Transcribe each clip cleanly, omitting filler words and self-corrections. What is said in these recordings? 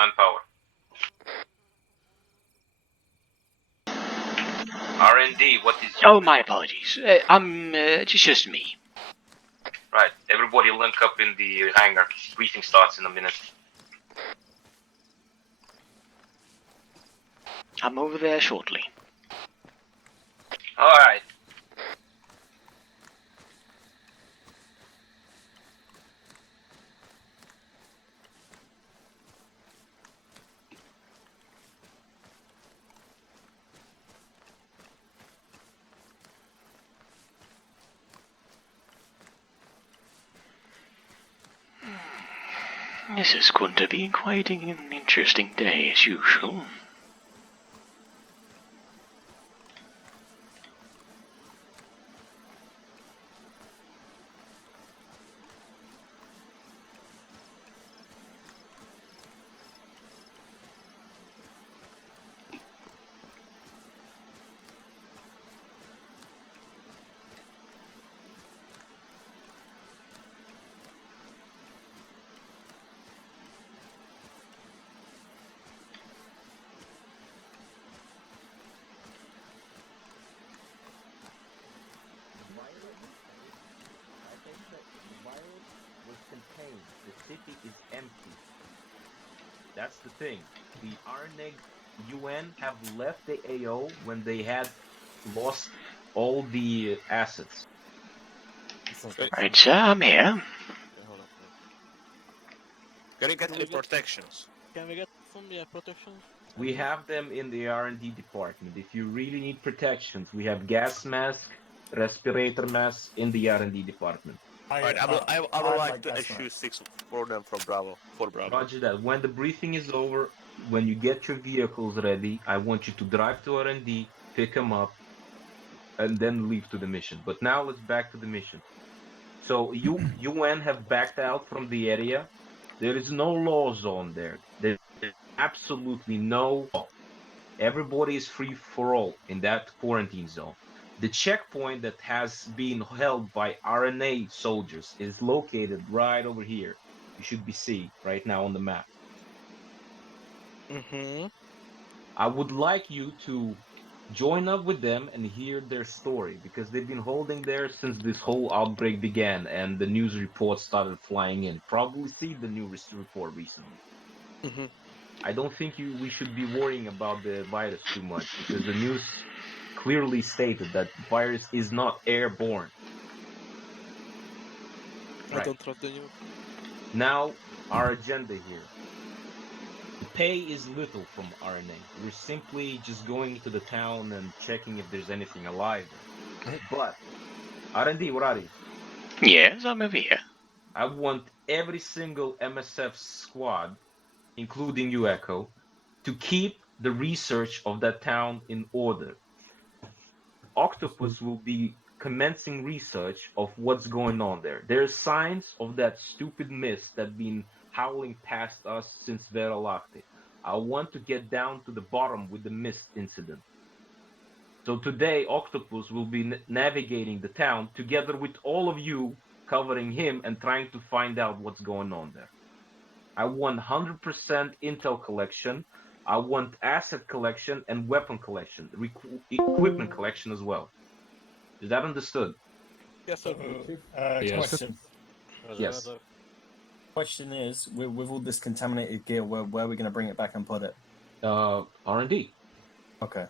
manpower. R&D, what is your... Oh, my apologies. It's just me. Right, everybody link up in the hangar. Briefing starts in a minute. I'm over there shortly. Alright. This is going to be quite an interesting day, as usual. Contained. The city is empty. That's the thing. The RNA UN have left the AO when they had lost all the assets. Right, sir, I'm here. Okay, hold on. Can you get any protections? Can we get some protections? We have them in the R&D department. If you really need protections, we have gas mask, respirator mask in the R&D department. Alright, I would like to issue 6 for them from Bravo. For Bravo. Roger that. When the briefing is over, when you get your vehicles ready, I want you to drive to R&D, pick them up, and then leave to the mission. But now let's back to the mission. So UN have backed out from the area. There is no law zone there. There's absolutely no law. Everybody is free for all in that quarantine zone. The checkpoint that has been held by RNA soldiers is located right over here. You should be seeing right now on the map. Mm-hmm. I would like you to join up with them and hear their story, because they've been holding there since this whole outbreak began and the news reports started flying in. Probably see the news report recently. Mm-hmm. I don't think we should be worrying about the virus too much, because the news clearly stated that virus is not airborne. I don't trust the news. Now, our agenda here. The pay is little from RNA. We're simply just going to the town and checking if there's anything alive there. But, R&D, where are you? Yes, I'm over here. I want every single MSF squad, including you, Echo, to keep the research of that town in order. Octopus will be commencing research of what's going on there. There's signs of that stupid mist that's been howling past us since Vera Lacte. I want to get down to the bottom with the mist incident. So today, Octopus will be navigating the town together with all of you, covering him and trying to find out what's going on there. I want 100% intel collection. I want asset collection and weapon collection, equipment collection as well. Is that understood? Yes, sir. Yes. Question. Yes. Question is, with all this contaminated gear, where are we going to bring it back and put it? R&D. Okay.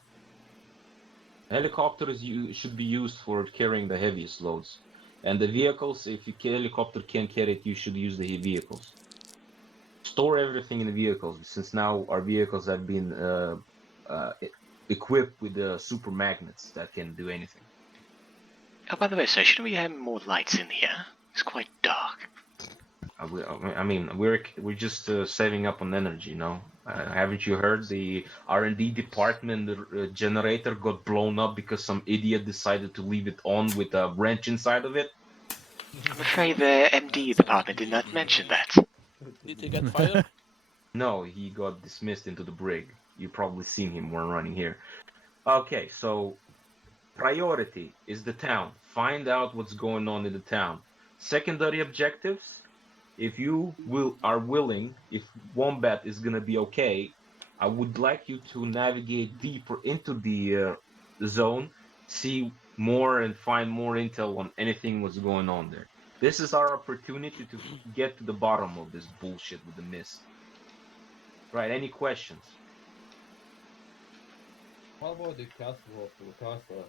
Helicopters should be used for carrying the heaviest loads. And the vehicles, if your helicopter can't carry it, you should use the vehicles. Store everything in the vehicles, since now our vehicles have been equipped with super magnets that can do anything. Oh, by the way, sir, shouldn't we have more lights in here? It's quite dark. I mean, we're just saving up on energy, no? Haven't you heard the R&D department generator got blown up because some idiot decided to leave it on with a wrench inside of it? I'm afraid the MD department did not mention that. Did he get fired? No, he got dismissed into the brig. You've probably seen him when running here. Okay, so priority is the town. Find out what's going on in the town. Secondary objectives if you are willing, if Wombat is gonna be okay, I would like you to navigate deeper into the zone, see more and find more intel on anything what's going on there. This is our opportunity to get to the bottom of this bullshit with the mist. Right? Any questions? What about the castle of Lucasa?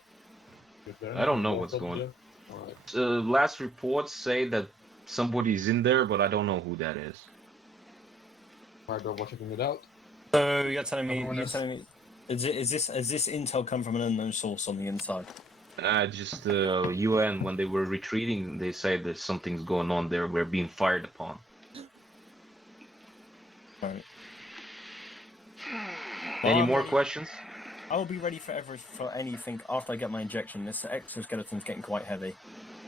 Is there I don't any know report what's of going. them? Alright. Last reports say that somebody's in there, but I don't know who that is. Might go checking it out. So you're telling me? Everyone You're else- telling me? Is this intel come from an unknown source on the inside? Just UN, when they were retreating, they say that something's going on there. We're being fired upon. Right. Any I'm more ready. questions? I will be ready for anything after I get my injection. This exoskeleton's getting quite heavy.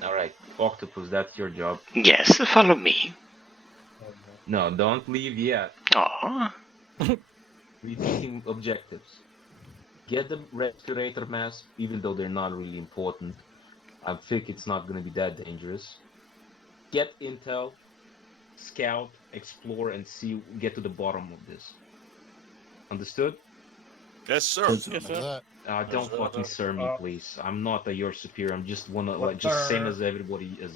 All right, Octopus, that's your job. Yes, follow me. No, don't leave yet. Aw. Repeating objectives. Get the respirator mask, even though they're not really important. I think it's not going to be that dangerous. Get intel, scout, explore, and get to the bottom of this. Understood? Yes, sir. Yes, sir. Don't fucking sir me, please. I'm not your superior. I'm just one of, What, like, just same sir? as everybody as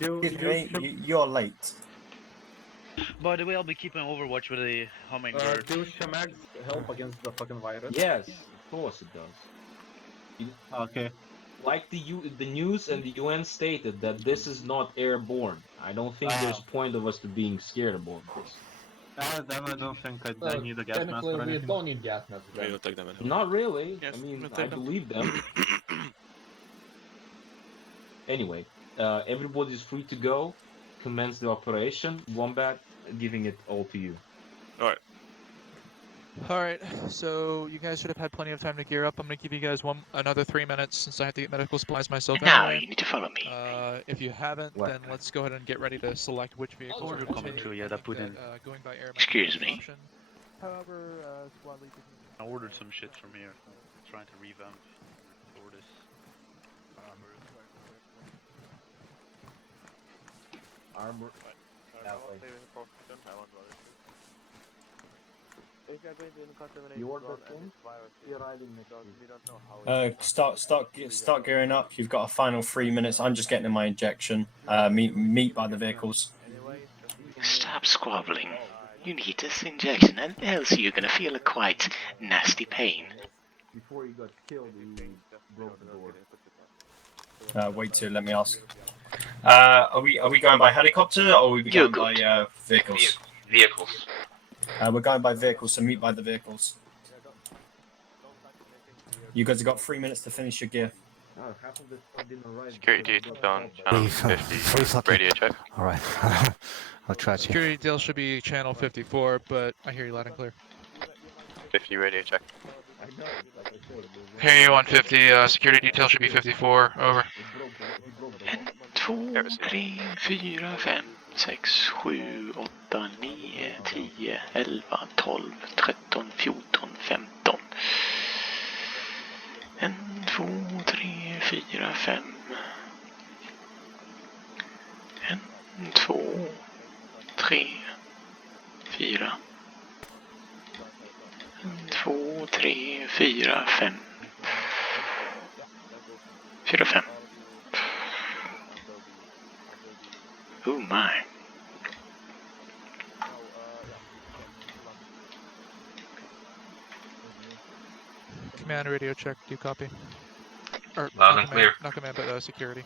you. Excuse me, you're late. By the way, I'll be keeping Overwatch with the hummingbird. Do Shamags help against the fucking virus? Yes, of course it does. Okay. Like the news and the UN stated that this is not airborne. I don't think there's a point of us to being scared about this. Then I don't think I need a gas mask Technically, or we anything. don't need gas masks. We then. don't take them anymore. Not really. Yes, I mean, we'll I take them. believe them. Anyway, everybody's free to go. Commence the operation. Wombat, giving it all to you. Alright, so you guys should have had plenty of time to gear up. I'm gonna give you guys another 3 minutes since I have to get medical supplies myself And now anyway. you need to follow me. If you haven't, What? then let's go ahead and get ready to select which vehicles Order are gonna coming take. through, yeah, I that think put in. Going by air might be Excuse the best me. option. However, squad lead I ordered some shit from here. Trying to revamp Lourdes. Armor. You ordered things? Start gearing up. You've got a final 3 minutes. I'm just getting in my injection. Meet by the vehicles. Stop squabbling. You need this injection, and else you're gonna feel a quite nasty pain. Before you got killed, you broke the door. Wait till let me ask. Are we going by helicopter or are we You're going by vehicles? Vehicles. We're going by vehicles, so meet by the vehicles. You guys have got 3 minutes to finish your gear. Half of the stuff didn't arrive. Security on channel 50, radio check. Alright. I'll try to. Security detail should be channel 54, but I hear you loud and clear. 50 radio check. I know, like I said, Hear you on 50, security detail should be 54, over. 2, 3, 4, 5, 6, 7, 8, 9, 10, 11, 12, 13, 14, 15. 1, 2, 3, 4, 5. 1, 2, 3, 4. 1, 2, 3, 4, 5. 4, 5. Oh my. Command radio check, do you copy? Or, Loud not and command, clear. Not command, but security.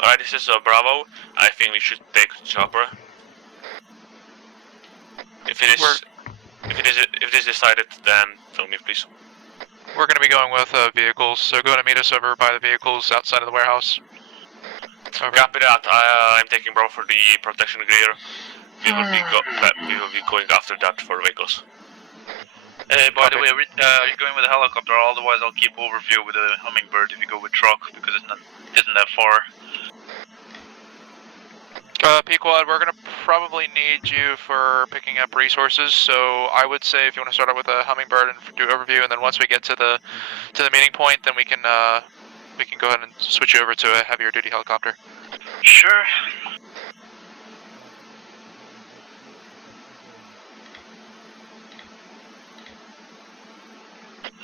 Alright, this is Bravo. I think we should take chopper. If it is decided, then tell me, please. We're going to be going with vehicles, so go ahead and meet us over by the vehicles outside of the warehouse. Over. Copy that. I'm taking Bravo for the protection gear. We will be going after that for vehicles. By the way, are you going with a helicopter? Otherwise, I'll keep overview with a hummingbird if you go with truck because it isn't that far. Pequod, we're going to probably need you for picking up resources, so I would say if you want to start out with a hummingbird and do overview, and then once we get to the meeting point, then we can we can go ahead and switch you over to a heavier duty helicopter. Sure.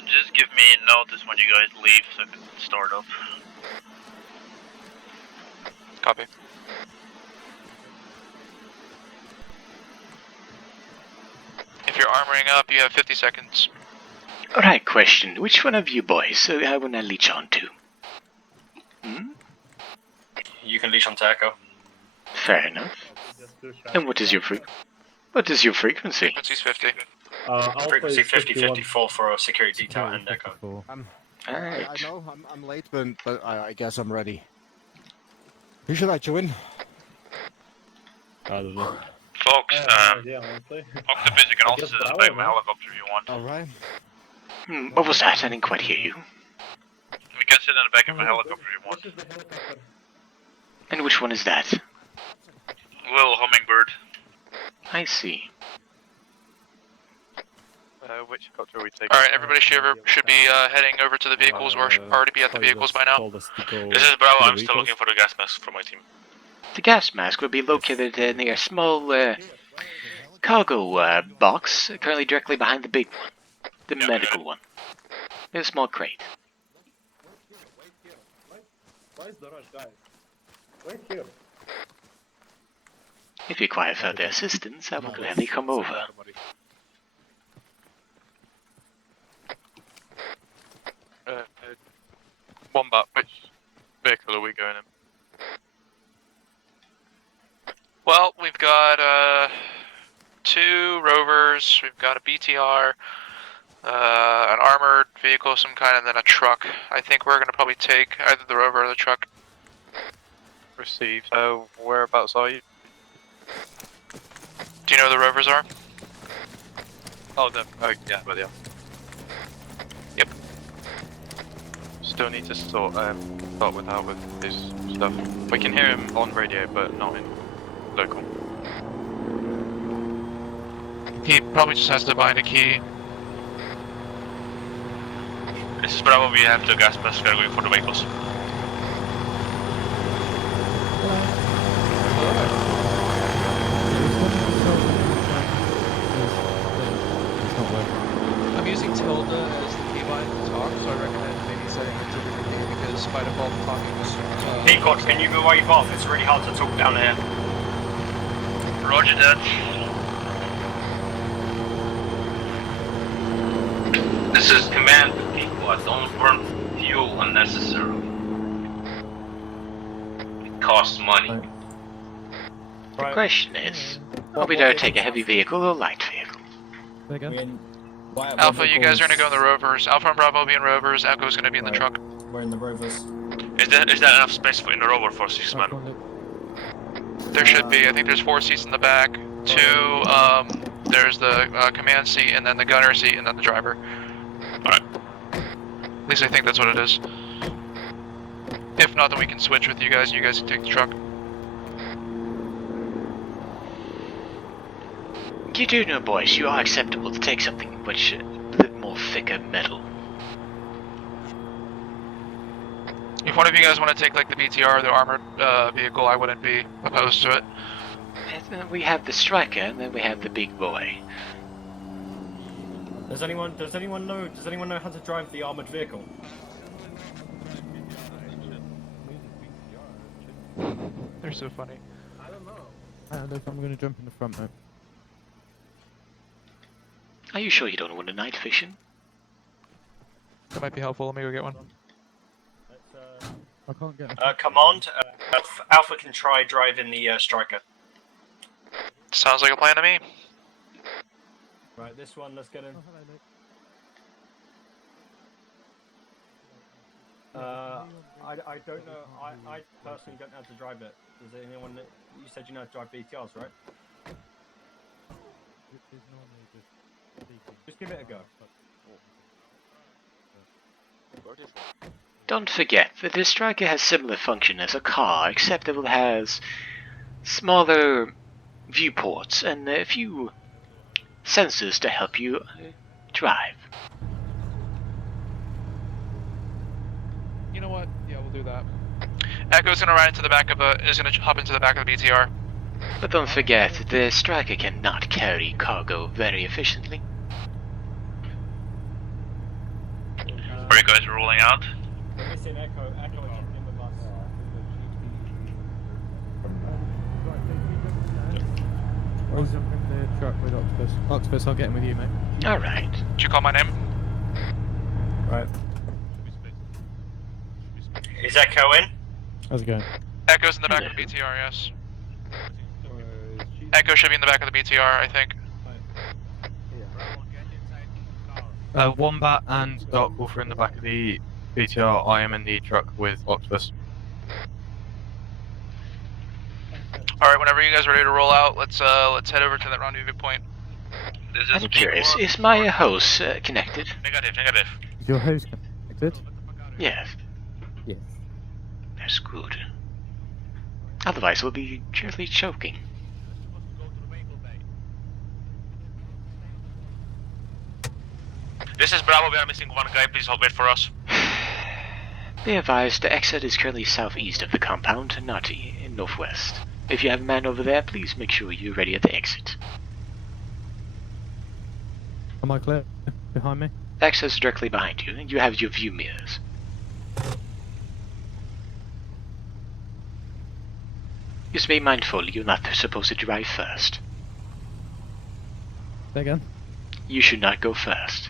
Just give me notice when you guys leave so I can start up. Copy. If you're armoring up, you have 50 seconds. Alright, question. Which one of you boys I wanna leech on to? Hmm? You can leash on to Echo. Fair enough. And what is your frequency? Frequency's 50. Frequency 50-54 for a security detail and Echo. Alright. I know I'm late, but I guess I'm ready. Who should I join? I don't know. Folks, Yeah, honestly. Octopus, you can also sit in the back of my helicopter if you want. Alright. What was that? I didn't quite hear you. We can sit in the back of my helicopter if you want. And which one is that? Little hummingbird. I see. Which helicopter are we taking? Alright, everybody should be heading over to the vehicles. We're already be at the vehicles by now. This is Bravo, I'm still looking for the gas mask for my team. The gas mask will be located near a small cargo box, currently directly behind the big one. The medical one. There's a small crate. Why is the rush, guys? Wait here. If you require further assistance, I will gladly come over. Wombat, which vehicle are we going in? Well, we've got 2 rovers, we've got a BTR, an armored vehicle of some kind, and then a truck. I think we're going to probably take either the rover or the truck. Received. Whereabouts are you? Do you know where the rovers are? Oh, yeah, but yeah. Yep. Still need to sort with out with his stuff. We can hear him on radio, but not in local. He probably just has to bind a key. This is Bravo, we have the gas mask, we are going for the vehicles. I'm using Tilda as the keybind to talk, so I recommend maybe setting it to the because by default talking is... Peacock, can you wave off? It's really hard to talk down here. Roger that. This is command to people, don't burn fuel unnecessarily. It costs money. The question is, are we there to take a heavy vehicle or a light vehicle? Alpha, you guys are going to go in the rovers. Alpha and Bravo will be in rovers, Echo's going to be in the truck. We're in the rovers. Is that enough space in the rover for 6 men? There should be. I think there's 4 seats in the back. 2, there's the command seat, and then the gunner seat, and then the driver. Alright. At least I think that's what it is. If not, then we can switch with you guys. You guys can take the truck. You do know, boys, you are acceptable to take something which a bit more thicker metal. If one of you guys want to take like the BTR or the armored vehicle, I wouldn't be opposed to it. And then we have the Striker, and then we have the big boy. Does anyone know how to drive the armored vehicle? They're so funny. I don't know. I'm gonna jump in the front now. Are you sure you don't want a night vision? That might be helpful. Let me go get one. I can't get. Command, Alpha can try driving the Striker. Sounds like a plan to me. Right, this one, let's get in. I don't know. I personally don't know how to drive it. Does anyone? You said you know how to drive BTRs, right? Just give it a go. Don't forget that the Striker has similar function as a car, except it has smaller viewports and a few sensors to help you You know what? Yeah, we'll do that. Echo's gonna ride into the back of is gonna hop into the back of the BTR. But don't forget, the striker cannot carry cargo very efficiently. Are you guys rolling out? We're missing Echo. Echo is in with us. I'll jump in the truck with Octopus. Octopus, I'll get in with you, mate. Alright. Did you call my name? Right. Is Echo in? How's it going? Echo's in the back of the BTR, yes. Echo should be in the back of the BTR, I think. Wombat and Dark Wolf are in the back of the BTR. I am in the truck with Octopus. Alright, whenever you guys are ready to roll out, let's head over to that rendezvous point. I'm curious, is my host connected? Negative. Is your host connected? Yes. Yes. That's good. Otherwise we'll be gently choking. This is Bravo, we are missing one guy, please hold wait for us. Be advised, the exit is currently southeast of the compound, not in northwest. If you have a man over there, please make sure you're ready at the exit. Am I clear? Behind me? Exit is directly behind you, and you have your view mirrors. Just be mindful, you're not supposed to drive first. Say again? You should not go first,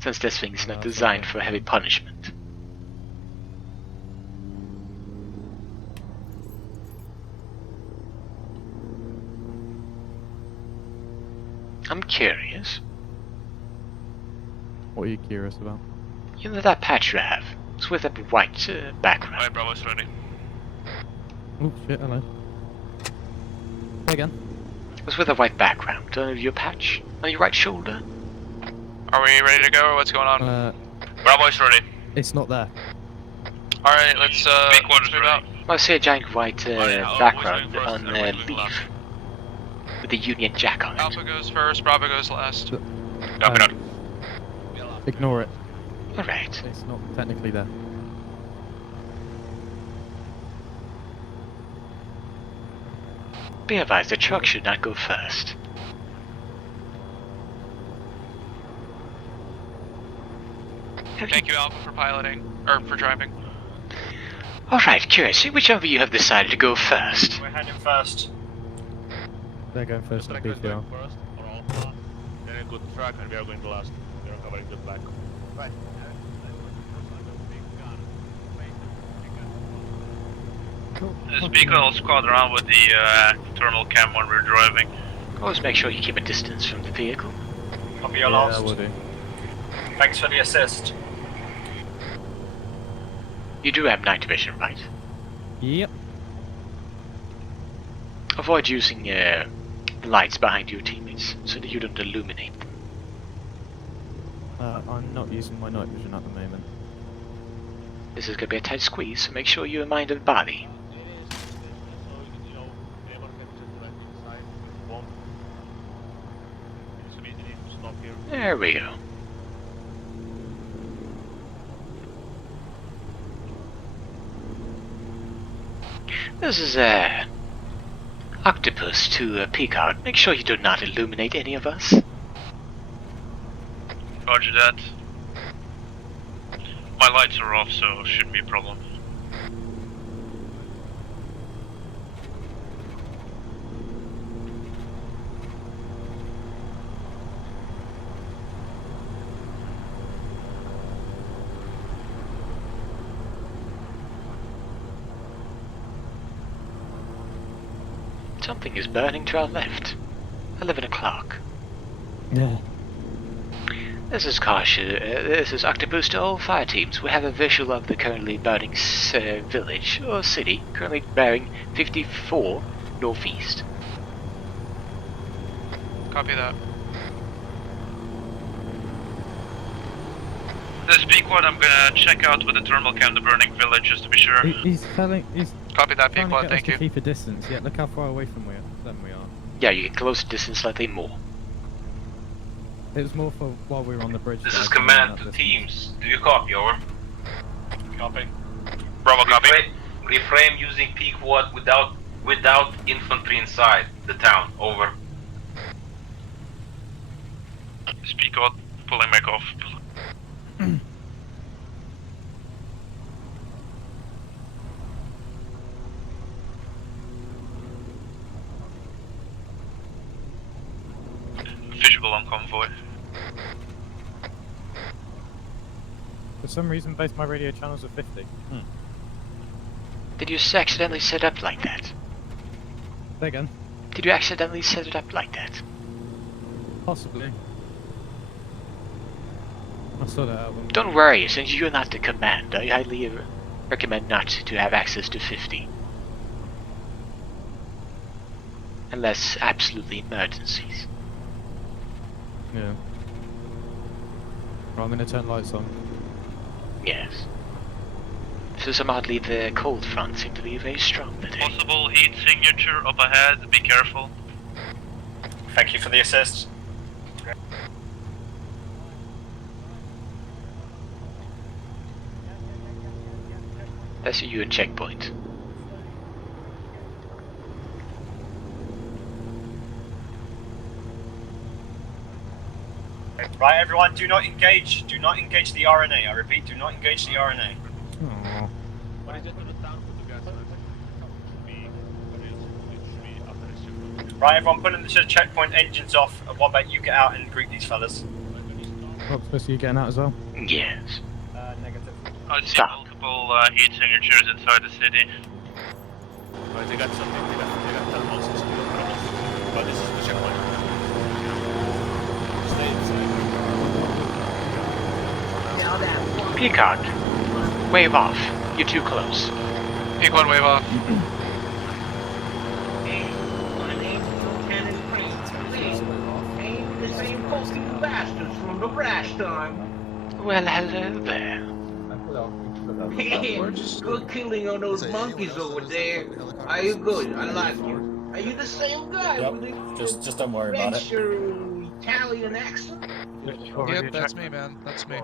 since this thing is not designed for heavy punishment. I'm curious. What are you curious about? You know that patch you have? It's with a white background. Alright, Bravo's ready. Oh shit, hello. Say again? It's with a white background on your patch, on your right shoulder. Are we ready to go, or what's going on? Bravo's ready. It's not there. Alright, let's move out. I see a giant white background on leaf with the Union Jack on it. Alpha goes first, Bravo goes last. Ignore it. Alright. It's not technically there. Be advised, the truck should not go first. Thank you, Alpha, for piloting, or for driving. Alright, curious, which of you have decided to go first? We're heading first. They're going first in the BTR. Then go to track and we are going to last. We are covering the back. Right. Speak on squad around with the thermal cam when we're driving. Always make sure you keep a distance from the vehicle. Copy your last. will do. Thanks for the assist. You do have night vision, right? Yep. Avoid using lights behind your teammates so that you don't illuminate them. I'm not using my night vision at the moment. This is gonna be a tight squeeze, so make sure you mind the body. There we go. This is Octopus to Peacock. Make sure you do not illuminate any of us. Roger that. My lights are off, so shouldn't be a problem. Something is burning to our left. 11 o'clock. Yeah. This is Caution. This is Octopus to all fire teams. We have a visual of the currently burning village or city, currently bearing 54 northeast. Copy that. The speak one, I'm gonna check out with the thermal cam the burning village just to be sure. He's telling. He's Copy that, trying to Pequod, get thank us you. to keep a distance. Yeah, look how far away from them we are. Yeah, you get close to distance slightly more. It was more for while we were on the bridge. This that is I came command around to that teams. Do you copy, over? Copy. Bravo, copy. Reframe using Pequod without infantry inside the town. Over. Speak out, pulling back off. Visual on convoy. For some reason, both my radio channels are 50. Did you accidentally set up like that? Say again? Did you accidentally set it up like that? Possibly. I'll sort it out. Don't worry, since you're not the command, I highly recommend not to have access to 50. Unless absolutely emergencies. Yeah. Right, I'm gonna turn lights on. Yes. For some oddly, the cold front seemed to be very strong today. Possible heat signature up ahead, be careful. Thank you for the assist. That's you a checkpoint. Right, everyone, do not engage. Do not engage the RNA. I repeat, do not engage the RNA. Aww. Right, everyone, put in the checkpoint, engines off. Wombat, you get out and greet these fellas. Octopus, are you getting out as well? Yes. Negative. I see multiple heat signatures inside the city. Right, they got something. They got thermals. But this is the checkpoint. Stay inside. Peacock, wave off. You're too close. Peacock, wave off. The same fucking bastards from the brash time. Well, hello there. Good killing on those monkeys over there. Are you good? I like you. Are you the same guy Yep. with the Just don't worry about it. French Italian accent? Yep, that's me, man. That's me.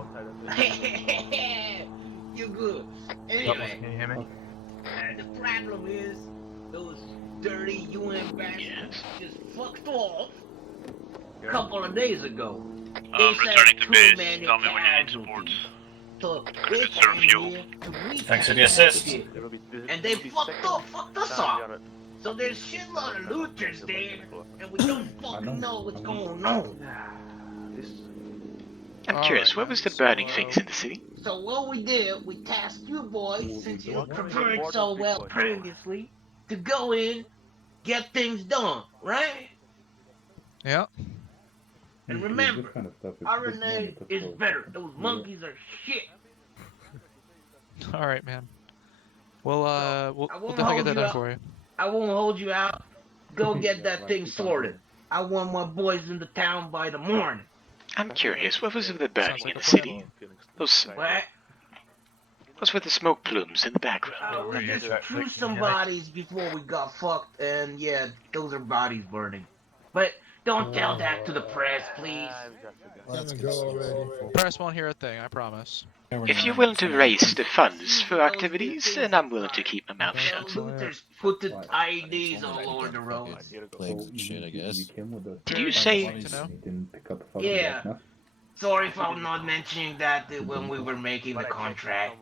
You're good. Anyway, the problem is those dirty UN bastards just fucked off a couple of days ago. Returning to base, tell me when you need support. So they serve fuel. Thanks for the assist. And they fucked us up. So there's shitload of looters there, and we don't fucking know what's going on. I'm curious, what was the burning things in the city? So what we did, we tasked you boys, since you prepared so well previously, to go in, get things done, right? Yeah. And remember, RNA is better. Those monkeys are shit. All right, man. We'll definitely get that done for you. I won't hold you out. Go get that thing sorted. I want my boys in the town by the morning. I'm curious, what was the burning in the city? Those were the smoke plumes in the background. We just threw some bodies before we got fucked, and yeah, those are bodies burning. But don't tell that to the press, please. Press won't hear a thing, I promise. If you're willing to raise the funds for activities, then I'm willing to keep my mouth shut. Looters put the IEDs all over the roads. Shit, I guess. Did you say? Yeah. Sorry for not mentioning that when we were making the contract.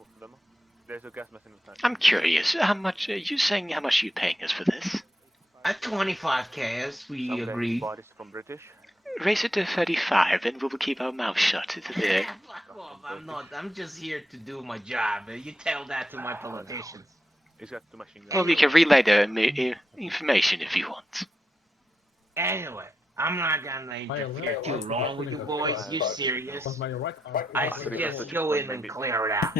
I'm curious, how much are you saying? How much are you paying us for this? At 25k, as we agreed. Raise it to 35, and we will keep our mouth shut to the. Fuck off! I'm just here to do my job. You tell that to my politicians. Well, we can relay the information if you want. Anyway, I'm not gonna interfere too long with you boys. You serious? I suggest go in and clear it out.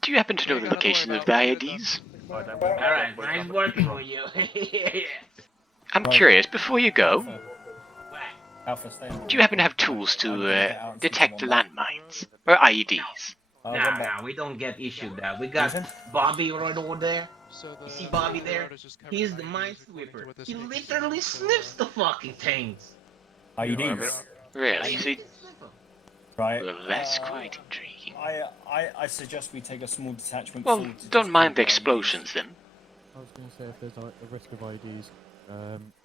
Do you happen to know the location of the IEDs? Alright, nice working with you. I'm curious, before you go, Alpha, do you happen to have tools to detect landmines? Or IEDs? Nah, we don't get issued that. We got Bobby right over there. You see Bobby there? He's the minesweeper. He literally sniffs the fucking things. IEDs. Really? See? Right. Well, that's quite intriguing. I suggest we take a small detachment. Well, forward to don't just mind the keep our IDs. explosions then. I was going to say, if there's a risk of IDs,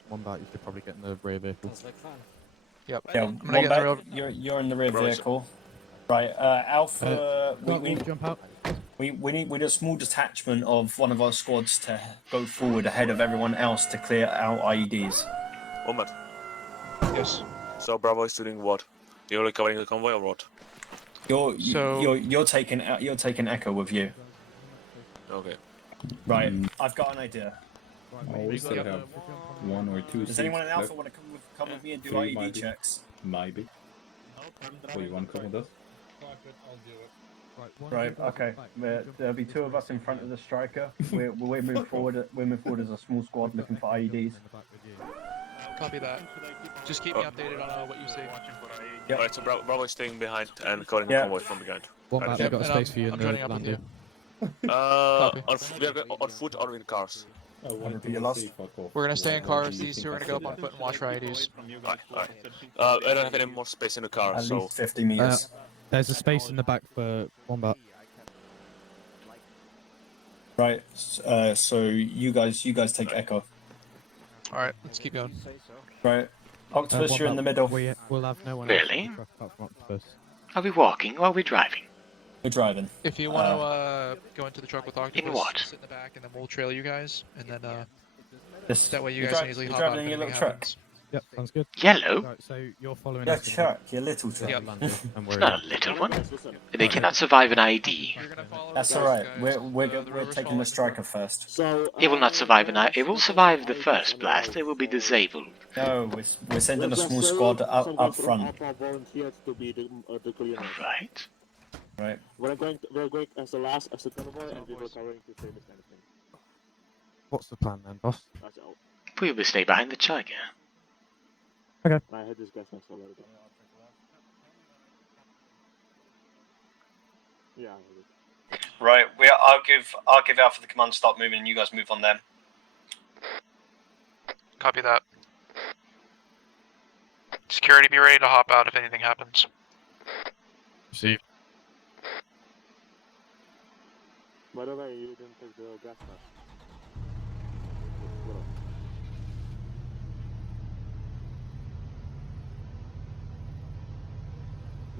Wombat, you should probably get in the rear vehicle. Yep. Yeah, I'm gonna get in the Wombat, you're in the rear vehicle. Right, Alpha. Jump out. We need a small detachment of one of our squads to go forward ahead of everyone else to clear out IEDs. Wombat. Yes. So Bravo is doing what? You're recovering the convoy or what? You're taking Echo with you. Okay. Right, I've got an idea. We still have 1 or 2 Does anyone in Alpha left. want to come with me and do 3 IED maybe. checks? Maybe. So you want to come with us? Right. Okay. There'll be 2 of us in front of the striker. We're moving forward. We're moving forward as a small squad looking for IEDs. Copy that. Just keep me updated on what you see. Yep. Alright, so Bravo is staying behind and calling the convoy from behind. Wombat, I've got a space for you in I'm the joining up with landing. you. We are going on foot or in cars? You lost. We're gonna stay in cars. These 2 are gonna go up on foot and watch for IDs. Alright. I don't have any more space in the car, At so... least 50 meters. There's a space in the back for Wombat. Right. So you guys take Echo. All right, let's keep going. Right. Octopus, you're in the middle. We'll have no one Really? else apart from Octopus. Are we walking or are we driving? We're driving. If you want to go into the truck with Octopus, In what? sit in the back, and then we'll trail you guys, and then that way you You're guys can easily hop out if driving in your anything little happens. Yep, sounds good. Yellow? Right, so you're following Yeah, us. truck. Your little truck. Yep. And It's not a little one. They cannot survive an ID. That's all right. We're taking the striker first. So It will not survive an ID. It will survive the first blast. It will be disabled. No, we're sending a small squad up front. Right. Right. We're going as the last as the convoy, and we were covering the same kind of thing. What's the plan then, boss? That's all. We will stay behind the Tiger. Okay. I had this guy since a little bit. Yeah. Right. I'll give Alpha the command. Stop moving. And you guys move on then. Copy that. Security, be ready to hop out if anything happens. Received. By the way, you didn't take the gas mask.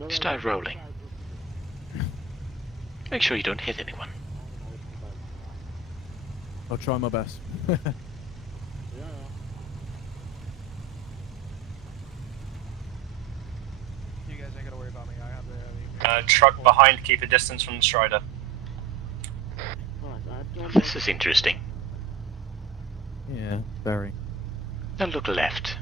Start rolling. Make sure you don't hit anyone. I'll try my best. You guys ain't gotta worry about me. I have the. Truck behind. Keep a distance from the Strider. Well, this is interesting. Yeah, very. Now look left.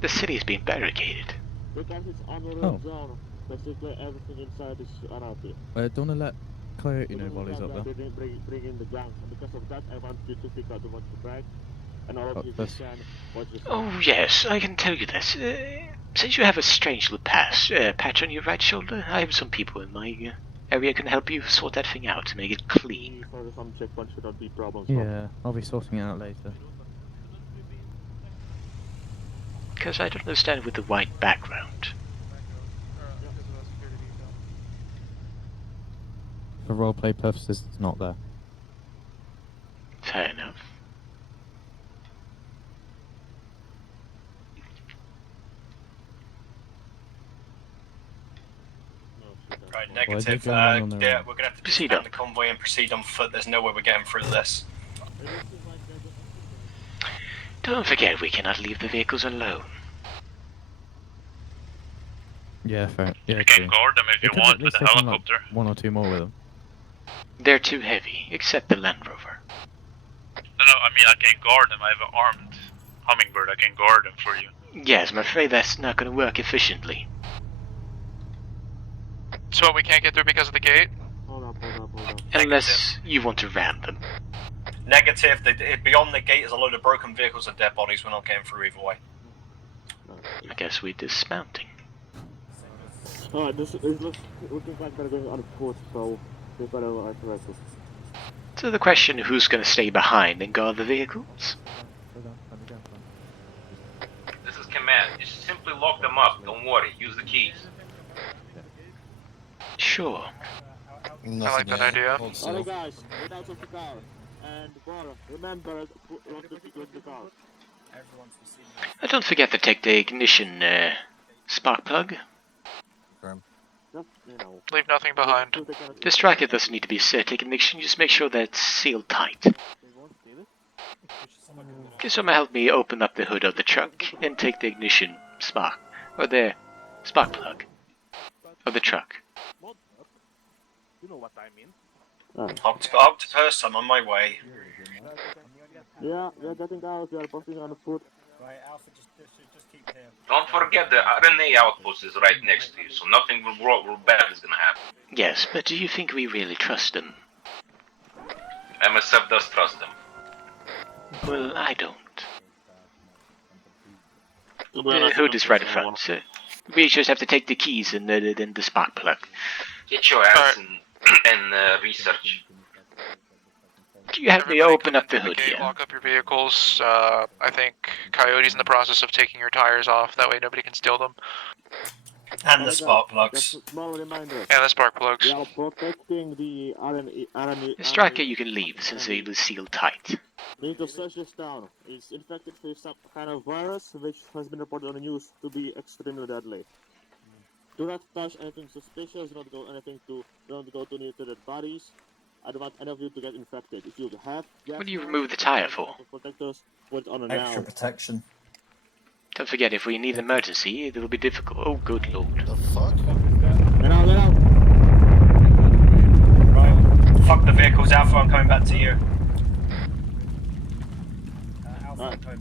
The city is being barricaded. Because it's on the Oh. zone, basically everything inside is unhappy. Don't wanna let Coyote know while he's up They there. didn't bring in the guns, and because of that, I want you to pick out the watch the brag, and all of you That's- can watch the Oh yes, I can tell you this. Since you have a strange little patch on your right shoulder, I have some people in my area can help you sort that thing out to make it clean. For some checkpoint should not be problems. Yeah, I'll be sorting it out later. Because I don't understand with the white background. For roleplay purposes, it's not there. Fair enough. Right, Well, negative. they're going on their Yeah, own. we're gonna have to Proceed suspend on. the convoy and proceed on foot. There's no way we're getting through this. Don't forget we cannot leave the vehicles alone. Yeah, fair. Yeah, You can true. guard them if They you could want at with least a take on, helicopter. Like, 1 or 2 more with them. They're too heavy, except the Land Rover. No, I mean I can guard them. I have an armed hummingbird. I can guard them for you. Yes, I'm afraid that's not going to work efficiently. So we can't get through because of the gate? Hold up. Unless you want to ram them. Negative. Beyond the gate is a load of broken vehicles and dead bodies. We're not getting through either way. I guess we're dismounting. Alright, this looks like they're going on foot, so we better arrest us. So the question, who's going to stay behind and guard the vehicles? This is command. You simply lock them up. Don't worry. Use the keys. Sure. I like that idea. Alright guys, get out of the car. And Bora, remember not to secure the car. Don't forget to take the ignition spark plug. Just, you know. Leave nothing behind. The striker doesn't need to be set. Take ignition, just make sure that it's sealed tight. Can someone help me open up the hood of the truck and take the ignition spark, or the spark plug of the truck? You know what I mean. Octopus, I'm on my way. Yeah, we are getting out, we are posting on foot. Right, Alpha, just keep here. Don't forget the RNA outpost is right next to you, so nothing bad is gonna happen. Yes, but do you think we really trust them? MSF does trust them. Well, I don't. The hood is right in front, so we just have to take the keys and then the spark plug. Get your ass and research. Can you help me open up the hood here? here? Lock up your vehicles. I think Coyote's in the process of taking your tires off. That way nobody can steal them. And the spark plugs. Small reminder. And the spark plugs. We are protecting the RNA. Striker, you can leave since it is sealed tight. We need to search this town. It's infected with some kind of virus which has been reported on the news to be extremely deadly. Do not touch anything suspicious. Do not go too near to dead bodies. I don't want any of you to get infected. If you have, What do you remove the tire for? Protectors, put it on Extra now. protection. Don't forget, if we need emergency, it will be difficult. Oh, good lord. The fuck? Get out, get out. Right. Fuck the vehicles, Alpha, I'm coming back to you.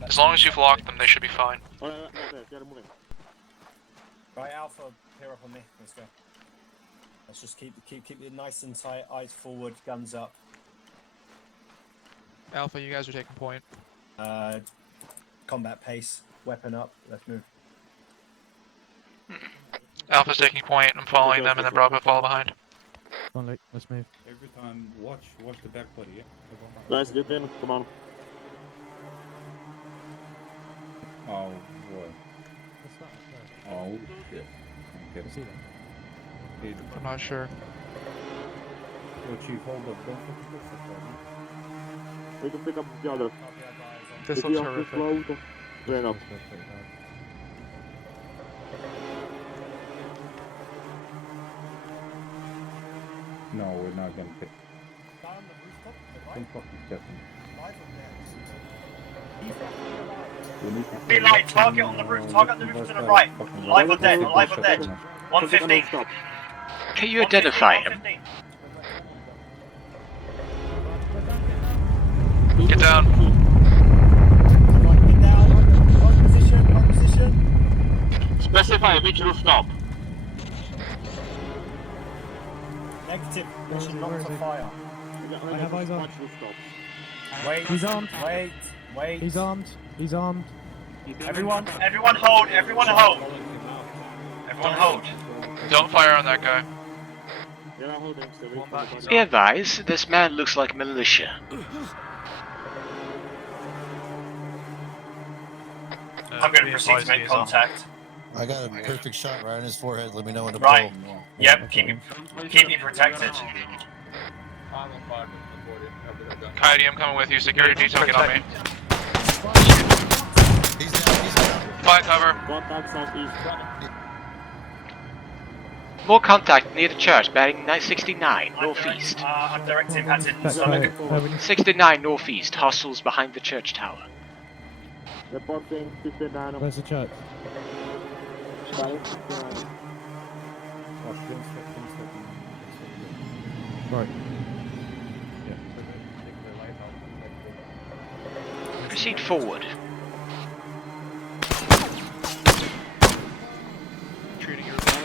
As long as you've locked them, they should be fine. Right, moving. Right, Alpha, here up on me. Let's go. Let's just keep it nice and tight. Eyes forward, guns up. Alpha, you guys are taking point. Combat pace, weapon up. Let's move. Alpha's taking point. I'm following them, and then Bravo follow behind. Come on, Luke, let's move. Every time, watch the back body, yeah? Guys, get in, come on. Oh, boy. Oh, shit. Okay. See that? I'm not sure. Well, Chief, hold up. Don't fucking go so far, man. We can pick up the other. This if looks you have to slow, just train up. No, we're not gonna pick. Don't fucking step Be light, target on the roof to the right. Live or dead, alive or dead. 115. Can you identify him? Get down. Right position. Specify which rooftop. Negative, mission not to fire. I have eyes on. Wait, He's armed. Wait. He's armed. He's armed. Everyone hold. Everyone hold. Don't fire on that guy. Be advised, this man looks like militia. I'm going to proceed to make contact. I got a perfect shot right on his forehead. Let me know when to Right. pull. Yep, keep me protected. Coyote, I'm coming with you. Security detail, get on me. He's down. Find cover. Contact southeast. More contact near the church, bearing 969 northeast. I'm directing at it in stomach. 69 northeast, hostiles behind the church tower. Reporting 59. Where's the church? Right. Proceed forward.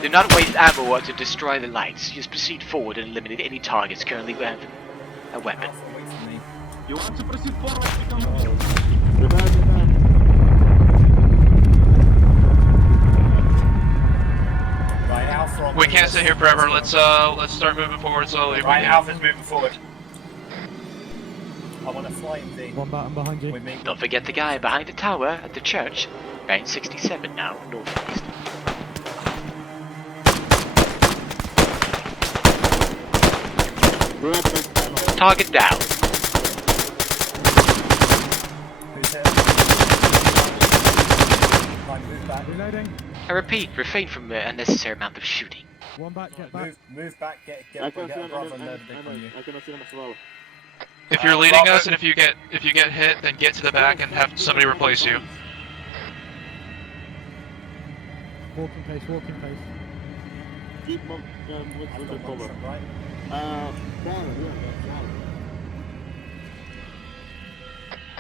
Do not waste ammo to destroy the lights. Just proceed forward and eliminate any targets currently with a weapon. You want to proceed forward? Right, Alpha. We can't sit here forever. Let's start moving forward slowly. Right, Alpha's moving forward. I want to fly in V. One baton behind you. Don't forget the guy behind the tower at the church, bearing 67 now northeast. Target down. Who's hit? Right, move back. Reloading. I repeat, refrain from the unnecessary amount of shooting. One back, get back. Move back, get I can a see him, Bravo and load it on you. I cannot see him as well. If you're leading us, and if you get hit, then get to the back and have somebody replace you. Walking pace, walking pace. Keep with the cover. Right?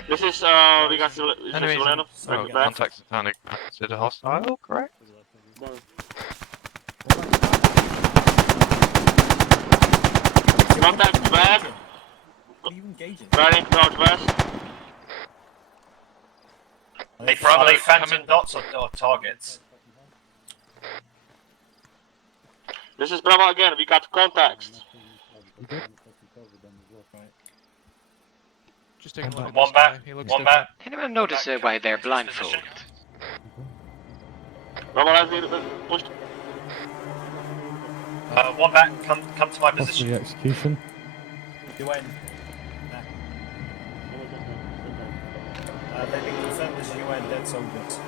This is, we got Enemies Solano. in contacts are considered hostile, correct? Contact back. What are you engaging? Running northwest. Are they phantom dots or targets? This is Bravo again, we got contacts. Just taking a look at One this guy. back. He looks One different. back. Anyone notice why they're blindfolded? Bravo has been pushed. One back. Come to my That's position. the execution. You went. They've been confirmed as UN dead soldiers.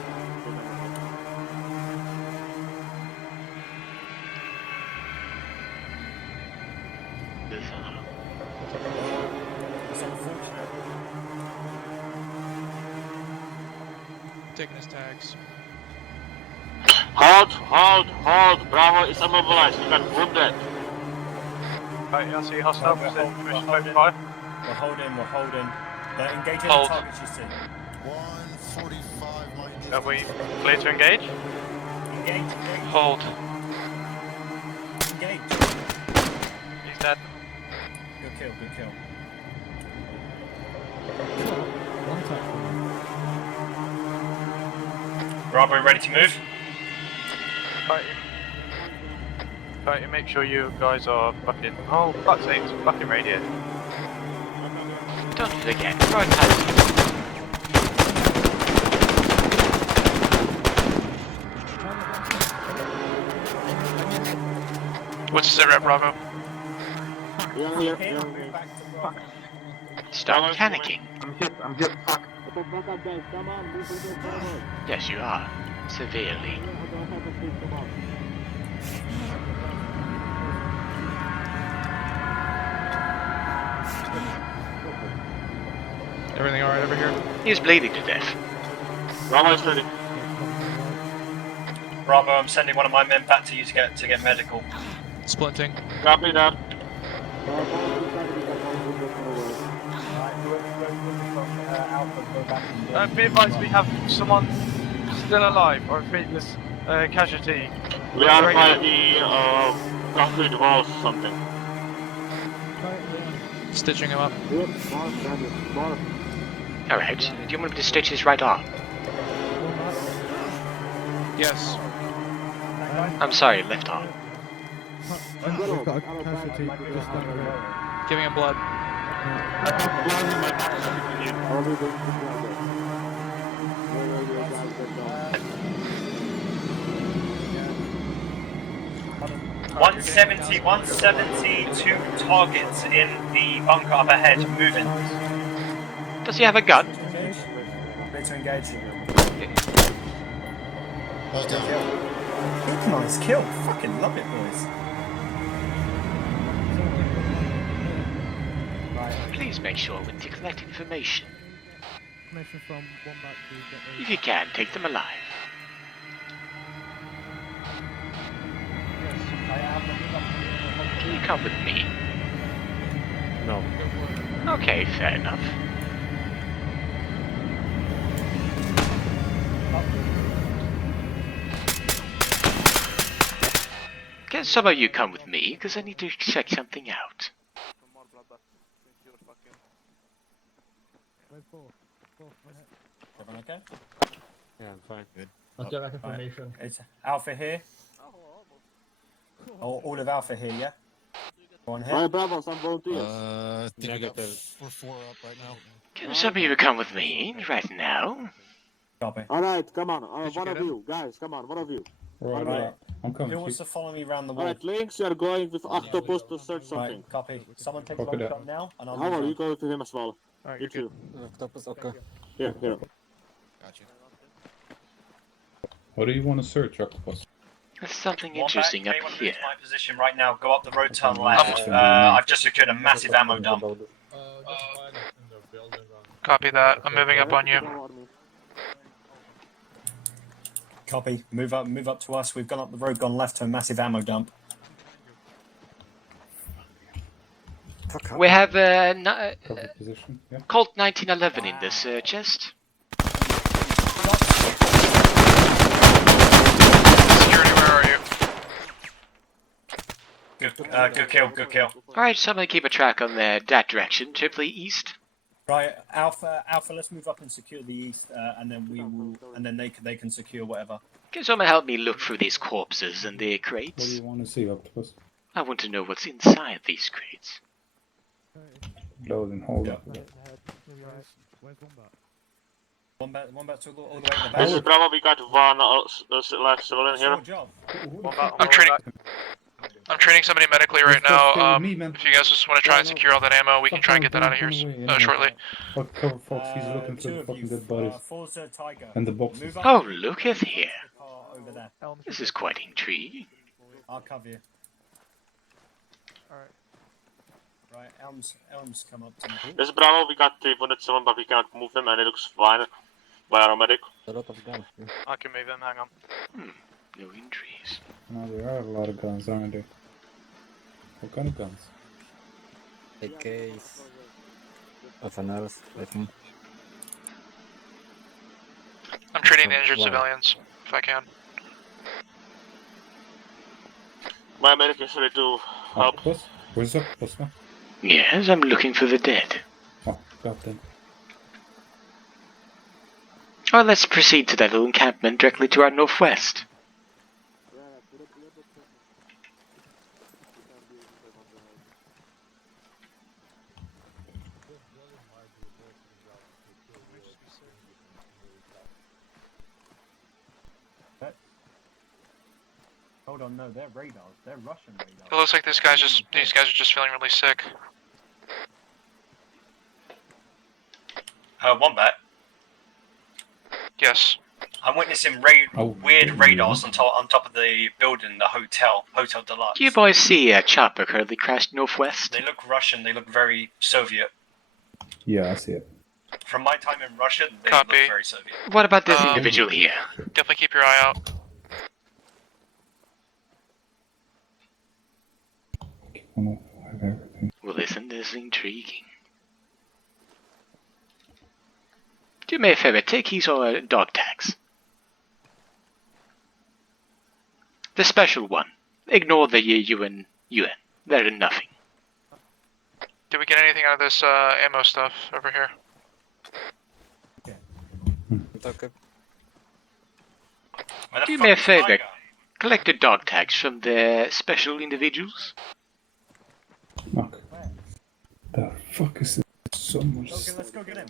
It's unfortunate. Taking his tags. Hold. Bravo is immobilized. We got wounded. Right, I see hostile We're position holding. fire. We're holding. Engage any Hold. targets you see. 145 Are we clear to engage? Engage. Hold. Engage. He's dead. Good kill. One touch. Bravo, ready to move? Right, make sure you guys are fucking. Oh, fuck's sake, it's fucking radio. Don't forget, prioritize. What's the sit rep, Bravo? Stop panicking. I'm hit, fuck. Yes, you are. Severely. Everything alright over here? He's bleeding to death. Bravo is ready. Bravo, I'm sending one of my men back to you to get medical. Splinting. Copy that. Be advised we have someone still alive or a fitness casualty. We are by the concrete walls or something. Stitching him up. Alright, do you want me to stitch his right arm? Yes. I'm sorry, left arm. We've got a casualty just down the road. Giving him blood. 172 targets in the bunker up ahead, moving. Does he have a gun? Ready to engage. Nice kill. Fucking love it, boys. Please make sure when to collect information. Information from one back to get those. If you can, take them alive. Can you come with me? No. Okay, fair enough. Can some of you come with me, because I need to check something out. Everyone okay? Yeah, I'm fine. Good. What's your information? It's Alpha here. All of Alpha here, yeah? Go on here. Alright, Bravo, some volunteers. I think we got we're 4 up right now. Can some of you come with me right now? Copy. Alright, come on. One of you, guys, come on, one of you. Right. I'm coming. Who wants to follow me around the wall? Alright, Lynx, you are going with Octopus to search something. Right, copy. Someone take Copy the that. shot now, and I'll How move are on. you going to him as well? Alright, You you're too. Octopus, okay. Here. Gotcha. What do you want to search, Octopus? There's something Wombat, interesting you up may want to here. move to my position right now. Go up the road, turn Okay, left. just gonna be nice. I've just secured a massive ammo dump. Copy that. I'm moving up on you. Copy. Move up to us. We've gone up the road, gone left to a massive ammo dump. We have Cover position. Yeah. Colt 1911 in this chest. Security, where are you? Good kill. Alright, somebody keep a track on that direction, triply east. Right, Alpha, let's move up and secure the east, and then we will, and then they can secure whatever. Can someone help me look through these corpses and the What do crates? you want to see, Octopus? I want to know what's inside these crates. Loading, hold up. Where's Wombat? Wombat's all the way in the back. This is Bravo, we got one last civilian here. Good job. I'm training somebody medically right Just stay now. with me, man. If you guys just want to try and secure all that ammo, we can try and get that out of here shortly. Fuck, cover Fox, he's looking for the fucking dead bodies. Forza Tiger. And the boxes. Oh, look at here. Over there. This is quite intriguing. I'll cover you. Alright. Right, Elms come up to me. This is Bravo, we got 307, but we cannot move him, and it looks fine by our medic. A lot of guns. Yeah. I can move him, hang on. No injuries. No, there are a lot of guns, aren't there? What kind of guns? AKs. FNLs, I think. I'm treating the injured Wow. civilians, if I can. My medic is ready to help. Octopus? Where's Octopus, man? Yes, I'm looking for the dead. Oh, goddamn. Well, let's proceed to that little encampment directly to our northwest. Hold on, no, they're radars. They're Russian radars. It looks like these guys are just feeling really sick. Wombat. Yes. I'm witnessing weird radars on top of the building, the Hotel Deluxe. Do you boys see a chopper currently crashed northwest? They look Russian. They look very Soviet. Yeah, I see it. From my time in Russia, they Copy. look very Soviet. What about this individual here? Definitely keep your eye out. Well, isn't this intriguing? Do me a favor, take his dog tags. The special one. Ignore the UN. They're nothing. Did we get anything out of this ammo stuff over here? Okay. Do me a favor, collect the dog tags from the special individuals. Knock. The fuck is this? So much. Okay, let's go get him.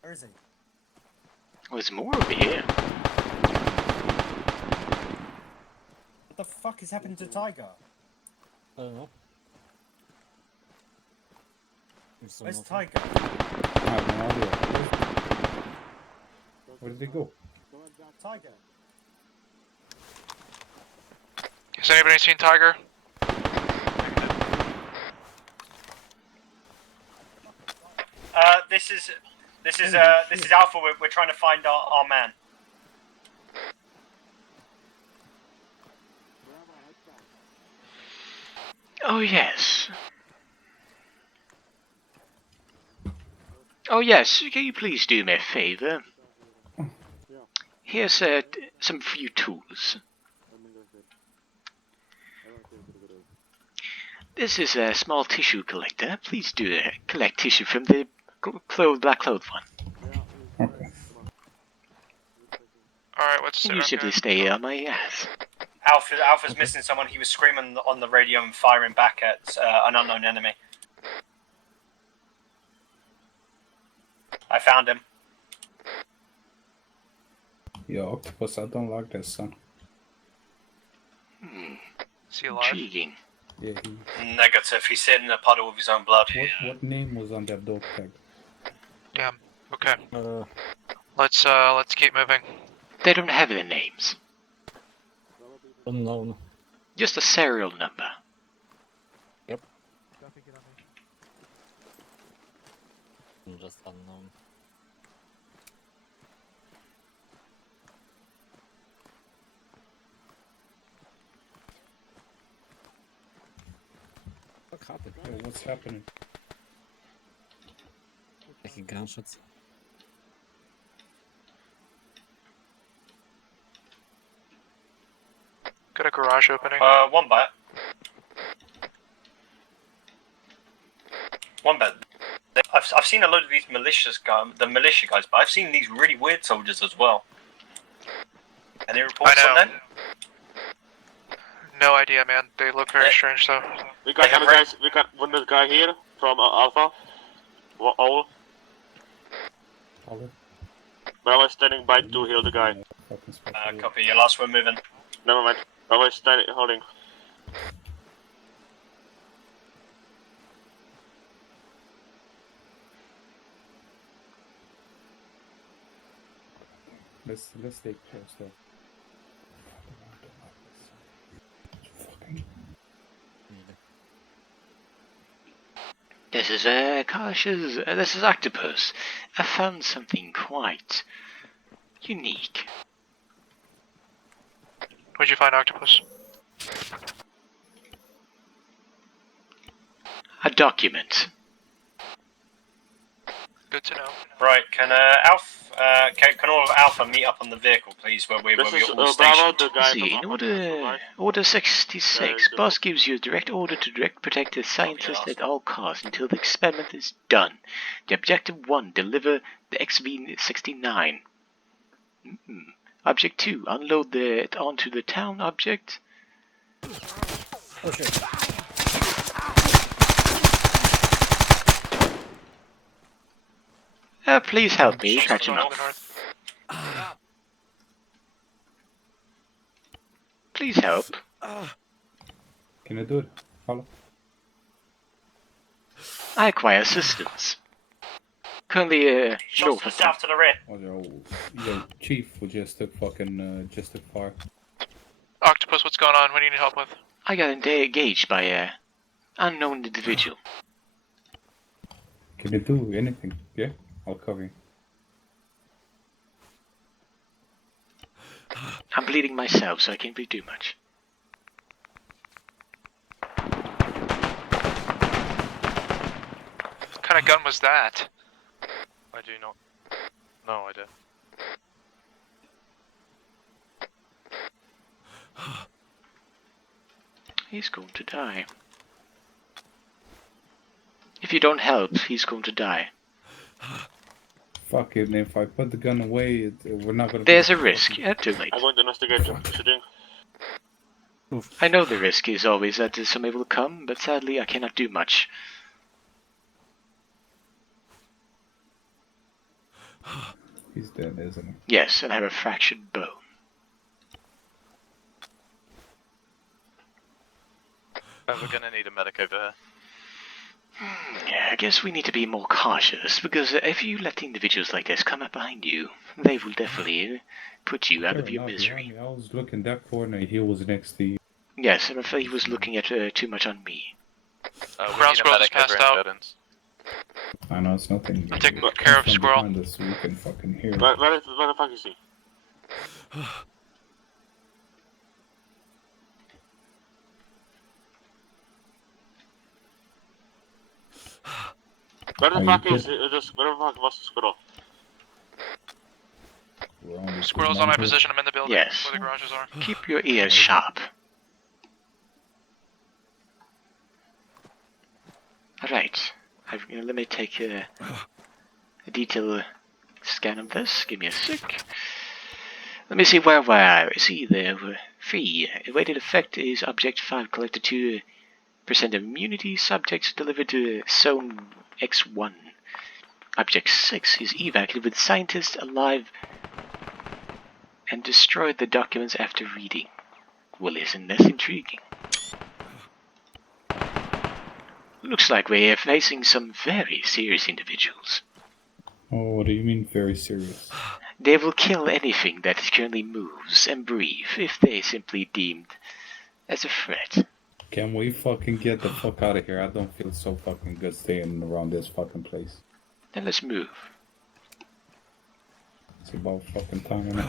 Where is he? There's more over here. What the fuck is happening to Tiger? I don't know. Where's Tiger? I have no idea. Where did they go? Tiger. Has anybody seen Tiger? This is Alpha. We're trying to find our man. Oh yes. Oh yes, can you please do me a favor? Here's some few tools. This is a small tissue collector. Please do collect tissue from the black clothed one. Okay. Alright, what's And usually stay on my ass. Alpha's missing someone. He was screaming on the radio and firing back at an unknown enemy. I found him. Yo, Octopus, I don't like this, son. Is he alive? Intriguing. Yeah, Negative. He's sitting in a puddle with his own blood. what name was on that dog tag? Damn. Okay. Let's keep moving. They don't have their names. Unknown. Just a serial number. Yep. Just unknown. What happened? Oh, what's happening? Taking gunshots. Got a garage opening. One bet. One bet. I've seen a load of these the militia guys, but I've seen these really weird soldiers as well. Any reports on them? No idea, man. They look very strange, though. We got other guys. We got one guy here from Alpha. All. Bravo standing by to heal the guy. Copy. Your last one moving. Never mind. Bravo standing holding. Let's take close though. This is Karsh's. This is Octopus. I found something quite unique. Where'd you find Octopus? A document. Good to know. Right, can can all of Alpha meet up on the vehicle, please, where we're all stationed? See, in order 66, boss gives you a direct order to direct protect the scientist at all costs until the experiment is done. The objective 1, deliver the XV-69. Object 2, unload it onto the town. Object. Oh shit. Please help me catch him up. Please help. Can I do it? Follow. I require assistance. Currently, north of south to the rear. Oh, yo, Chief, we just took fucking, just took fire. Octopus, what's going on? What do you need help with? I got engaged by a unknown individual. Can you do anything? Yeah? I'll cover you. I'm bleeding myself, so I can't really do much. What kind of gun was that? I do not. No idea. He's going to die. If you don't help, he's going to die. Fuck it, if I put the gun away, we're not gonna... There's a risk. Too late. I'm going to investigate shooting. I know the risk is always that somebody will come, but sadly I cannot do much. He's dead, isn't he? Yes, and I have a fractured bone. We're gonna need a medic over here. Yeah, I guess we need to be more cautious, because if you let individuals like this come up behind you, they will definitely put you out of your misery. I was looking that corner, he was next to you. Yes, I'm afraid he was looking at too much on me. Ground Squirrel just passed out. I know it's nothing. I'm taking care of Squirrel. So you can fucking hear it. Where the fuck is he? Where the fuck is where the fuck was the squirrel? Squirrel's on my position. I'm in the building Yes. where the garages are. Keep your ears sharp. Alright. Let me take a detailed scan of this. Give me a sec. Let me see where we are. See, there were 3. Awaited effect is Object 5 collected 2% immunity. Subjects delivered to Zone X1. Object 6 is evacuated with scientists alive and destroyed the documents after reading. Well, isn't this intriguing? Looks like we are facing some very serious individuals. Oh, what do you mean very serious? They will kill anything that currently moves and breathes if they simply deemed as a threat. Can we fucking get the fuck out of here? I don't feel so fucking good staying around this fucking place. Then let's move. It's about fucking time, isn't it?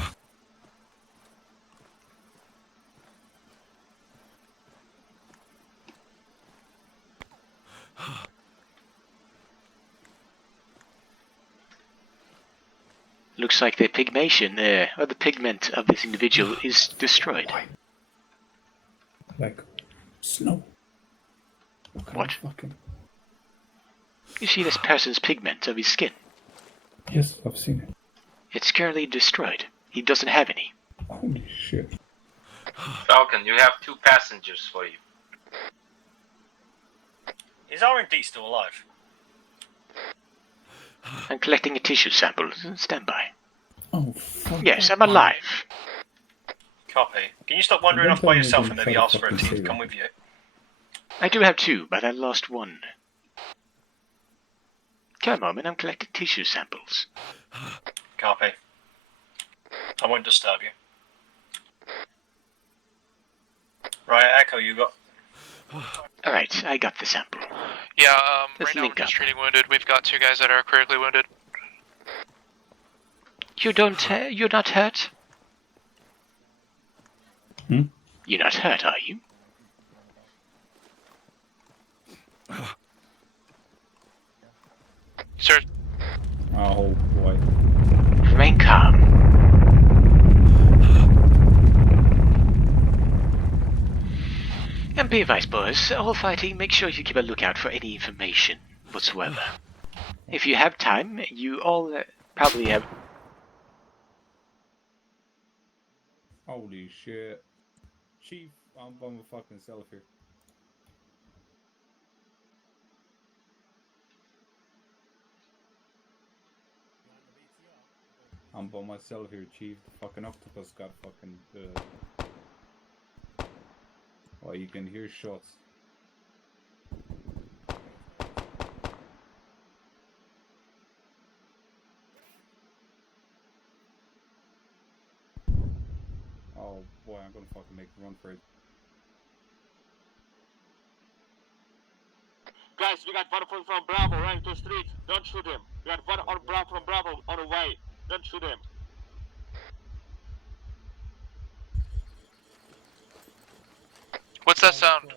Looks like the pigmentation, or the pigment of this individual is destroyed. Like snow. What? Fucking... You see this person's pigment of his skin? Yes, I've seen it. It's currently destroyed. He doesn't have any. Holy shit. Falcon, you have 2 passengers for you. Is R&D still alive? I'm collecting a tissue sample. Stand by. Oh, fuck. Yes, I'm alive. Copy. Can you stop wandering off by yourself and maybe ask for a team to come with you? I do have 2, but I lost 1. Come a moment, I'm collecting tissue samples. Copy. I won't disturb you. Right, Echo, you got... Alright, I got the sample. Yeah, Let's right now we're link just up. treating wounded. We've got 2 guys that are critically wounded. You're not hurt? Hmm? You're not hurt, are you? Sir, Oh boy. Remain calm. And be advised, boys, all fighting, make sure you keep a lookout for any information whatsoever. If you have time, you all probably have... Holy shit. Chief, I'm by my fucking self here. I'm by myself here, Chief. The fucking octopus got fucking... Well, you can hear shots. Oh boy, I'm gonna fucking make a run for it. Guys, we got one from Bravo running to the street. Don't shoot him. We got one on Bravo from Bravo on the way. Don't shoot him. what's that sound?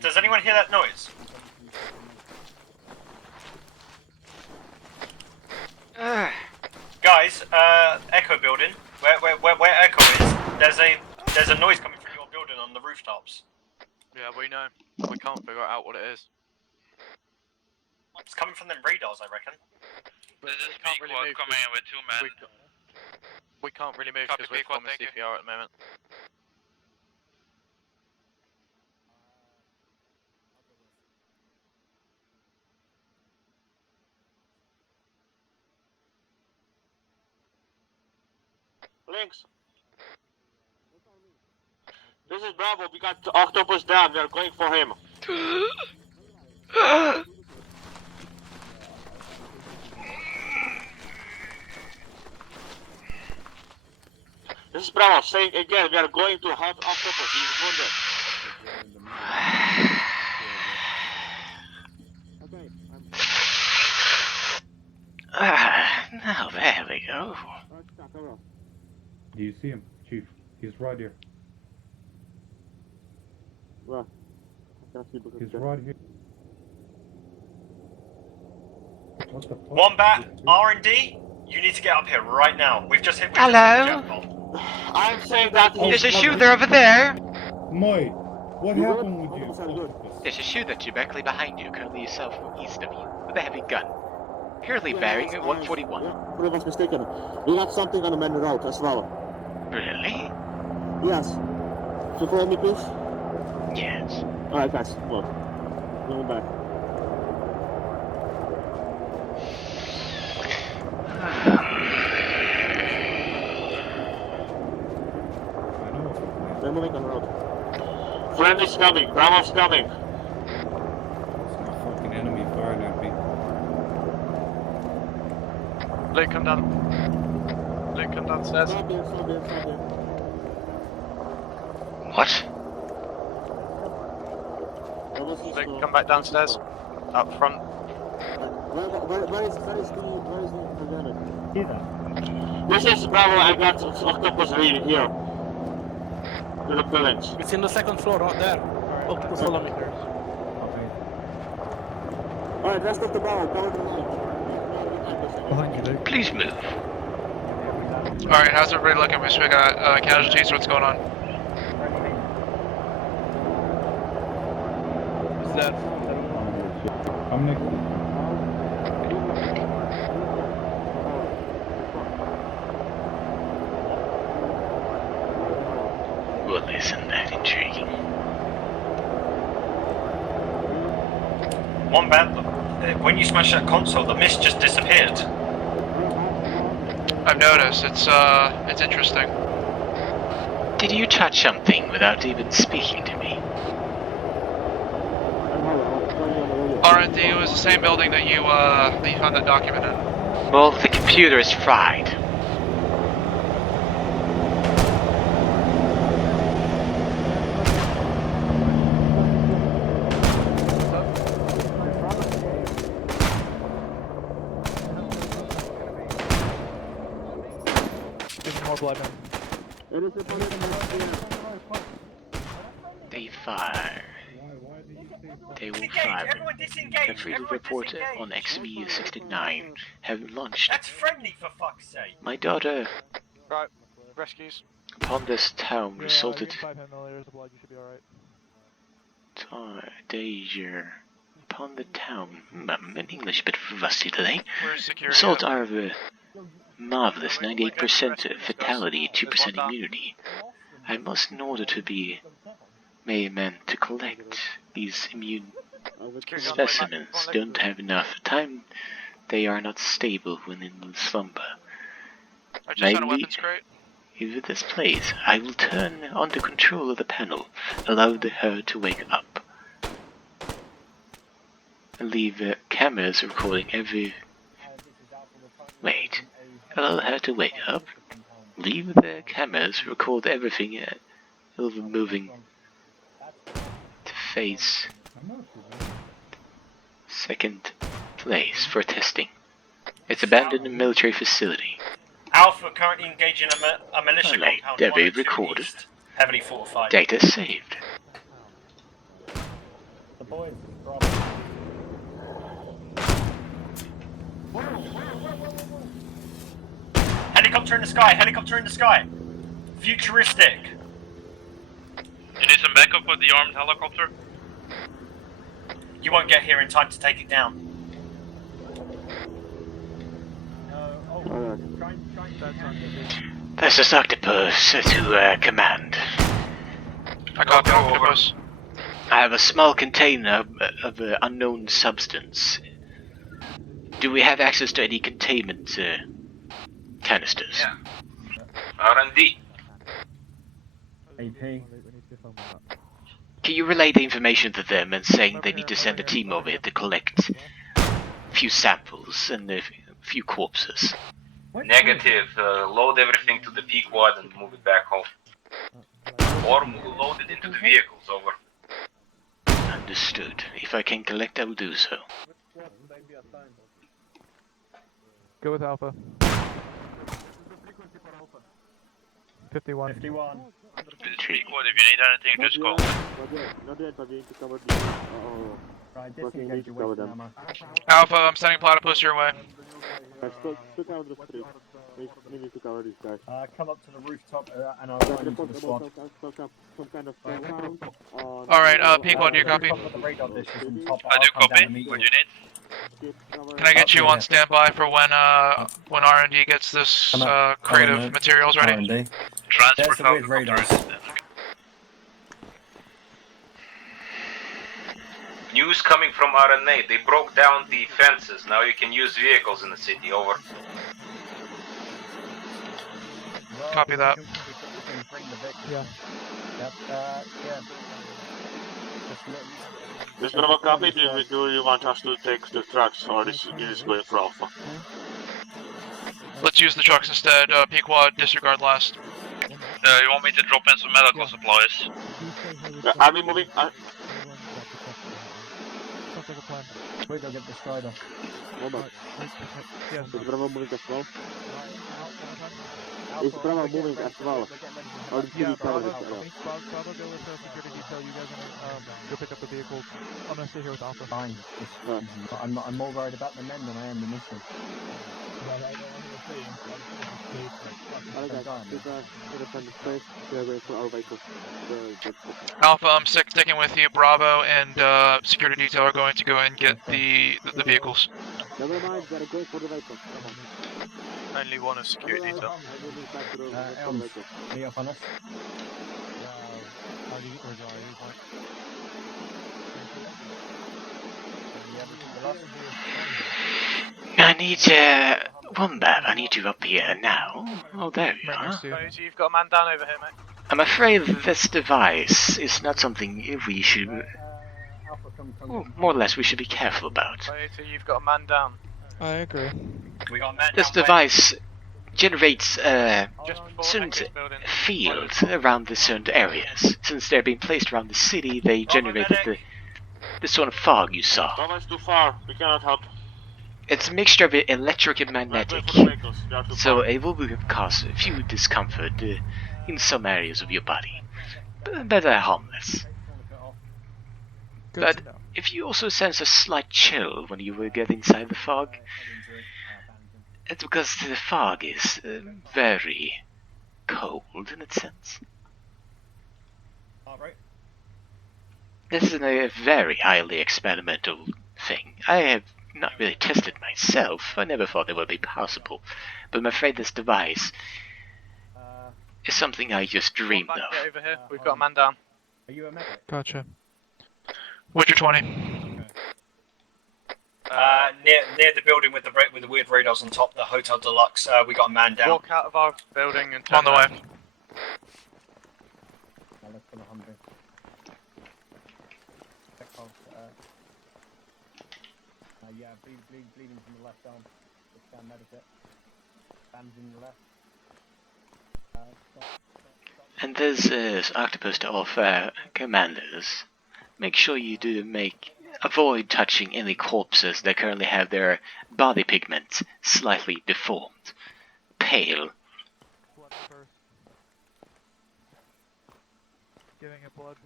Does anyone hear that noise? Guys, Echo building. Where Echo is, there's a noise coming from your building on the rooftops. Yeah, we know. We can't figure out what it is. It's coming from them radars, I reckon. This is can't Peak really One move coming in with 2 men. We can't really move Copy, because we're Peak One, from thank you. CPR at the moment. Links. This is Bravo. We got Octopus down. We are going for him. This is Bravo. Saying again, we are going to help Octopus. He's wounded. Okay. Now there we go. Do you see him, Chief? He's right here. Well, I can't see because He's right here. What the fuck? Wombat, R&D, you need to get up here right now. We've just hit. Hello? I'm saying that There's a shooter over there. Mate, what happened with you? There's a shooter directly behind you, currently southeast of you, with a heavy gun. Currently bearing 141. I was mistaken. We got something on the main road as well. Really? Yes. So follow me, please. Yes. Alright, guys. Look. Going back. They're moving on the road. Friendly's coming. Bravo's coming. Fucking enemy firing at me. Luke, come down. Luke, come downstairs. Stop here. What? Luke, come back downstairs. Up front. Where is the organic? This is Bravo, I got octopus reading here. To the village. It's in the second floor, right there. Octopus, follow me. Alright, rest of the Bravo, cover the line. Behind you, Luke. Please move. Alright, how's everybody looking? We got casualties, what's going on? Who's that? I'm Nick. Well, isn't that intriguing? One bad look. When you smash that console, the mist just disappeared. I've noticed, it's interesting. Did you touch something without even speaking to me? R&D was the same building that you found that document in. Well, the computer is fried. Give me more blood. They fire. They will fire. The Freedom Reporter on XV-69 have launched. That's friendly, for fuck's sake. My daughter, Right, rescues. upon this town, resulted 5 milliliters of blood, you should be alright. danger. Upon the town, I'm in English a bit rusty today. Where's security Result at? are of a marvelous 98% fatality, 2% immunity. I must, in order to be man to collect these immune specimens, don't have enough time. They are not stable when in slumber. I just found a Maybe weapons crate. if this plays, I will turn on the control of the panel, allow her to wake up. Leave cameras recording every... Wait. Allow her to wake up. Leave the cameras record everything moving to face second place for testing. It's abandoned a military facility. Alpha currently engaging a militia Alright, compound. Debbie 102 recorded. east, heavily fortified. Data saved. The boys, Helicopter in the sky, helicopter in the sky. Futuristic. You need some backup with the armed helicopter? You won't get here in time to take it down. This is Octopus to command. I got the octopus. I have a small container of unknown substance. Do we have access to any containment canisters? Yeah. R&D. AP. Can you relay the information to them and saying they need to send a team over here to collect a few samples and a few corpses? Negative. Load everything to the Pequod and move it back home. Or load it into the vehicles, over. Understood. If I can collect, I will do so. Go with Alpha. 51. Pequod, if you need anything, just call. Not yet, but we need to cover the... Working need to cover them. Alpha, I'm sending platypus your way. Still cover the street. We need to cover these guys. Come up to the rooftop and I'll join you to the squad. Some kind of compound on... Alright, Pequod, do you copy? I do copy. What do you need? Can I get you on standby for when R&D gets this crate of materials ready? Transfer helicopter. News coming from RNA. They broke down the fences. Now you can use vehicles in the city. Over. Copy that. Yeah. Yep, yeah. Mr. Bravo, copy. Do you want us to take the trucks, or is going for Alpha? Let's use the trucks instead. Pequod, disregard last. You want me to drop in some medical supplies? Are we moving? Sounds like a plan. We go get the strider. Yes. Is Bravo moving as well? Is Bravo moving as well? Or did Yeah, you cover Bravo, this area? Bravo, go with security detail. You guys are gonna go pick up the vehicles. I'm gonna stay here with Alpha. Fine. But I'm more worried about the men than I am the mission. Alright guys, you guys independent space. We are going for our vehicle. Alpha, I'm sticking with you. Bravo and security detail are going to go and get the vehicles. Never mind, we are going for the vehicle. Only one of security detail. Elms, be up on us. How do you get those guys? I need, Wombat, I need you up here now. Oh, there you are. You've got a man down over here, mate. I'm afraid this device is not something we should... Well, more or less we should be careful about. Toyota, you've got a man down. I agree. We got a man This down device generates Just before certain Hackett building. fields around the certain areas. Since they're being placed around the city, they generated the sort of fog you saw. Bravo is too far. We cannot help. It's a mixture of electric and magnetic, so it will cause a few discomfort in some areas of your body, but they're harmless. But if you also sense a slight chill when you get inside the fog, it's because the fog is very cold in its sense. Alright. This is a very highly experimental thing. I have not really tested myself. I never thought it would be possible, but I'm afraid this device is something I just dreamed of. Get over here. We've got a man down. Are you a medic? Gotcha. Witcher 20. near the building with the weird radars on top, the Hotel Deluxe. We got a man down. Walk out of our building and turn On the way. left. I'll look for the Humvee. Check off, yeah, bleeding from the left arm. Just down medicate. Bands in the left. And this is Octopus to all fair commanders. Make sure you avoid touching any corpses that currently have their body pigments slightly deformed, pale. Giving it blood.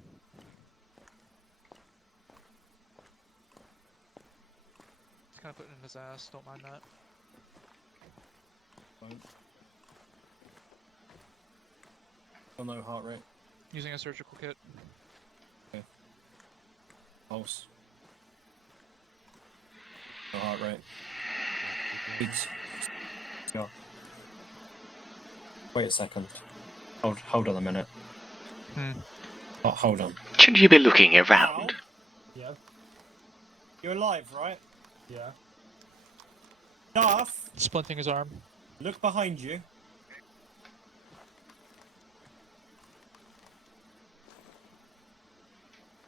Just kind of putting it in his ass, don't mind that. Still no heart rate. Using a surgical kit. Okay. Pulse. No heart rate. Beats. No. Wait a second. Hold on a minute. Oh, hold on. Shouldn't you be looking around? Yeah. You're alive, right? Yeah. Duff! Splinting his arm. Look behind you.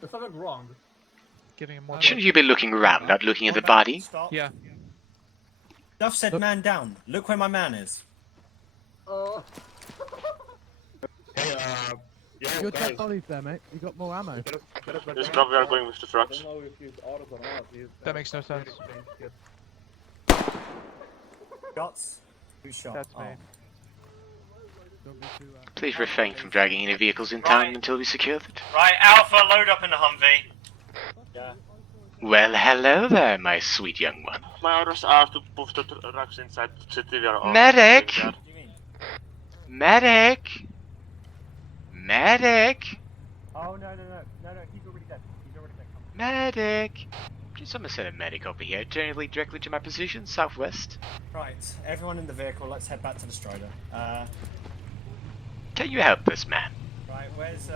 There's something wrong. Giving him more. Shouldn't you be looking around, not looking at the body? Stop. Yeah. Duff said man down. Look where my man is. Your dead bodies there, mate. You got more ammo. This job we are going with the trucks. That makes no sense. Shots? Who shot? That's me. Please refrain from dragging any vehicles in town until we secure it. Right, Alpha, load up in the Humvee. Yeah. Well, hello there, my sweet young one. My orders are to push the trucks inside the city. We are Medic! Medic! Medic! Oh, no, he's already dead. He's already dead. Medic! Please someone send a medic over here, directly to my position, southwest. Right, everyone in the vehicle, let's head back to the Strider. Can you help this man? Right, where's,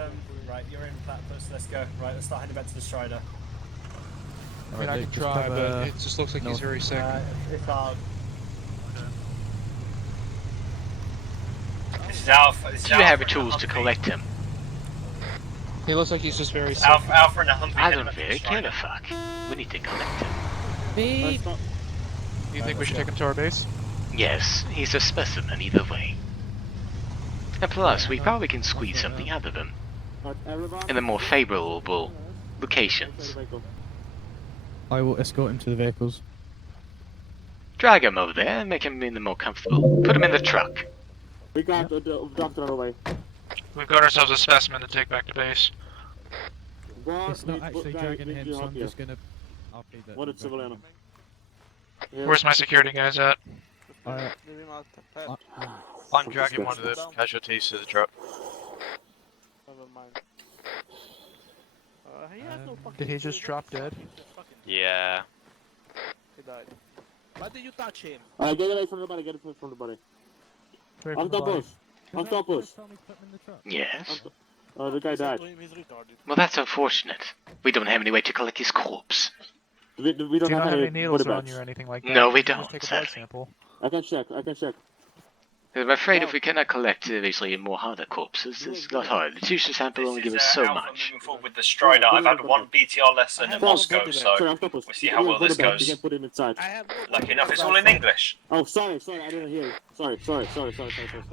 right, you're in Platypus, let's go. Right, let's start heading back to the Strider. I mean, I can try, but it just looks like he's very sick. It's hard. This is Alpha. Do you have the tools to collect him? He looks like he's just very sick. Alpha and a Humvee. I don't really care the fuck. We need to collect him. Beep. You think we should take him to our base? Yes, he's a specimen either way. And plus, we probably can squeeze something out of him. In the more favorable locations. I will escort him to the vehicles. Drag him over there and make him in the more comfortable. Put him in the truck. We got the doctor on the way. We've got ourselves a specimen to take back to base. It's not actually dragging him, so I'm just gonna... I'll feed that. What is civilian? Where's my security guys at? I'm dragging one of the casualties to the truck. Did he just drop dead? Yeah. He died. Why did you touch him? Get it from the body, get it from the body. On top us! On top us! Yes. The guy died. Well, that's unfortunate. We don't have any way to collect his corpse. We Do you don't not have any body needles on bags. you or anything like that? No, we You can don't, just take a blood sadly. sample. I can check. I'm afraid if we cannot collect basically more harder corpses, it's not hard. The tissue sample only gives us so Alpha much. moving forward with the Strider. I've had one BTR lesson in Moscow, so we'll see how well this You goes. can put him inside. Lucky enough, it's all in English. Oh, sorry, I didn't hear you. Sorry.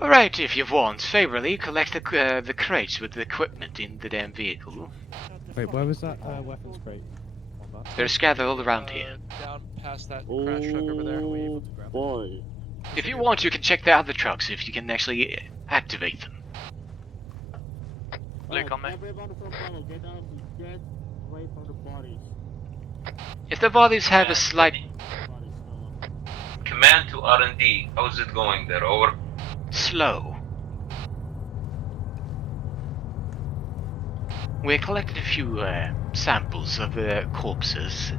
Alright, if you want, favorably collect the crates with the equipment in the damn vehicle. Wait, where was that weapons crate? They're scattered all around here. Down past that crash truck over there. Oh, boy. If you want, you can check the other trucks if you can actually activate them. Luke, on me. Everyone from Bravo, get away from the bodies. If the bodies have a slight... Command to R&D. How's it going there? Over. slow. We collected a few samples of corpses.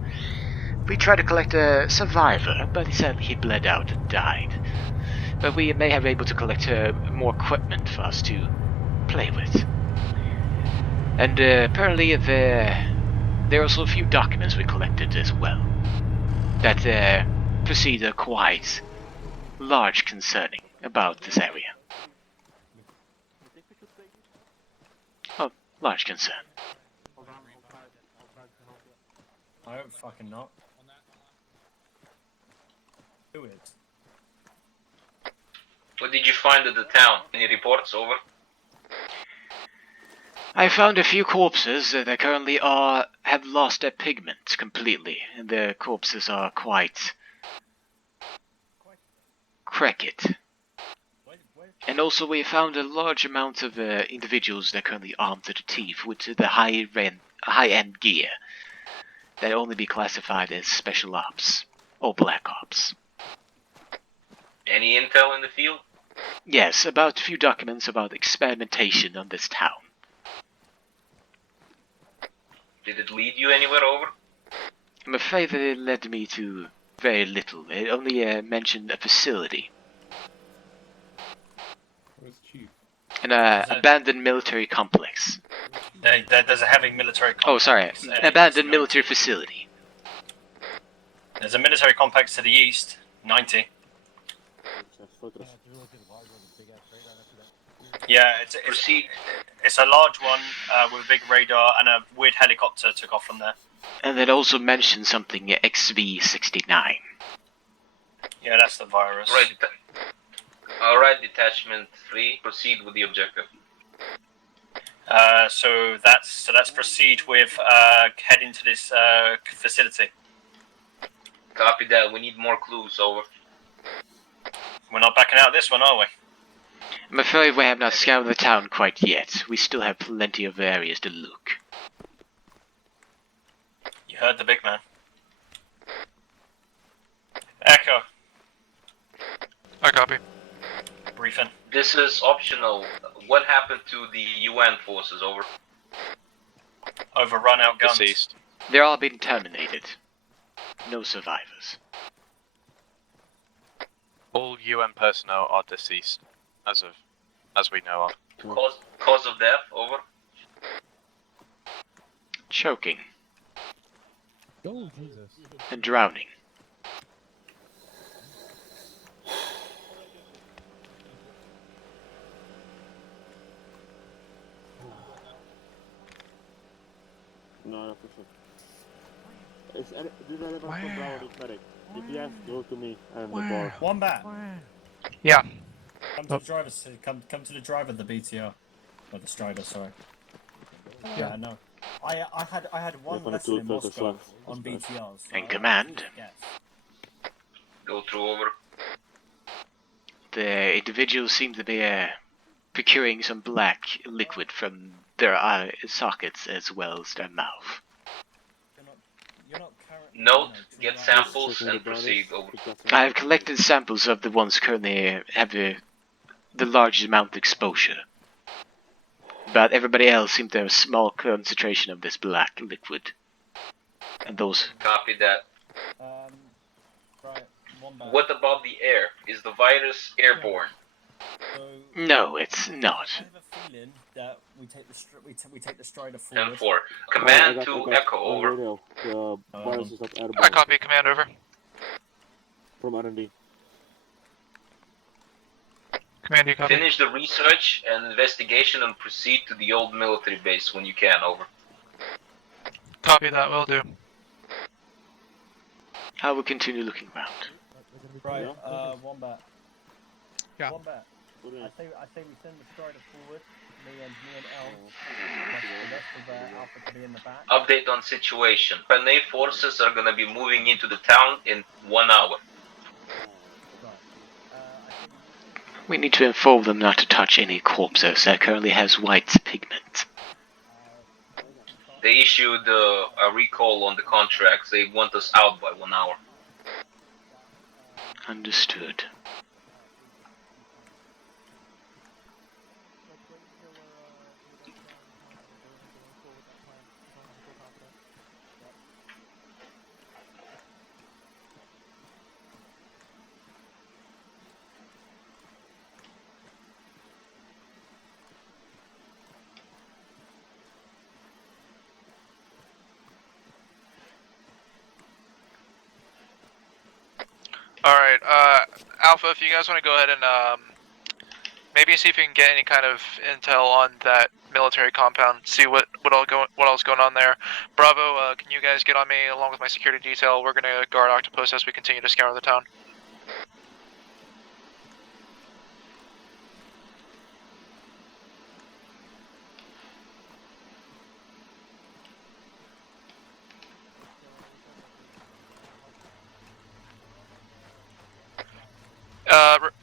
We tried to collect a survivor, but he said he bled out and died. But we may have able to collect more equipment for us to play with. And apparently there are also a few documents we collected as well that proceed quite large concerning about this area. Oh, large concern. I don't fucking know. Who is? What did you find at the town? Any reports? Over. I found a few corpses that currently have lost their pigment completely, and the corpses are quite cracked. And also we found a large amount of individuals that are currently armed to the teeth with the high-end gear that only be classified as special ops or black ops. Any intel in the field? Yes, about a few documents about experimentation on this town. Did it lead you anywhere? Over. I'm afraid that it led me to very little. It only mentioned a facility. Where's Chief? An abandoned military complex. There's a heavy military complex. Oh, sorry. Abandoned military facility. There's a military complex to the east, 90. Yeah, it's a large one with a big radar, and a weird helicopter took off from there. And it also mentioned something XV-69. Yeah, that's the virus. Right. Alright, Detachment 3, proceed with the objective. So that's proceed with heading to this facility. Copy that. We need more clues. Over. We're not backing out of this one, are we? I'm afraid we have not scoured the town quite yet. We still have plenty of areas to look. You heard the big man. Echo. I copy. Briefing. This is optional. What happened to the UN forces? Over. Overrun, outgunned. Deceased. They're all being terminated. No survivors. All UN personnel are deceased, as we know of. Cause of death? Over. Choking. Oh, Jesus. And drowning. No, for sure. Is the relevant from Bravo is medic? If yes, go to me and the bar. Wombat. Yeah. Come to the driver's seat. Come to the driver of the BTR. Or the Strider, sorry. Yeah, no. I had one lesson in Moscow on BTRs. In command. Yes. Go through over. The individuals seem to be procuring some black liquid from their eye sockets as well as their mouth. Note, get samples and proceed over. I have collected samples of the ones currently have the largest amount of exposure. But everybody else seems to have a small concentration of this black liquid. And those... Copy that. Right, Wombat. What about the air? Is the virus airborne? No, it's not. I have a feeling that we take the Strider forward. 10-4. Command to Echo, over. Radio. The virus is not airborne. I copy, command, over. From R&D. Command, you copy. Finish the research and investigation and proceed to the old military base when you can, over. Copy that, will do. I will continue looking around. Right, Wombat. Yeah. Wombat. I say we send the Strider forward. Me and Elm. The rest of Alpha to be in the back. Update on situation. NA forces are gonna be moving into the town in 1 hour. We need to inform them not to touch any corpses that currently has white pigment. They issued a recall on the contracts. They want us out by 1 hour. Understood. Alright, Alpha, if you guys want to go ahead and maybe see if you can get any kind of intel on that military compound, see what else going on there. Bravo, can you guys get on me along with my security detail? We're going to guard Octopus as we continue to scour the town.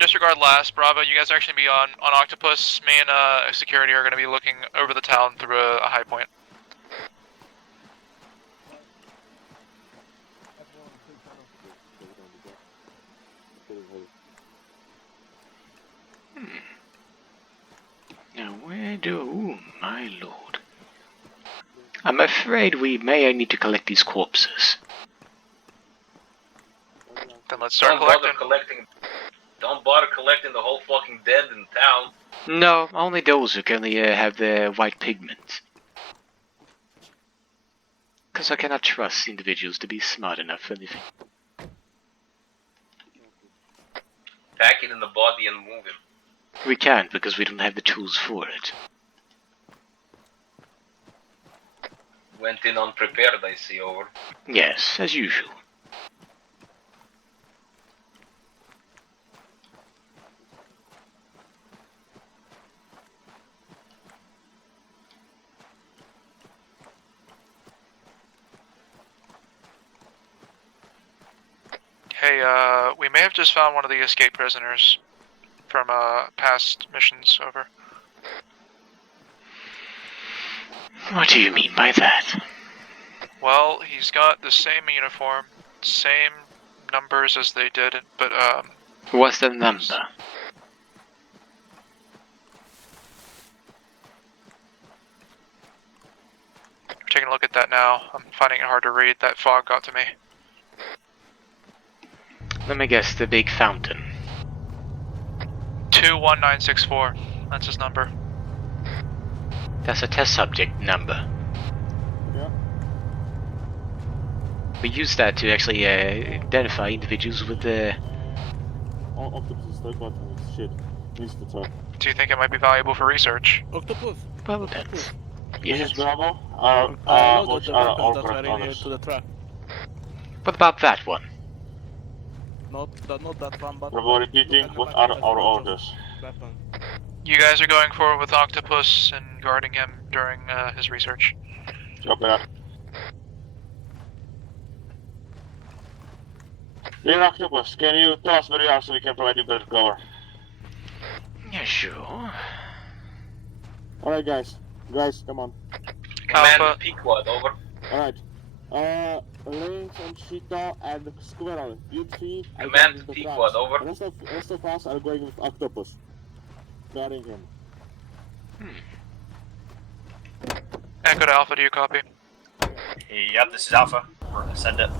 Disregard last, Bravo, you guys are actually be on Octopus. Me and security are going to be looking over the town through a high point. Now where do... Ooh, my lord. I'm afraid we may need to collect these corpses. Then let's start collecting. Don't bother collecting the whole fucking dead in town. No, only those who currently have the white pigment. Because I cannot trust individuals to be smart enough for anything. Pack it in the body and move him. We can't because we don't have the tools for it. Went in unprepared, I see, over. Yes, as usual. Hey, we may have just found one of the escaped prisoners from past missions, over. What do you mean by that? Well, he's got the same uniform, same numbers as they did, but What's the number? We're taking a look at that now. I'm finding it hard to read. That fog got to me. Let me guess, the big fountain. 21964. That's his number. That's a test subject number. Yeah. We use that to actually identify individuals with the... Octopus is third button is shit. Needs to talk. Do you think it might be valuable for research? Octopus! Well, depends. This is Bravo. Load Watch the our weapons all that correct were in here orders. to the truck. What about that one? Not that one, but Bravo repeating, what are our orders? weapon. You guys are going forward with Octopus and guarding him during his research. Copy that. Dear Octopus, can you tell us where you are so we can provide you better cover? Yeah, sure. Alright guys, come on. Command Alpha. Pequod, over. Alright. Lynx and Cheetah and Squirrel, you three are Command going with the Pequod, trucks. over. The rest of us are going with Octopus. Guarding him. Echo to Alpha, do you copy? Yep, this is Alpha. Send it.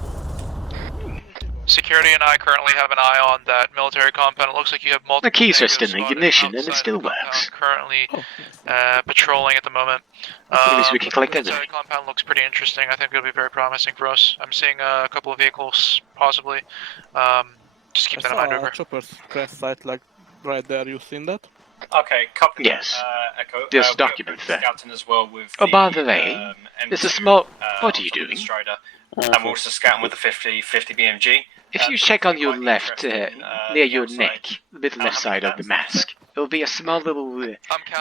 Security and I currently have an eye on that military compound. It looks like you have multiple. The keys are tangos still in spotted ignition and it outside still of the works. compound, currently patrolling at the moment. Means we can collect the everything. compound looks pretty interesting. I think it'll be very promising for us. I'm seeing a couple of vehicles, possibly. Just keep that in mind, over. Chopper's crash site, like right there. You seen that? Okay, copy. Yes. Echo. There's documents there. Scouting as well with Oh, by the way, there's a small... What are you doing? Strider. I'm also scouting with the 50 BMG. If you check on your left, near your neck, the middle left side of the mask, there'll be a small little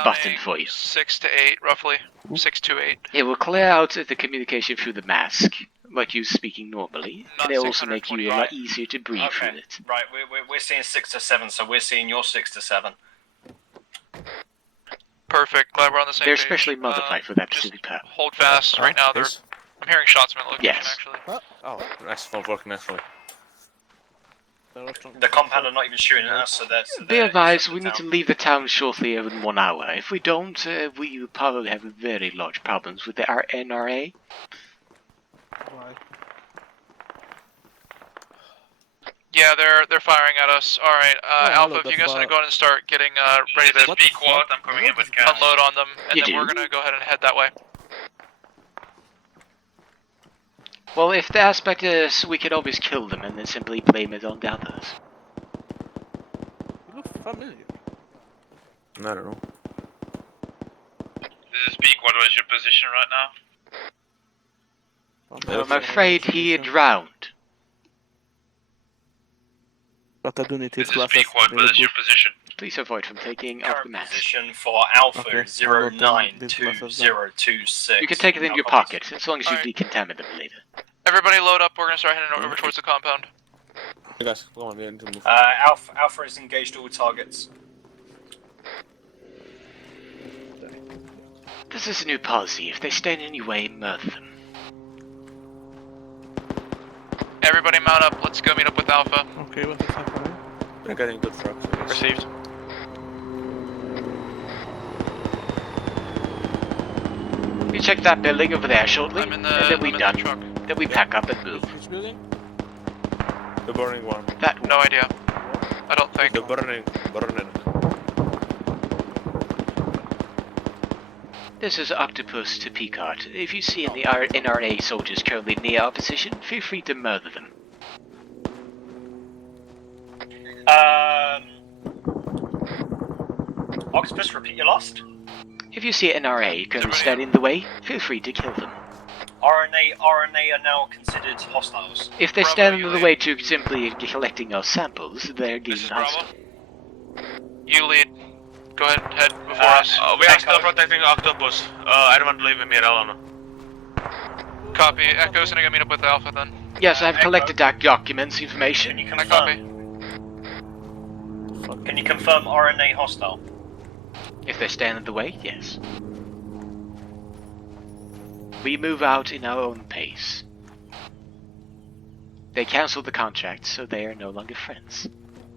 button for you. 6 to 8, roughly. 6 to 8. It will clear out the communication through the mask, like you speaking normally, and it'll also make you a lot easier to breathe through it. Right, we're seeing 6 to 7, so we're seeing your 6 to 7. Perfect. Glad we're on the same They're page. specially modified for that specific purpose. Hold fast. Right now, they're... I'm hearing shots from the location, Yes. actually. Oh, nice one working nicely. The compound are not even shooting at us, so that's... Be advised, we need to leave the town shortly in 1 hour. If we don't, we will probably have very large problems with the NRA. Right. Yeah, they're firing at us. All right, Alpha, if you guys want to go ahead and start getting ready to Pequod, I'm coming in with gas. unload on them, and then we're gonna go ahead and head that way. Well, if the aspect is, we could always kill them and then simply blame it on the others. You look familiar. I don't know. This is Pequod, what is your position right now? I'm afraid he drowned. But I do need his This is glasses. Pequod, what is your position? Please avoid from taking off the mask. Position for Alpha Okay, 092026. You can take it in your pocket, as long as you decontaminate them later. Everybody load up, we're gonna start heading over towards the compound. Hey guys, come on, we need to move. Alpha is engaged all targets. This is a new policy. If they stand in your way, murder them. Everybody mount up, let's go meet up with Alpha. Okay, what is happening? They're getting good trucks. Received. We check that building over there shortly, and then we're done. Truck. Then we pack up and move. Which building? The burning one. That one. No idea. I don't think. The burning. This is Octopus to Picard. If you see any NRA soldiers currently near our position, feel free to murder them. Octopus, repeat your last. If you see NRA currently standing in the way, feel free to kill them. RNA are now considered hostiles. If they stand in the way to simply collecting our samples, they're getting hostile. You lead. Go ahead and head before us. We are still protecting Octopus. I don't want to leave him here alone. Copy. Echo's gonna go meet up with Alpha then. Yes, I've collected that documents, information. Can you I copy. Can you confirm RNA hostile? If they stand in the way, yes. We move out in our own pace. They cancelled the contract, so they are no longer friends.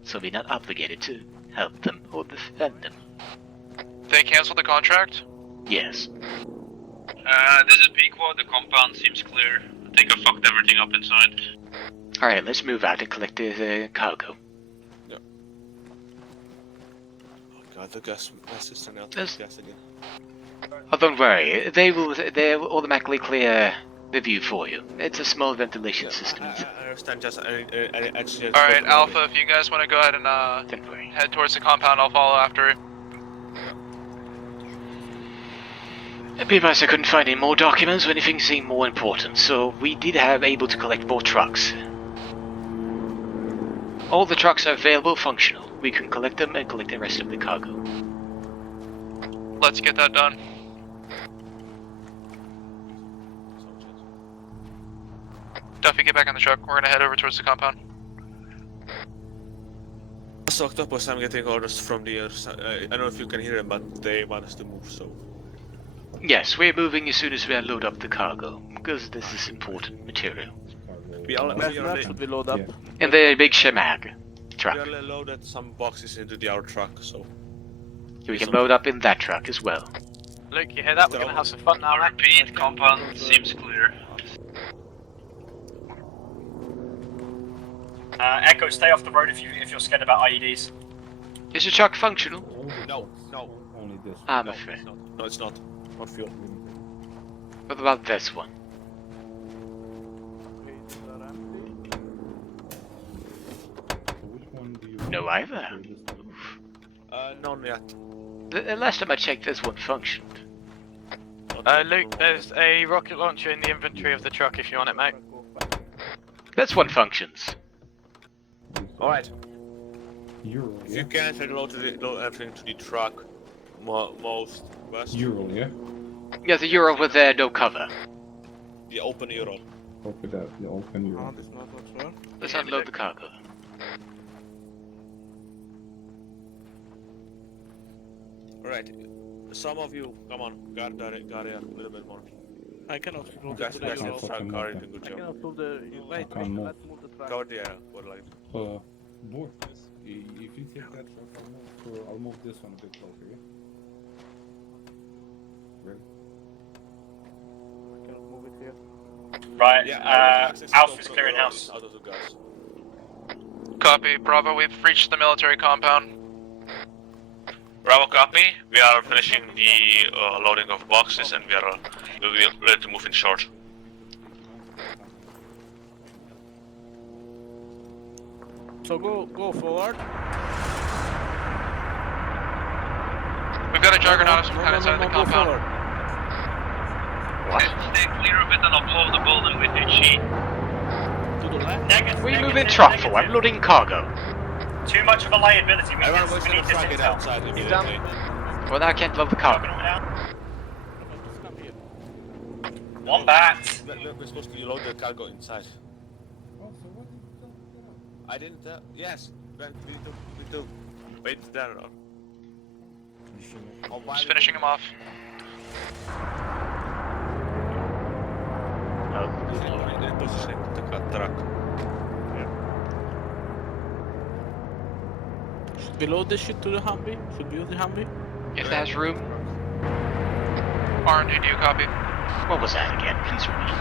So we're not obligated to help them or defend them. They canceled the contract? Yes. This is Pequod, the compound seems clear. I think I fucked everything up inside. Alright, let's move out and collect the cargo. Yep. Oh god, the gas system now. Yes. Gas again. Oh, don't worry. They'll automatically clear the view for you. It's a small ventilation system. I understand, just I actually... Alright, Alpha, if you guys want to go ahead and head towards the compound, I'll follow after. P-Pass, I couldn't find any more documents or anything seemed more important, so we did have able to collect more trucks. All the trucks are available, functional. We can collect them and collect the rest of the cargo. Let's get that done. Duffy, get back on the truck. We're gonna head over towards the compound. So Octopus, I'm getting orders from the other side. I don't know if you can hear them, but they want us to move, so... Yes, we're moving as soon as we unload up the cargo, because this is important material. We load up. In the big Shemag truck. We only loaded some boxes into our truck, so... We can load up in that truck as well. Luke, you hear that? We're gonna have some fun now, Repeat, compound seems clear. Echo, stay off the road if you're scared about IEDs. Is the truck functional? No. Only this. I'm afraid. No, it's not. Not fuel. What about this one? Which one do you... No either. None yet. The last time I checked, this one functioned. Luke, there's a rocket launcher in the inventory of the truck if you want it, mate. This one functions. Alright. Euro, If you can, load everything to the truck. Most west. Euro, yeah? Yeah, the Euro with no cover. The open Euro. Copy that, the open Euro. Let's unload the cargo. Alright. Some of you, come on, guard a little bit more. I cannot move Guys, the guys, Euro. car in good I job. cannot move the... Wait, Can't move. let's move the truck. Cover the area, for like... Board. If you take that truck, I'll move this one a bit closer, yeah? Ready? I cannot move it here. Right, Alf is clearing house. Copy. Bravo, we've reached the military compound. Bravo, copy. We are finishing the loading of boxes and we'll be ready to move in short. So go forward. We've got a juggernaut of some kind inside the compound. Stay clear of it and I'll blow the building with HE. To the left. We move in truck for unloading cargo. Too much of a liability. We need this intel. He's done. Well, now I can't load the cargo. One bat. We're supposed to load the cargo inside. I didn't yes, we do. Wait there. Just finishing him off. Repositioning the truck. Should we load this shit to the Humvee? Should we use the Humvee? If there's room. RNG, do you copy? What was that again? Please repeat.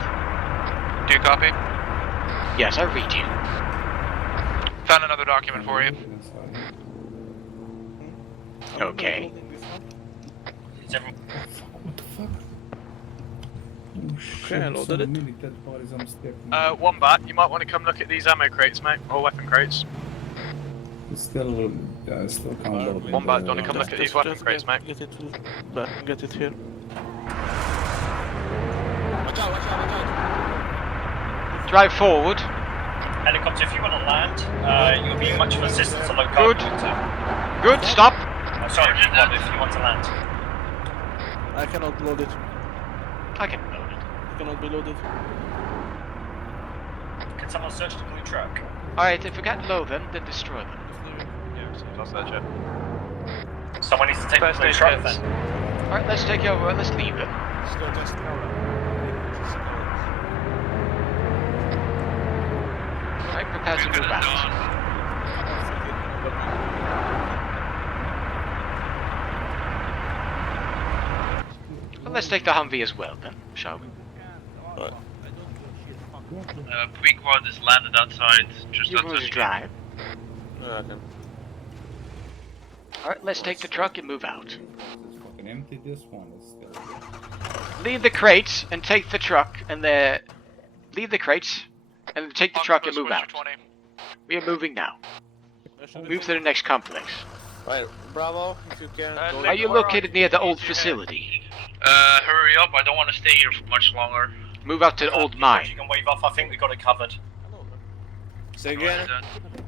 Do you copy? Yes, I read you. Found another document for you. Okay. What the fuck? Oh shit, I loaded it. many dead bodies on the step. Wombat, you might want to come look at these ammo crates, mate, or weapon crates. It's still can't load. Wombat, do you want to come look at these weapon crates, mate? Get it here. Watch out. Drive forward. Helicopter, if you want to land, you'll be much of assistance on the cargo. Good, stop. Sorry, P-Quad, if you want to land. I cannot load it. I can load it. It cannot be loaded. Can someone search the blue truck? Alright, if we can't load them, then destroy them. I'll search it. Someone needs to take First the blue aid truck kits. then. Alright, let's take over. Let's leave them. Alright, prepare to move out. Well, let's take the Humvee as well, then, shall we? Pequod is landed outside, just You outside will the drive. Okay. Alright, let's take the truck and move out. It's fucking empty. This one is still. Leave the crates and take the truck, and leave the crates and take the truck and move out. We are moving now. Move to the next complex. Right, Bravo, if you can. Are you located near the old facility? Hurry up, I don't want to stay here for much longer. Move out to the old mine. You can wave off, I think we got it covered. Say again.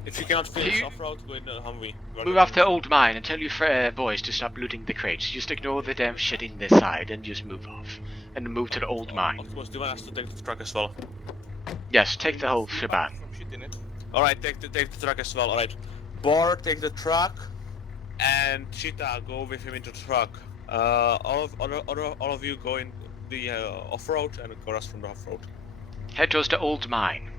If you cannot finish off-road, go in the Humvee. Move off to the old mine and tell your boys to stop looting the crates. Just ignore the damn shit in this side and just move off. And move to the old mine. Octopus, do you want us to take the truck as well? Yes, take the whole shebang. Alright, take the truck as well, alright. Bor, take the truck, and Cheetah, go with him into the truck. All of you go in the off-road and Koras from the off-road. Head towards the old mine.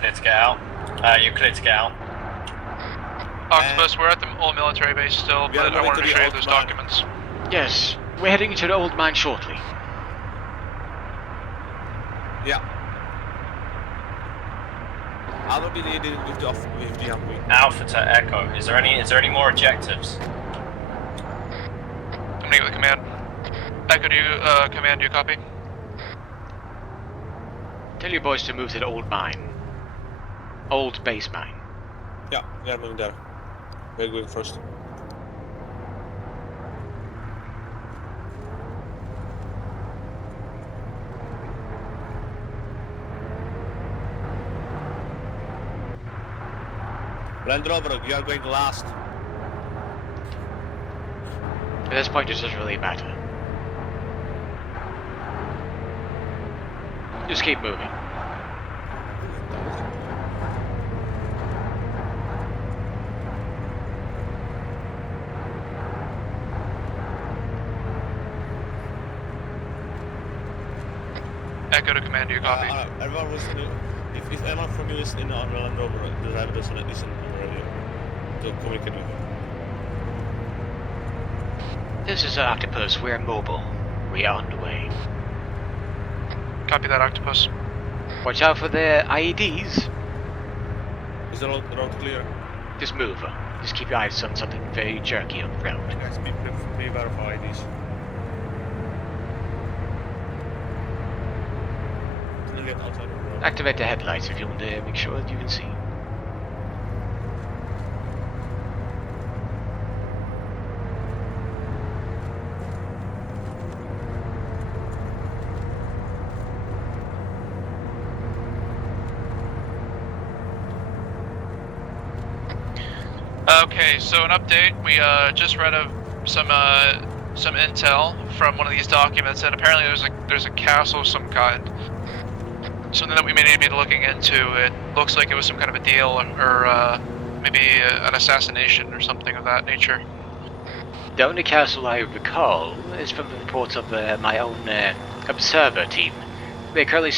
Clear to get out. You clear to get out. Octopus, we're at the old military base still, but I wanted to show you those documents. Yes, we're heading to the old mine shortly. Yeah. I will be leading with the Humvee. Alpha to Echo. Is there any more objectives? I'm gonna get the command. Echo, do you command? Do you copy? Tell your boys to move to the old mine. Old base mine. Yeah, we are moving there. We're going first. Land Rover, you are going last. At this point, it doesn't really matter. Just keep moving. Echo to command, do you copy? Everyone was if anyone from you is in on Land Rover, the driver doesn't listen on the radio to communicate with you. This is Octopus. We're mobile. We are on the way. Copy that, Octopus. Watch out for the IEDs. Is the road clear? Just move. Just keep your eyes on something very jerky on the road. Guys, be aware for IEDs. Activate the headlights if you want to make sure that you can see. Okay, so an update. We just read of some intel from one of these documents, and apparently there's a castle of some kind. Something that we may need to be looking into. It looks like it was some kind of a deal, or maybe an assassination or something of that nature. The only castle I recall is from the reports of my own observer team. They currently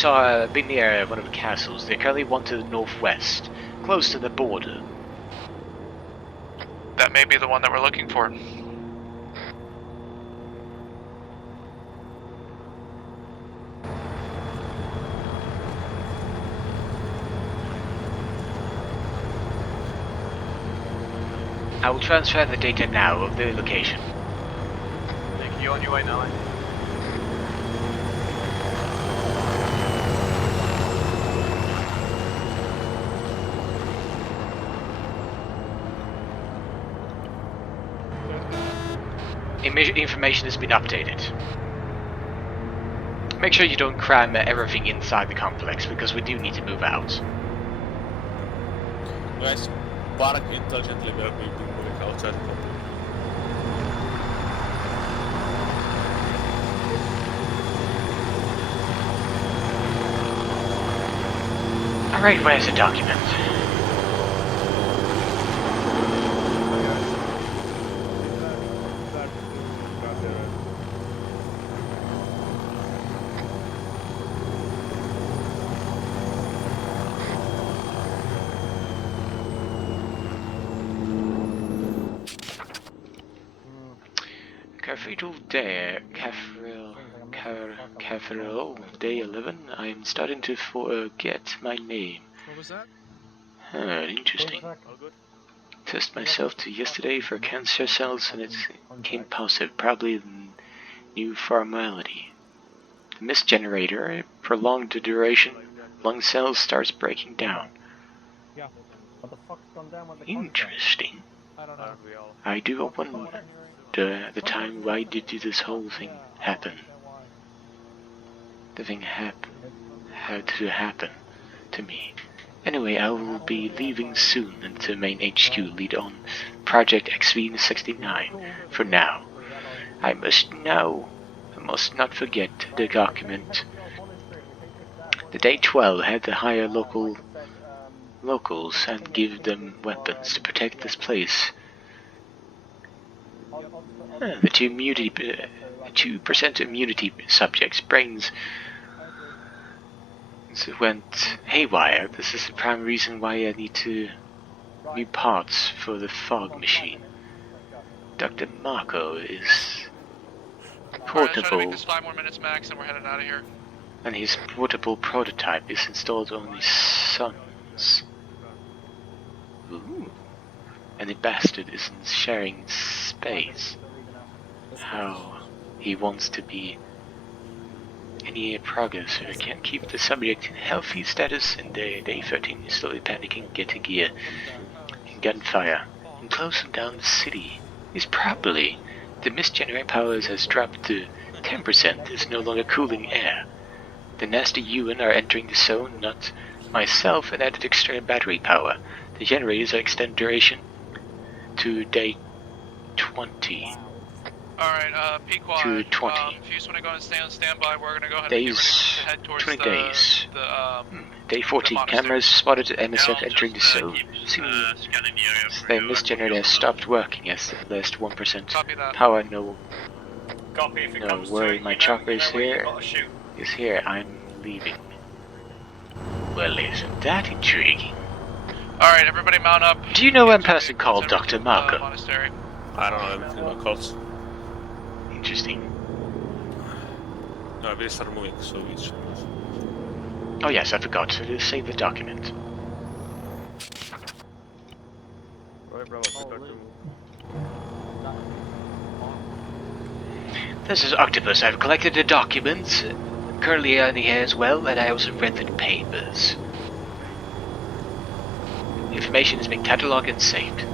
been near one of the castles. They currently want to the northwest, close to the border. That may be the one that we're looking for. I will transfer the data now of the location. Thank you, on your way now. Information has been updated. Make sure you don't cram everything inside the complex, because we do need to move out. Guys, park intelligently, we will be moving outside the complex. Alright, where's the document? Cathedral Day 11. I'm starting to forget my name. What was that? Interesting. Test myself to yesterday for cancer cells and it came positive. Probably the new formality. The mist generator, prolonged the duration, lung cells starts breaking down. Yeah. What the fuck? fuck's gone down with the contract? Interesting. I don't know. I do wonder at the time why did this whole thing happen? The thing had to happen to me. Anyway, I will be leaving soon into main HQ lead on Project XV69 for now. I must not forget the document. The Day 12 had to hire locals and give them weapons to protect this place. The 2% immunity subjects' brains went haywire. This is the prime reason why I need new parts for the fog machine. Dr. Marco is Alright, let's try to make portable, this 5 more minutes max and we're heading out of here. and his portable prototype is installed only sons. Ooh. And the bastard isn't sharing space. How he wants to be any progress, so I can't keep the subject in healthy status, and day 13 is slowly panicking, getting gear, and gunfire, and closing down the city. Is probably the misgenerating powers has dropped to 10%, is no longer cooling air. The nasty UN are entering the zone, not myself, and added external battery power. The generators are extended duration to day 20. Alright, Pequod, to 20. if you just want to go and stay on standby, we're going to go ahead Days, and get ready to head towards 20 days. the Day 14, cameras spotted MSF entering the zone. The misgenerator has stopped working as the last 1% power. No worry, my chopper is here. I'm leaving. Well, isn't that intriguing? Alright, everybody mount up. Do you know a person called Dr. Marco? Monastery. I don't know anything about cults. Interesting. No, we started moving, so we should move. Oh yes, I forgot to save the document. This is Octopus. I've collected the documents. Currently on the air as well, and I also read the papers. Information has been catalogued and saved.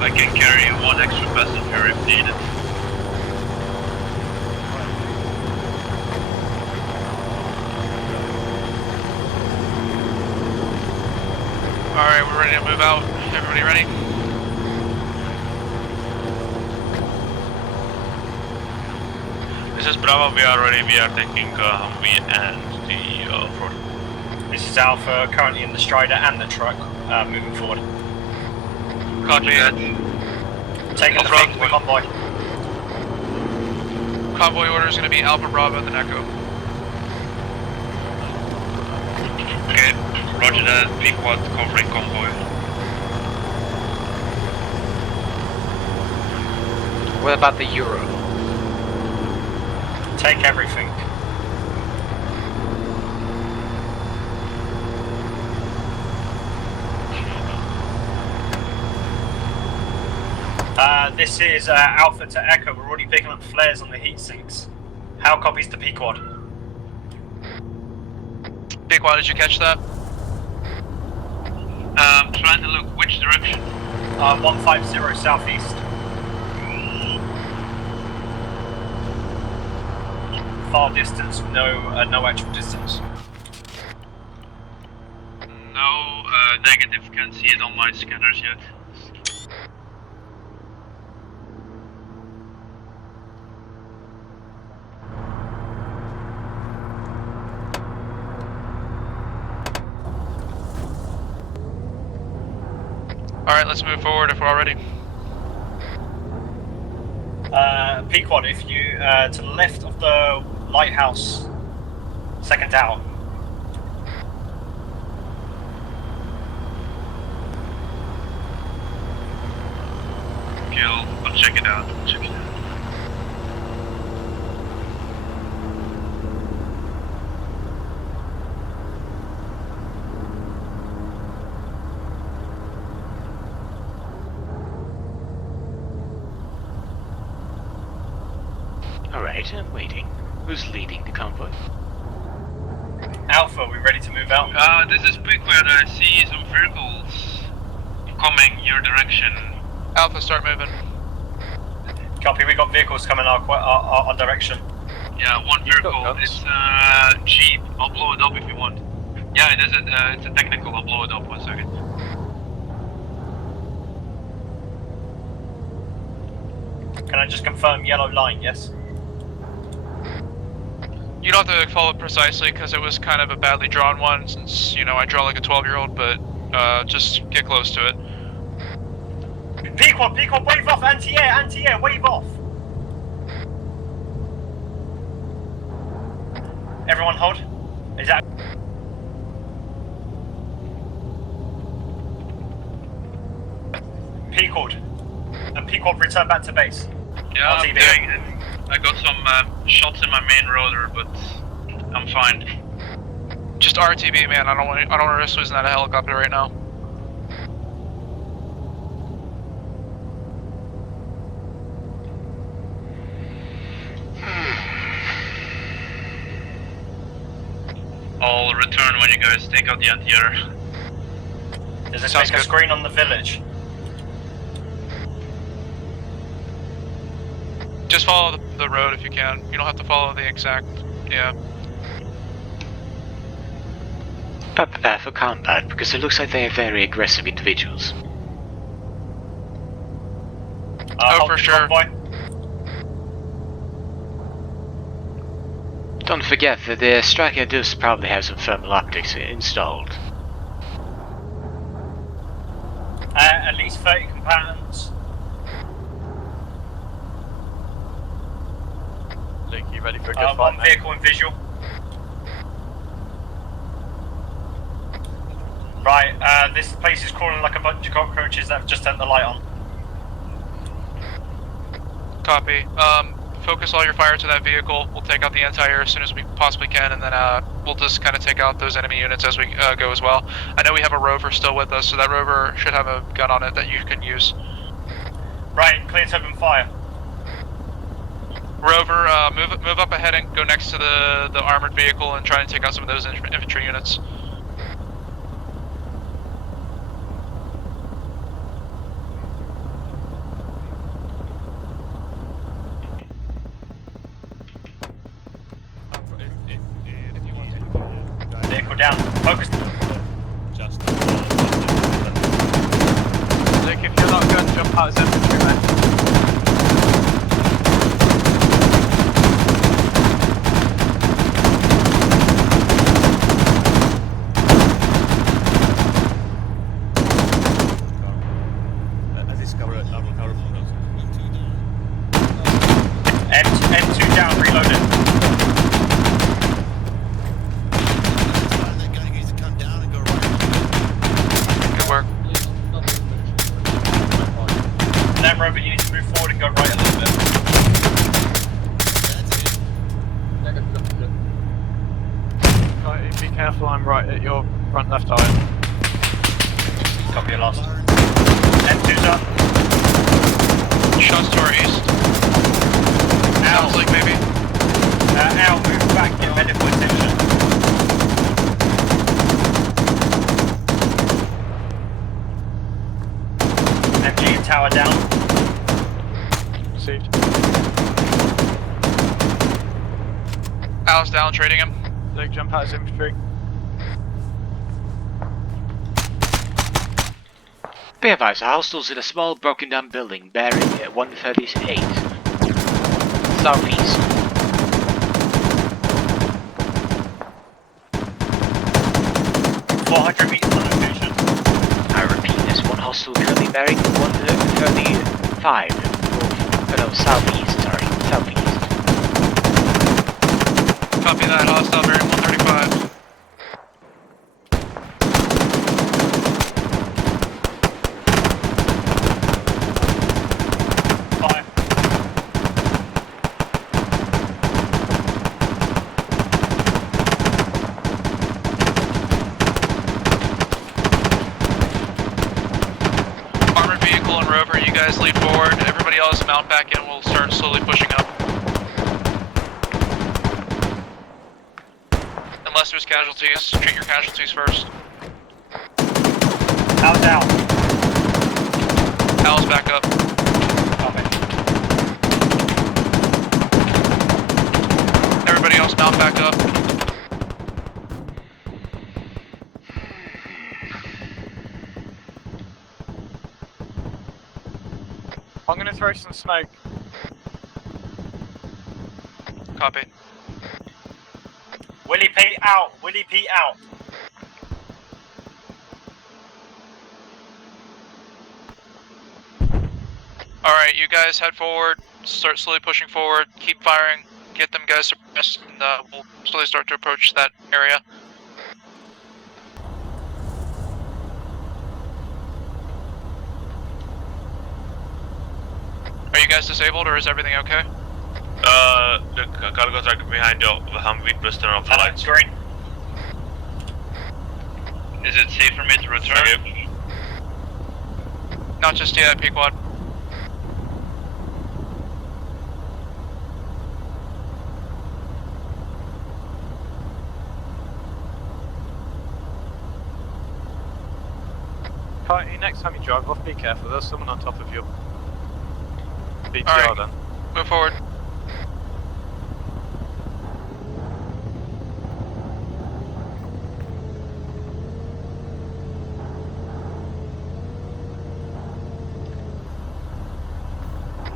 I can carry one extra passenger if needed. Alright, we're ready to move out. Everybody ready? This is Bravo, we are ready, we are taking Humvee and the Ford. This is Alpha, currently in the Strider and the truck, moving forward. Copy that. Taking the front convoy. Convoy order is going to be Alpha Bravo and then Echo. Okay, roger that, Pequod covering convoy. What about the Euro? Take everything. This is Alpha to Echo. We're already picking up flares on the heat sinks. How copies to Pequod? Pequod, did you catch that? Trying to look which direction? 150 southeast. Far distance, no actual distance. No, negative, can't see it on my scanners yet. Alright, let's move forward if we're all ready. Pequod, if you, to the left of the lighthouse, second tower. Okay, I'll check it out. Alright, I'm waiting. Who's leading the convoy? Alpha, we ready to move out? This is Pickwood. I see some vehicles coming your direction. Alpha, start moving. Copy, we got vehicles coming our direction. Yeah, one vehicle. It's Jeep. I'll blow it up if you want. Yeah, it is it's a technical. I'll blow it up. 1 second. Can I just confirm yellow line, yes? You don't have to follow it precisely because it was kind of a badly drawn one since, you know, I draw like a 12-year-old, but just get close to it. Pequod, wave off, anti-air, wave off! Everyone hold. Is that... Pequod. And Pequod, return back to base. Yeah, I'm doing it. I got some shots in my main rotor, but I'm fine. Just RTB, man. I don't want to risk losing that helicopter right now. I'll return when you guys take out the anti-air. Does this make a screen on the village? Just follow the road if you can. You don't have to follow the exact, yeah. Not prepare for combat, because it looks like they are very aggressive individuals. Oh, for sure. Convoy. Don't forget that the striker does probably have some thermal optics installed. At least 30 combatants. Luke, you ready for a good One fight, vehicle in visual. Right, this place is crawling like a bunch of cockroaches that have just turned the light on. Copy. Focus all your fire to that vehicle. We'll take out the anti-air as soon as we possibly can, and then we'll just kind of take out those enemy units as we go as well. I know we have a rover still with us, so that rover should have a gun on it that you can use. Right, clear to open fire. Rover, move up ahead and go next to the armored vehicle and try and take out some of those infantry units. Vehicle down. Focus. Luke, if you're not going to jump out as infantry, man. M2 down, reloaded. Good work. Land Rover, you need to move forward and go right a little bit. Right, be careful, I'm right at your front left eye. Copy your last. M2's up. Shots to our east. Sounds like maybe. Al, move back, get medical attention. MG tower down. Received. Al's down, trading him. Luke, jump out as infantry. Be advised, hostiles in a small broken down building bearing 138 southeast. meters on location. I repeat, there's one hostile currently bearing 135 southeast, southeast. Copy that, hostile bearing 135. Rover, you guys lead forward. Everybody else mount back in. We'll start slowly pushing up. unless there's casualties. Treat your casualties first. Al's down. Al's back up. Everybody else mount back up. I'm gonna throw some smoke. Copy. Willie P out. Willie P out. Alright, you guys head forward. Start slowly pushing forward. Keep firing. Get them guys suppressed, and we'll slowly start to approach that area. Are you guys disabled, or is everything okay? The cargo truck behind the Humvee plus turn off the lights. Green. Is it safe for me to return? Not just yet, Pequod. Next time you drive off, be careful. There's someone on top of you. BTR Alright, then. move forward.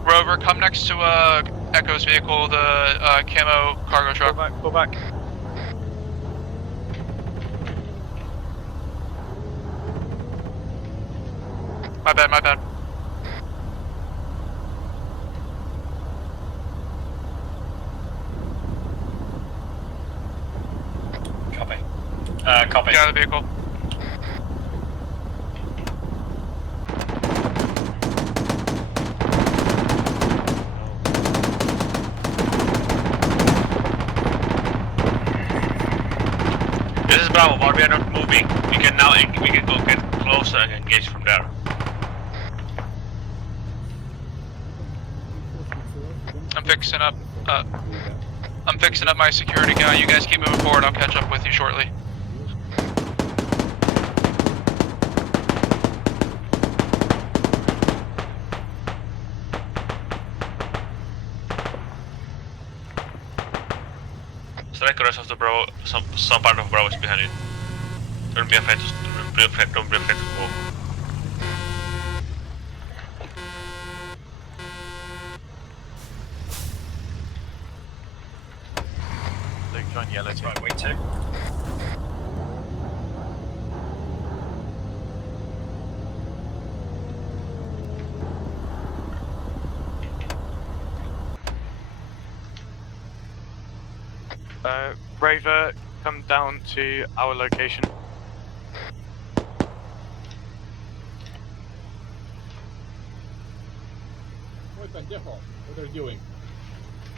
Rover, come next to Echo's vehicle, the camo cargo truck. Pull back. My bad. Copy. Copy. Get out of the vehicle. This is Bravo, while we are not moving, we can go get closer and engage from there. I'm fixing up my security guy. You guys keep moving forward. I'll catch up with you shortly. Strike the rest of the Bravo. Some part of Bravo is behind you. Don't be afraid to move. Join yellow team. Right, wait two. Rover, come down to our location. What are you doing?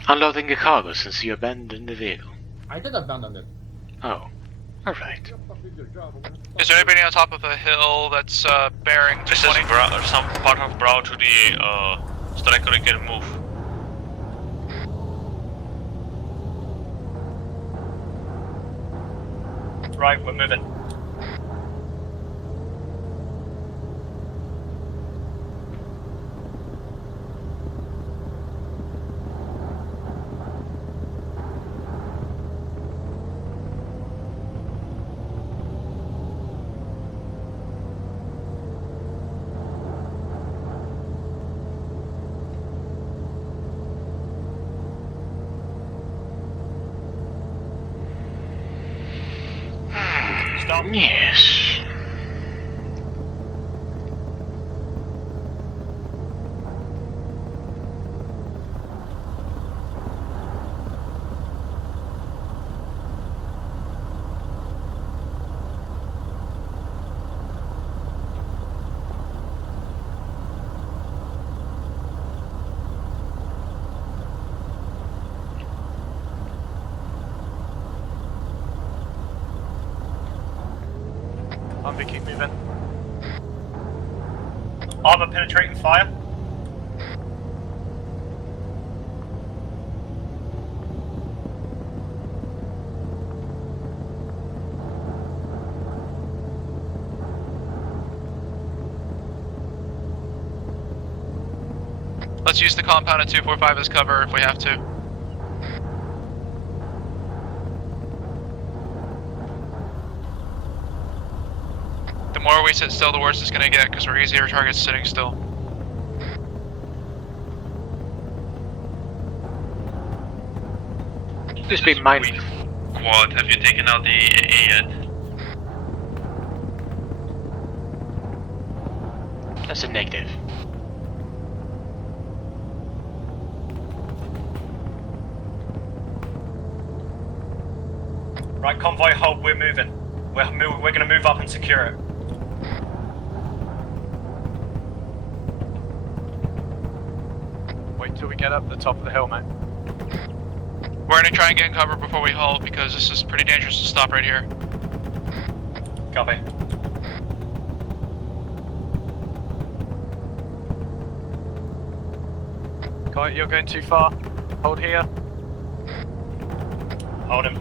Unloading the cargo since you abandoned the vehicle. I did abandon it. Oh, alright. Is there anybody on top of a hill that's bearing 220? This is some part of Bravo to the striker can move. Right, we're moving. Stop. Yes. We keep moving. Armor penetrating fire. Let's use the compound at 245 as cover if we have to. The more we sit still, the worse it's gonna get, because we're easier targets sitting still. Just be mindful. Quad, have you taken out the AA yet? That's a negative. Right, convoy hold, we're moving. We're gonna move up and secure it. Wait till we get up the top of the hill, mate. We're gonna try and get in cover before we halt, because this is pretty dangerous to stop right here. Copy. Kite, you're going too far. Hold here. Hold him.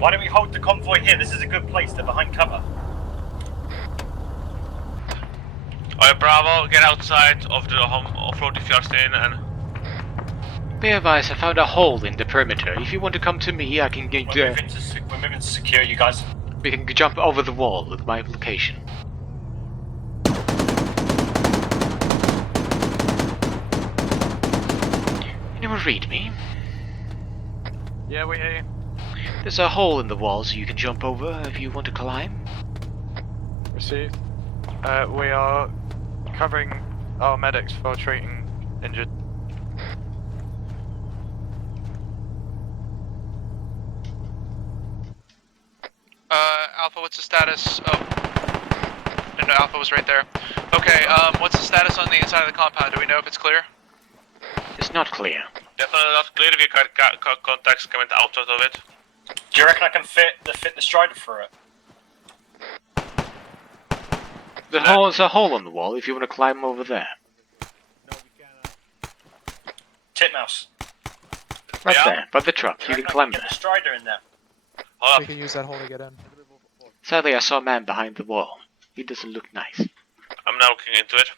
Why don't we hold the convoy here? This is a good place. They're behind cover. Alright, Bravo, get outside of the offroad if you're staying and... Be advised, I found a hole in the perimeter. If you want to come to me, I can get... We're moving to secure you guys. We can jump over the wall at my location. Anyone read me? Yeah, we hear you. There's a hole in the wall so you can jump over if you want to climb. Received. We are covering our medics for treating injured. Alpha, what's the status? Oh. No, Alpha was right there. Okay, what's the status on the inside of the compound? Do we know if it's clear? It's not clear. Definitely not clear if you got contacts coming out of it. Do you reckon I can fit the Strider through it? There's a hole in the wall if you want to climb over there. Titmouse. Right there, by the truck. You can climb Get there. the Strider in there. We can use that hole to get in. Sadly, I saw a man behind the wall. He doesn't look nice. I'm now looking into it.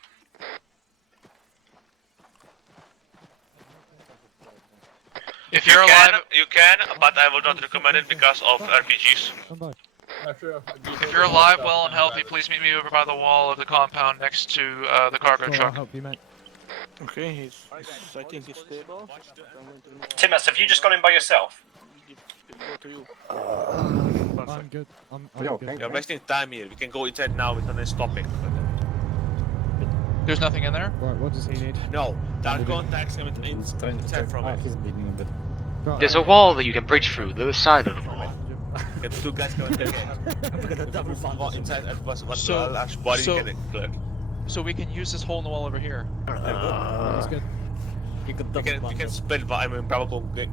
If you're alive, you can, but I would not recommend it because of RPGs. if you're alive, well and healthy, please meet me over by the wall of the compound next to the cargo I'll truck. help you, mate. Okay, I think he's stable. Titmouse, have you just gone in by yourself? I'm good. I'm good. You're wasting time here. We can go inside now without any stopping. There's nothing in there? Right, what does he need? No, there are contacts inside from it. There's a wall that you can bridge through the side of the wall. Get two guys going there. I'm gonna double fund inside and what body can it clear. So we can use this hole in the wall over here. That's good. You can split, but I mean, Bravo can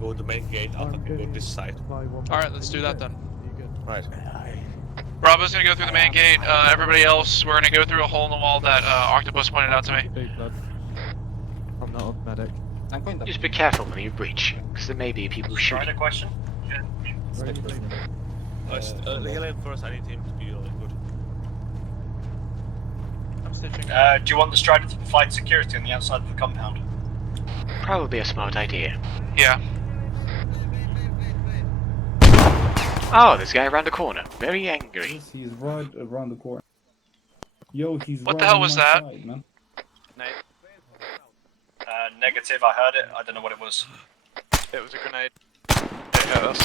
go to the main gate, Alpha can go this side. Alright, let's do that then. Right. Bravo's gonna go through the main gate. Everybody else, we're gonna go through a hole in the wall that Octopus pointed out to me. I'm not a medic. Just be careful when you breach, because there may be people shooting. Strider question? Healing first, I need him to be really good. I'm stitching. Do you want the Strider to provide security on the outside of the compound? Probably a smart idea. Yeah. Oh, this guy around the corner. Very angry. He's right around the corner. Yo, he's What right the hell on was my that? side, man. Negative, I heard it. I don't know what it was. It was a grenade. It hit us.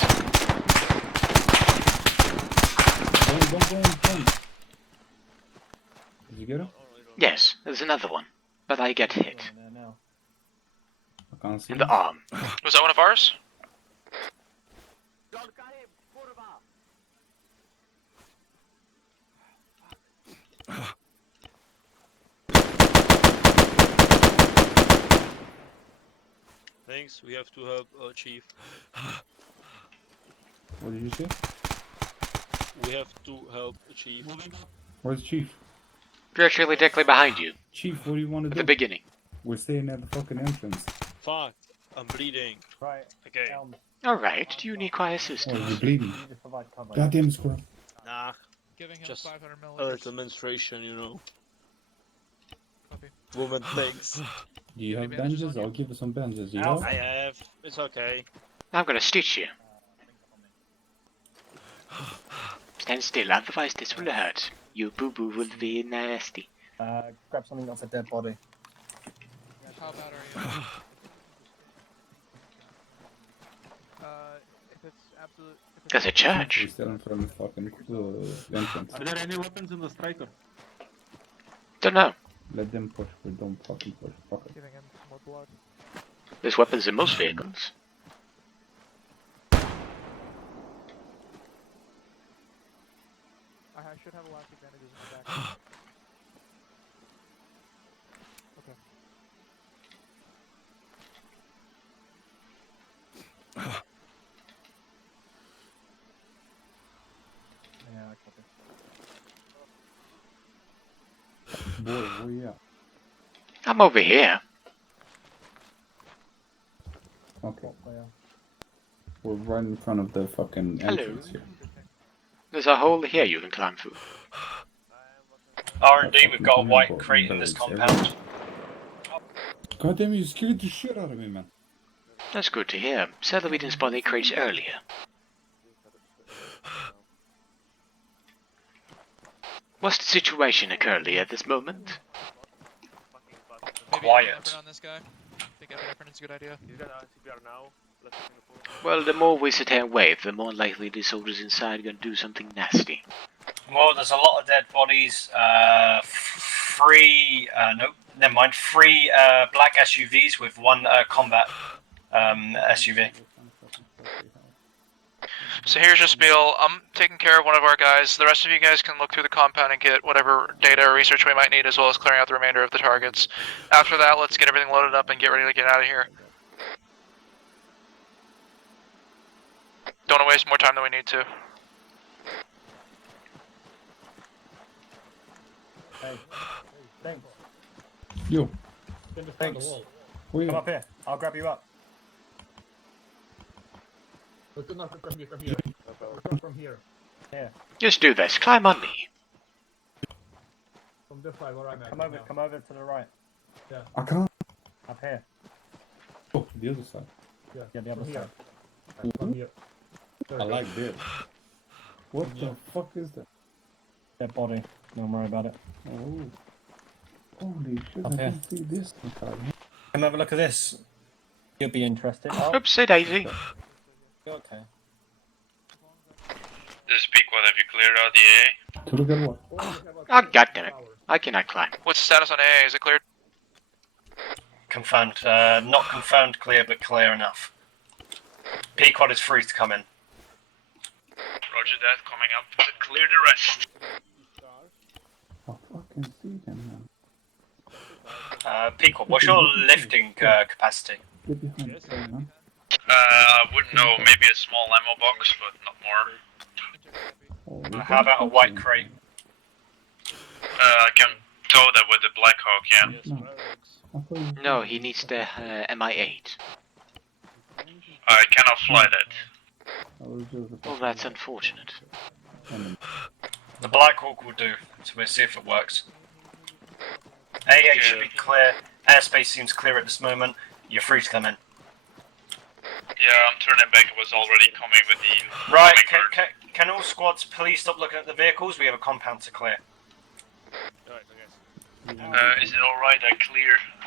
Boom. Did you get him? Yes, there's another one. But I get hit. I can't see In the arm. Was that one of ours? Thanks, we have to help Chief. What did you say? We have to help Chief. Where's Chief? Virtually directly behind you. Chief, what do you want to do? At the beginning. We're staying at the fucking entrance. Fuck, I'm bleeding. Right. Okay. Alright, do you need quiet Oh, assistance? you're bleeding. You need to provide cover. Goddamn squirrel. Nah. Giving him Just 500 a milliliters. little menstruation, you know. Copy. Woman things. Do you have bandages? I'll give you some bandages. Do you have? I have. It's okay. I'm gonna stitch you. Stand still, otherwise this will hurt. Your boo-boo will be nasty. Grab something off a dead body. How bad are you? If it's absolute... There's a church. We're still in front of the fucking entrance. Are there any weapons in the striker? Don't know. Let them push. We don't fucking push. Fuck it. Giving him some more blood. There's weapons in most vehicles. I should have elastic bandages in my back. Okay. Yeah, I copy. Boy, where you at? I'm over here. Okay. We're right in front of the fucking entrance here. There's a hole here you can climb through. R&D, we've got a white crate in this compound. God damn, you scared the shit out of me, man. That's good to hear. Sadly we didn't spot any crates earlier. What's the situation currently at this moment? Maybe Quiet. epinephrine on this guy. Think epinephrine is a good idea. He's got CPR now. Let's Well, the more we sit here and wait, the more likely the soldiers inside are going to do something nasty. Well, there's a lot of dead bodies. Three black SUVs with one combat SUV. So here's your spiel. I'm taking care of one of our guys. The rest of you guys can look through the compound and get whatever data or research we might need, as well as clearing out the remainder of the targets. After that, let's get everything loaded up and get ready to get out of here. Don't want to waste more time than we need to. Hey, thanks. Yo. Thanks. Where you Come at? up here. I'll grab you up. From here. Here. Just do this. Climb on me. From this side where I'm at. Come over to the right. Yeah. I can't. Up here. Oh, the other side. Yeah, the other From side. here. From here. I like this. What the fuck is that? Dead body. Don't worry about it. Oh. Holy shit, Up I here. didn't see this. Come have a look at this. You'll be interested. Oh, Oopsie daisy. you're okay. This is Pequod, have you cleared out the A? To look at what? Oh, goddammit. I cannot climb. What's the status on AA? Is it cleared? Confirmed. Not confirmed clear, but clear enough. Pequod is free to come in. Roger that, coming up to clear the rest. I fucking see them now. Pequod, what's your lifting capacity? Get behind the train, man. I wouldn't know, maybe a small ammo box, but not more. Oh, How about a white crate? I can tow that with the Black Hawk, yeah. No, he needs the MI8. I cannot fly that. Well, that's unfortunate. The Black Hawk will do, so we'll see if it works. AA should be clear. Airspace seems clear at this moment. You're free to come in. Yeah, I'm turning back. I was already coming with the Right, hummingbird. can all squads please stop looking at the vehicles? We have a compound to clear. Is it alright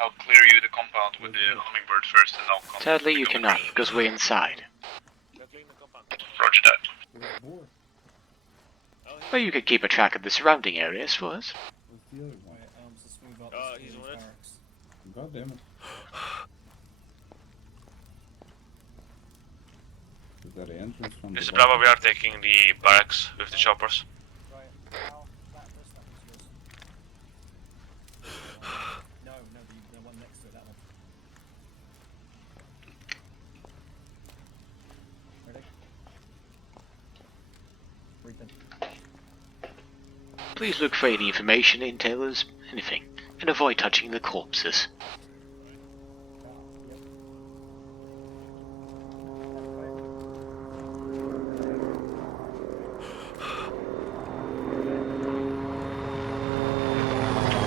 I'll clear you the compound with the hummingbird first and I'll come. Sadly, you cannot, because we're inside. Roger that. But you could keep a track of the surrounding areas for us. He's on it. God damn it. Is that the entrance from This is the Bravo, we are taking the barracks with the choppers. No, the one next to it, that one. Ready? Please look for any information, intel, anything, and avoid touching the corpses.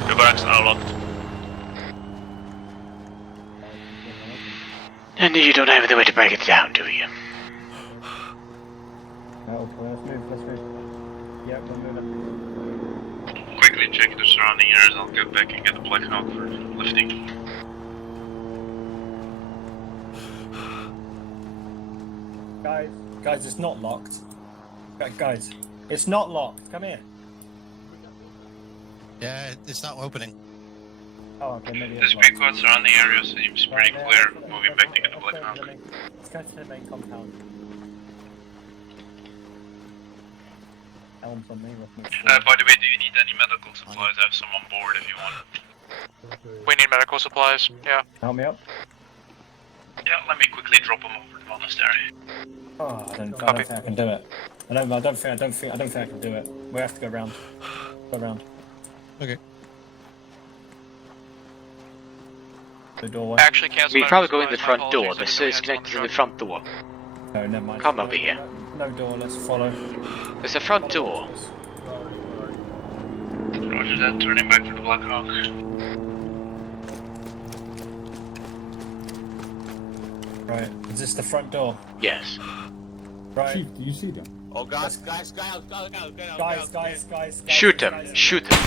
The barracks are locked. And you don't have any way to break it down, do you? No, let's move. Yeah, we're moving. Quickly check the surrounding areas, I'll go back and get the Black Hawk for lifting. Guys, it's not locked. Guys, it's not locked. Come here. Yeah, it's not opening. Oh, okay, maybe The it's locked. speed quad surrounding area seems pretty clear. Moving back to get the Black Hawk. Let's go to the main compound. Elms on me, with me. By the way, do you need any medical supplies? I have some on board if you want. We need medical supplies. Yeah. Help me up. Yeah, let me quickly drop them over the monastery. Oh, I don't think I can do it. I don't think I can do it. We have to go round. Go round. Okay. The doorway. Actually, cancel. We probably go in the front door. This is connected to the front door. No, never mind. Come over here. No door, let's follow. There's a front door. Roger that, turning back to the Black Hawk. Right, is this the front door? Yes. Right. Chief, do you see them? Oh, guys. Shoot them. Shoot them.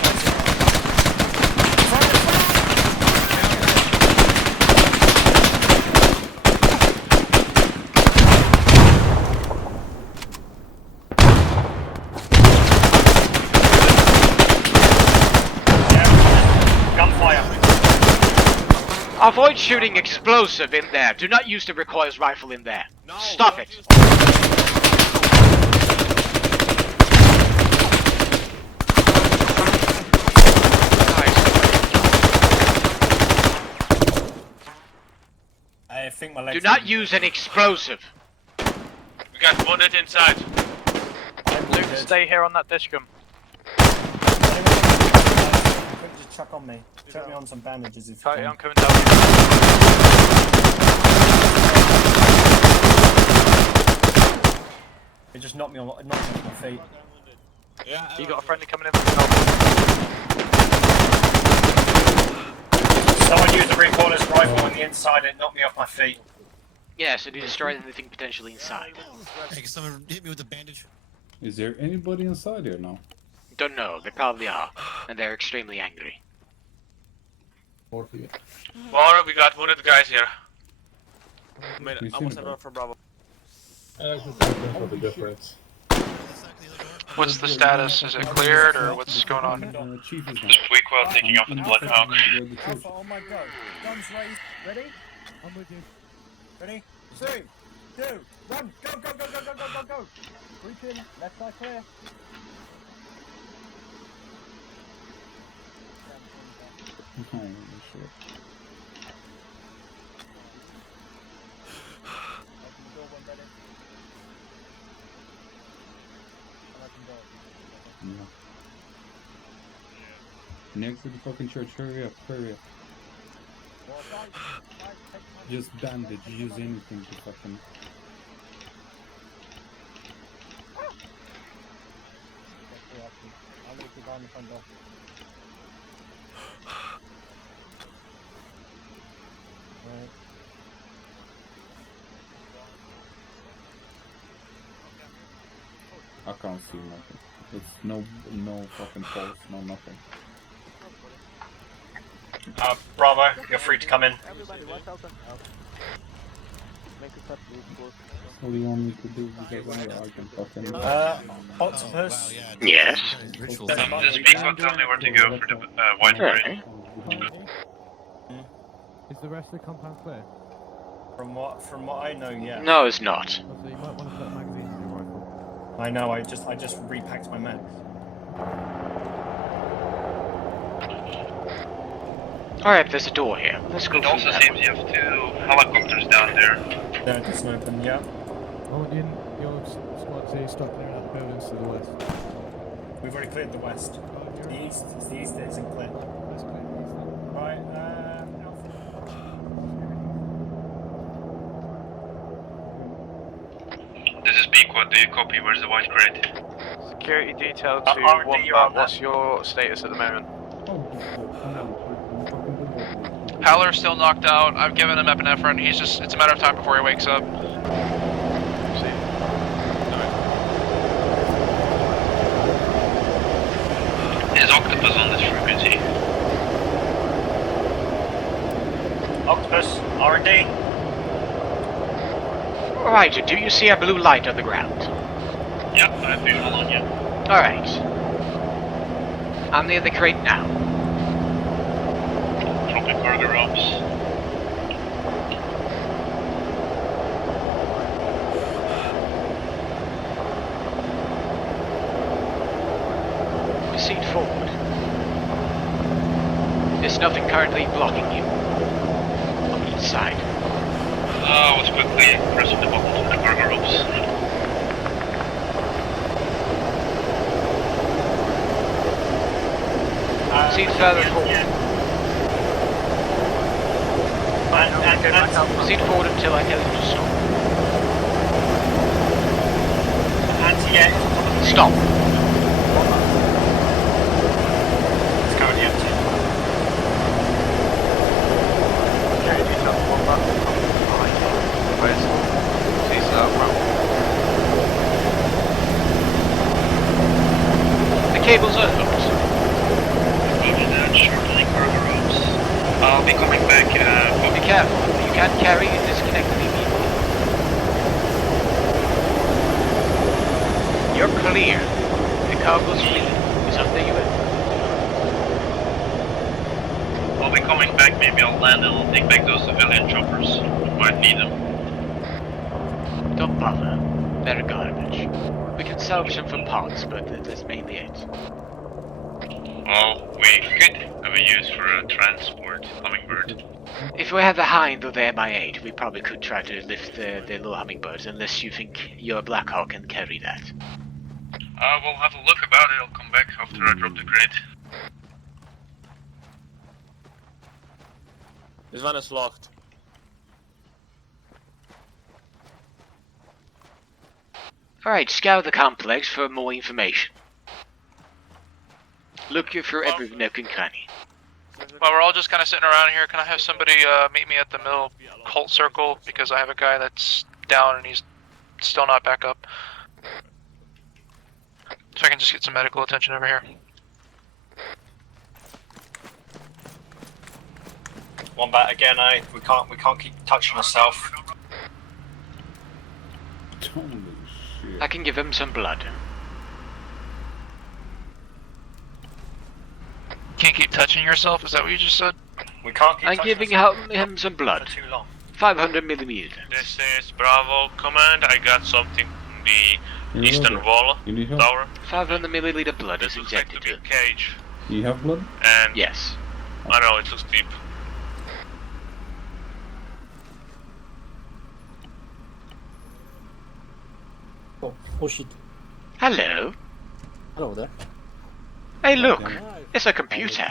Avoid shooting explosive in there. Do not use the recoil's rifle in there. Stop it. I think my legs. Do not use an explosive. We got wounded inside. Luke, stay here on that dishcom. Quick, just chuck on me. Chuck me on some bandages if you Tight, can. I'm coming down. It just knocked me off my feet. Yeah. You got a friendly coming in from the Someone used a recoilless rifle on the inside and it knocked me off my feet. Yes, and you destroyed anything potentially inside. Hey, can someone hit me with a bandage? Is there anybody inside here now? Don't know. They probably are, and they're extremely angry. Well, we got wounded guys here. Almost headed for Bravo. The difference. What's the status? Is it cleared or what's going on? Chief is The speed quad taking off with the Black Hawk. Alpha, on my go. Guns raised. Ready? I'm with you. Ready? 3, 2, 1. Go, go, go, go, go, go, go, go. Breach in. Left side clear. Oh, shit. Yeah. Next to the fucking church, hurry up, hurry up. Just bandage, use anything to fucking... I'll leave the guy in the front door. Right. I can't see nothing. It's no fucking pulse, no nothing. Bravo, you're free to come in. Everybody, watch out and out. Make a cut, move close. What do you want me to do? Because I can fucking... Octopus? Yes. The speed quad tell me where to go for the white bridge. Is the rest of the compound clear? From what I know, yeah. No, it's not. So you might want to put a magazine in your rifle. I know, I just repacked my mags. Alright, there's a door here. Let's go It through also that seems one. you have 2 helicopters down there. They're just open, yeah. I want your squad to start clearing out the buildings to the west. We've already cleared the west. Oh, The east, it's the east that isn't clear. Right, This is Pequod, do you copy? Where's the white crate? Security detail to RD, Wombat. you're on What's your status at the moment? Oh, Howler's still knocked out. I've given him epinephrine. He's just, it's a matter of time before he wakes up. Is Octopus on this frequency? Octopus, R&D. Alright, do you see a blue light on the ground? Yep, I have visual on you. Alright. I'm near the crate now. Dropping cargo ropes. Proceed forward. There's nothing currently blocking you. On each side. I was quickly pressing the button on the cargo ropes. Proceed further forward. Proceed forward until I tell you to stop. Stop. It's currently empty. Security detail to Wombat. Where's The cables are hooked. Roger that, shortening cargo ropes. I'll be coming back, Be careful. You can't carry and disconnect immediately. You're clear. The cargo's fleet is under you. I'll be coming back, maybe I'll land and I'll take back those civilian choppers. Might need them. Don't bother. They're garbage. We can salvage them for parts, but that's mainly it. Well, we could have a use for a transport hummingbird. If we have the Hind or the MI8, we probably could try to lift the little hummingbirds, unless you think your Blackhawk can carry that. We'll have a look about it, I'll come back after I drop the crate. This one is locked. Alright, scour the complex for more information. Look through every nook and cranny. While we're all just kind of sitting around here, can I have somebody meet me at the middle cult circle? Because I have a guy that's down and he's still not back up. So I can just get some medical attention over here. Wombat again, we can't keep touching ourselves. I can give him some blood. Can't keep touching yourself? Is that what you just said? We can't keep I'm touching giving him some blood. for too long. 500 millimeters. This is Bravo Command. I got something from the eastern wall tower. 500 milliliter blood is Looks like injected to be to a cage. You have blood? And yes. I know it looks deep. Oh shit. Hello. Hello there. Hey look, I'm alive. it's a computer.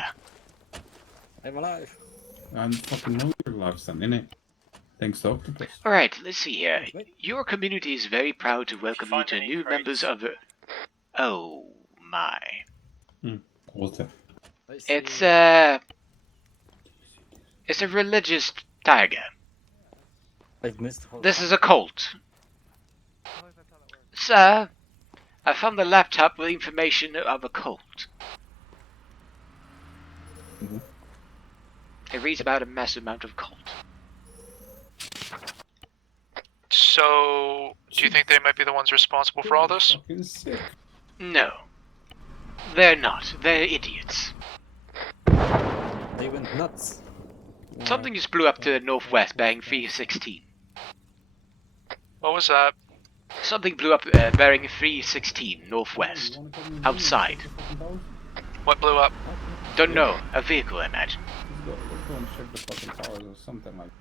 I'm alive. I'm fucking know your lives then, innit? Thanks to Octopus. Alright, let's see here. Your community is very proud to welcome you to new members of the... Oh my. What's that? It's a religious tiger. I've missed. This is a cult. Sir, I found the laptop with information of a cult. It reads about a massive amount of cult. So, do you think they might be the ones responsible for all this? No. They're not. They're idiots. They went nuts. Something just blew up to the northwest bearing 316. What was that? Something blew up bearing 316 northwest. Outside. What blew up? Don't know. A vehicle, I imagine. Let's go and check the fucking towers or something like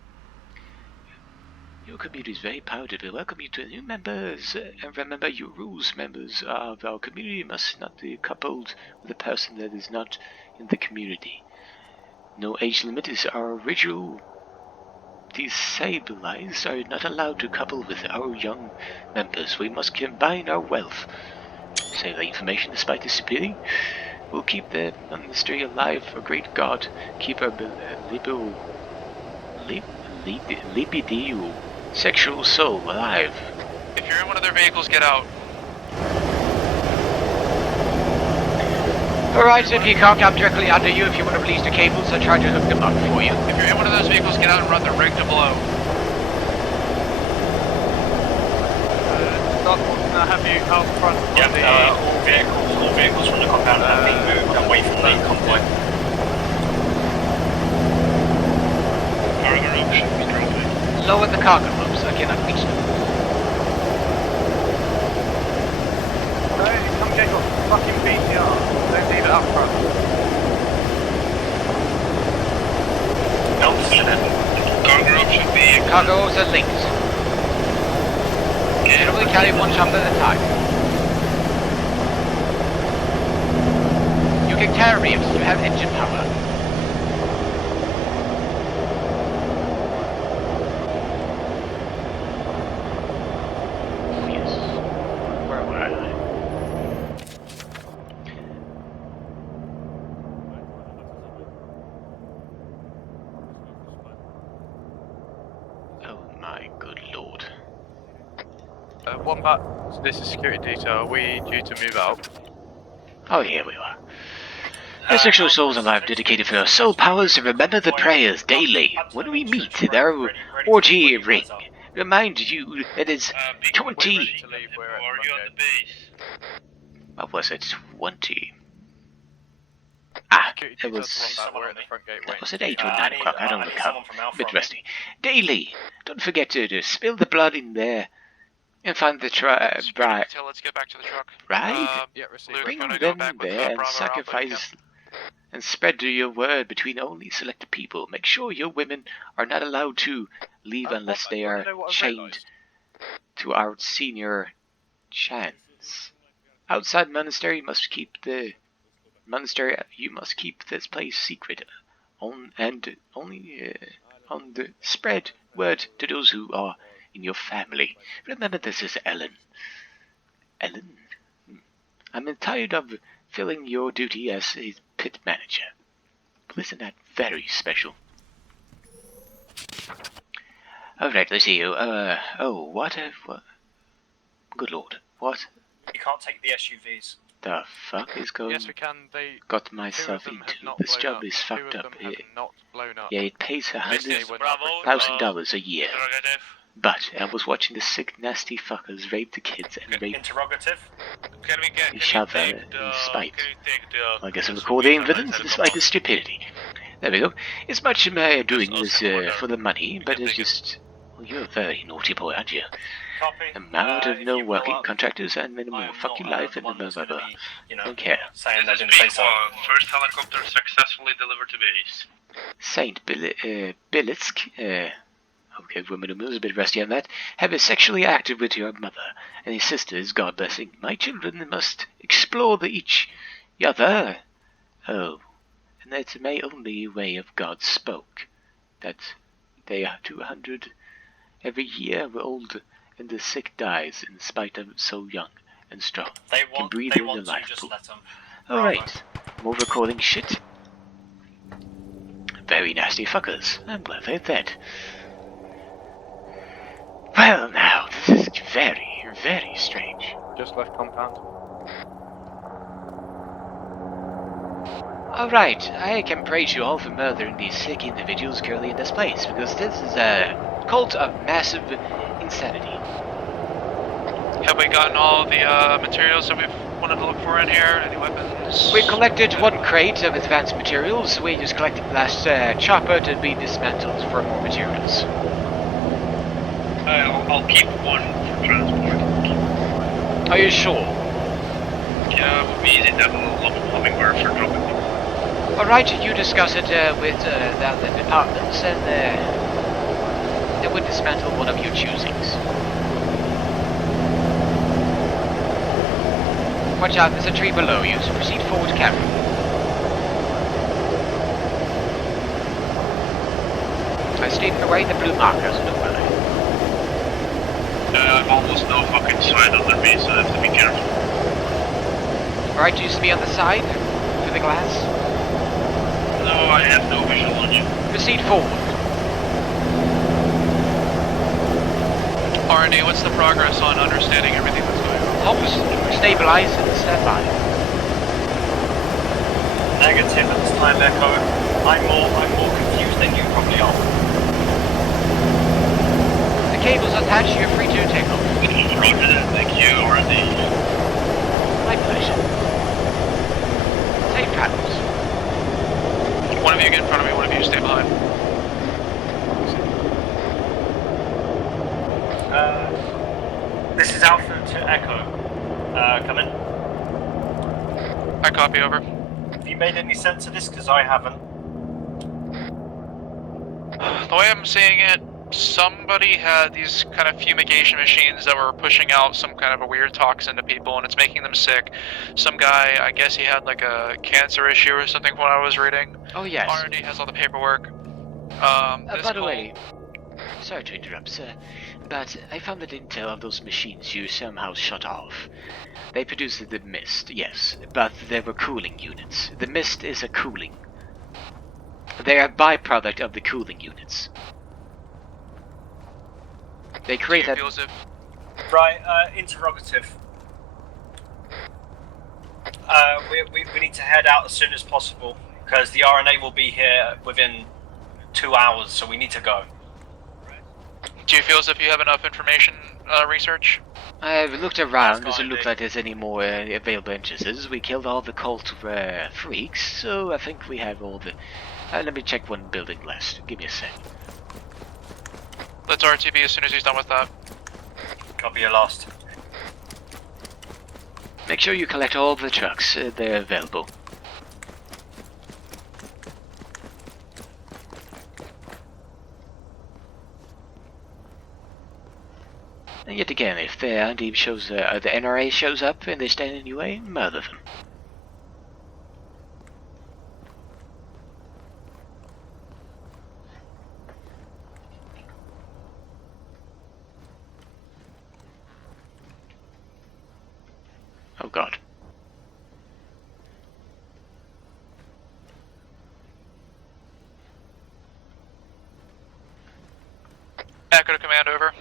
Your community is very proud to welcome you to new members, and remember your rules. Members of our community must not be coupled with a person that is not in the community. No age limit is our ritual. Disabilities are not allowed to couple with our young members. We must combine our wealth. Save the information despite disappearing. We'll keep the monastery alive for great God. Keep our libido sexual soul alive. If you're in one of their vehicles, get out. Alright, if you can't come directly under you, if you want to release the cables, I'll try to hook them up for you. If you're in one of those vehicles, get out and run the rig to blow. Doc, can I have you out front? Yep, all vehicles from the compound have been moved away from the convoy. Cargo rope should be dropping. Lower the cargo ropes, I cannot reach them. Hey, come get your fucking BTR. Don't leave it up front. Cargo rope should be... Cargo ropes are linked. You can only carry one chopper at a time. You can carry if you have engine power. Yes. Where were I? Oh my good lord. Wombat, so this is security detail. Are we due to move out? Oh, here we are. The sexual souls alive dedicated for our soul powers and remember the prayers daily when we meet in our orgy ring. Remind you that it's 20. What was it? 20. Ah, it was. That was at 8 or 9 o'clock. I don't recall. A bit rusty. Daily. Don't forget to spill the blood in there. And find the bride. Let's get back to the truck. Right? Yeah, Bring them there and sacrifice and spread your word between only selected people. Make sure your women are not allowed to leave unless they are chained to our senior chants. Outside monastery, you must keep the monastery. You must keep this place secret. On the spread word to those who are in your family. Remember, this is Ellen. Ellen? I'm tired of filling your duty as a pit manager. But isn't that very special? Alright, let's see you. What? Good lord. What? You can't take the SUVs. The fuck is going? Yes, we can. Got myself into. This job is fucked up. Yeah, it pays $100,000 a year. But I was watching the sick, nasty fuckers rape the kids and rape each other in spite. I guess I'm recording evidence despite the stupidity. There we go. It's much doing this for the money, but it's just... Well, you're a very naughty boy, aren't you? Amount of no working contractors and minimal fuck your life and blah blah blah. Don't care. This is P1. First helicopter successfully delivered to base. Saint Bilitsk, okay, woman who moves a bit rusty on that, have been sexually active with your mother and his sisters, God blessing. My children must explore each other. Oh, and that's my only way of God spoke. That they are 200 every year old, and the sick dies in spite of so young and strong. Can breathe in the life pool. Alright, more recording shit. Very nasty fuckers. I'm glad they did. Well now, this is very, very strange. Just left compound. Alright, I can praise you all for murdering these sick individuals currently in this place, because this is a cult of massive insanity. Have we gotten all the materials that we've wanted to look for in here? Any weapons? We collected one crate of advanced materials. We just collected the last chopper to be dismantled for more materials. I'll keep one for transport. Are you sure? Yeah, it would be easy to have a little hummingbird for dropping people. Alright, you discuss it with the other departments and Then we dismantle one of your choosings. Watch out, there's a tree below you, so proceed forward carefully. I stayed away the blue markers, no worry. I've almost no fucking sight under me, so I have to be careful. Alright, you see me on the side? Through the glass? No, I have no visual on you. Proceed forward. R&D, what's the progress on understanding everything that's going on? Hold, stabilize, and stand by. Negative at this time, Echo. I'm more confused than you probably are. The cable's attached, you're free to take off. Roger that, thank you, R&D. My pleasure. Safe travels. One of you get in front of me, one of you stay behind. This is Alpha to Echo. Come in. I copy, over. Have you made any sense of this? Because I haven't. The way I'm seeing it, somebody had these kind of fumigation machines that were pushing out some kind of a weird toxin to people, and it's making them sick. Some guy, I guess he had like a cancer issue or something from what I was reading. Oh yes. R&D has all the paperwork. By the way, sorry to interrupt, sir, but I found that intel of those machines you somehow shut off. They produced the mist, yes, but they were cooling units. The mist is a cooling. They are a byproduct of the cooling units. They create that. Right, interrogative. We need to head out as soon as possible because the RNA will be here within 2 hours, so we need to go. Do you feel as if you have enough information, research? I've looked around, doesn't look like there's any more available entrances. We killed all the cult freaks, so I think we have all the... let me check one building last. Give me a sec. Let's RTB as soon as he's done with that. Copy your last. Make sure you collect all the trucks. They're available. And yet again, if the NRA shows up and they stand in your way, murder them. Oh God. Echo to command, over.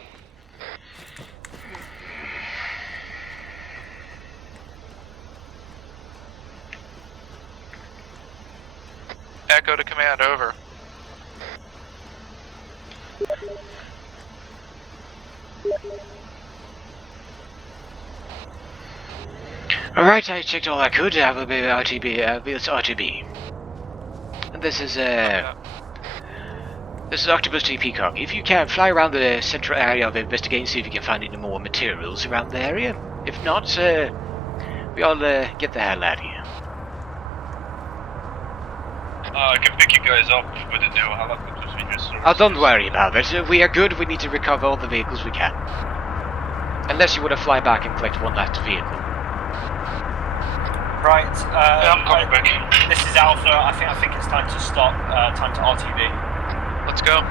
Echo to command, over. Alright, I checked all I could. I will be RTB. It's RTB. And this is Octopus T Peacock. If you can, fly around the central area of investigating, see if you can find any more materials around the area. If not, we all get the hell out of here. I can pick you guys up with the new helicopters we just Oh, don't worry about it. We are good. We need to recover all the vehicles we can. Unless you want to fly back and collect one last vehicle. Right, I'm coming back. This is Alpha. I think it's time to stop. Time to RTB. Let's go.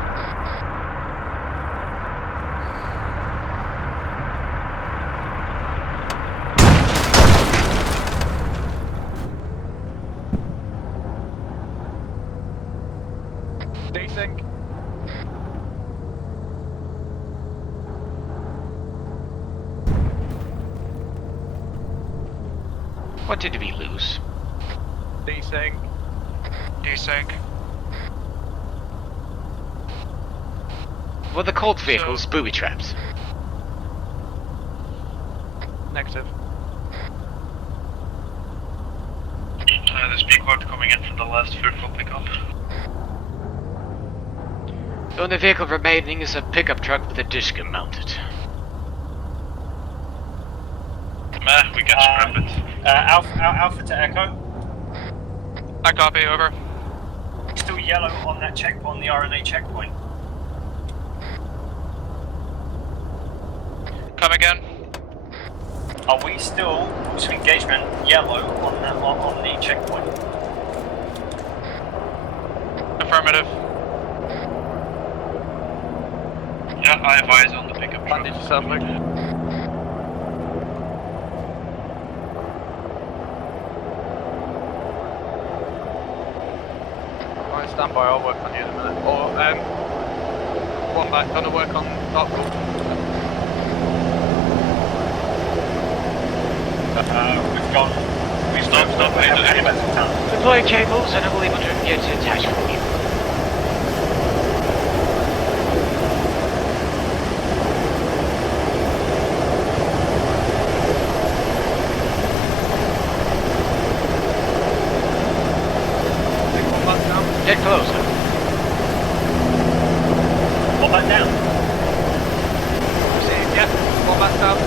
Desync. What did we lose? Desync. Desync. Were the cold vehicles booby traps? Negative. There's Peacock coming in from the last fearful pickup. The only vehicle remaining is a pickup truck with a disc mounted. We can scrap it. Alpha to Echo. I copy, over. Still yellow on that checkpoint, the RNA checkpoint. Come again? Are we still to engagement yellow on the checkpoint? Affirmative. Yeah, I have eyes on the pickup truck. Bandage yourself, Luke. Alright, stand by, I'll work on you in a minute. Or, one back, gonna work on dark pool. We've stopped, Deploy cables and I will be able to get attached for you. Get closer. One back down. Proceed, yeah. One back down.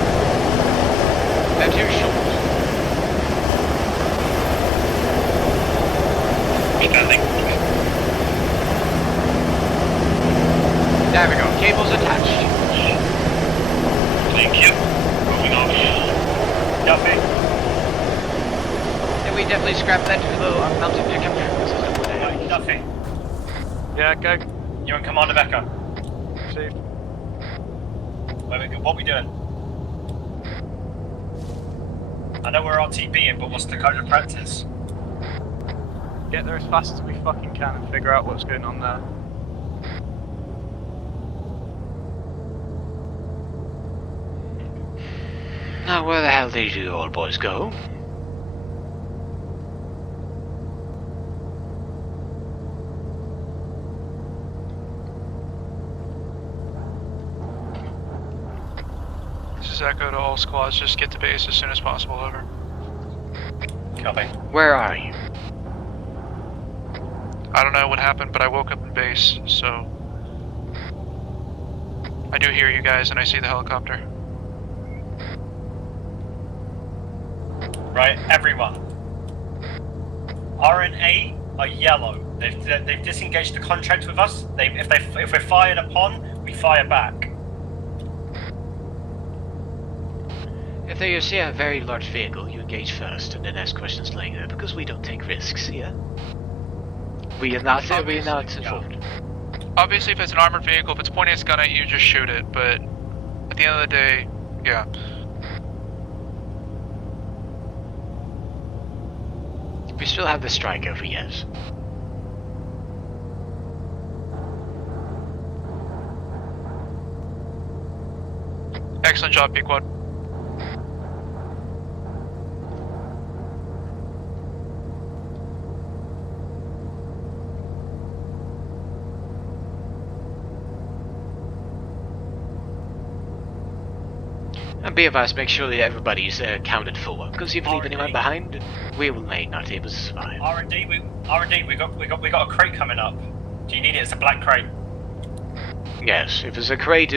They're too short. Standing. There we go. Cables attached. Thank you. Moving off. Copy. And we definitely scrap that mounted pickup. Duffy. Yeah, go. You're in command of Echo. Received. What are we doing? I know we're RTBing, but what's the code of practice? Get there as fast as we fucking can and figure out what's going on there. Now where the hell did you old boys go? This is Echo to all squads. Just get to base as soon as possible. Over. Copy. Where are you? I don't know what happened, but I woke up in base, so I do hear you guys and I see the helicopter. Right, everyone. RNA are yellow. They've disengaged the contract with us. If we're fired upon, we fire back. If you see a very large vehicle, you engage first and then ask questions later, because we don't take risks, yeah? We are not involved. Obviously, if it's an armored vehicle, if it's pointing its gun at you, just shoot it, but at the end of the day, yeah. We still have the strike over, yes. Excellent job, Pequod. And be advised, make sure that everybody's accounted for, because if you leave anyone behind, we may not be able to survive. R&D, we got a crate coming up. Do you need it? It's a black crate. Yes, if it's a crate,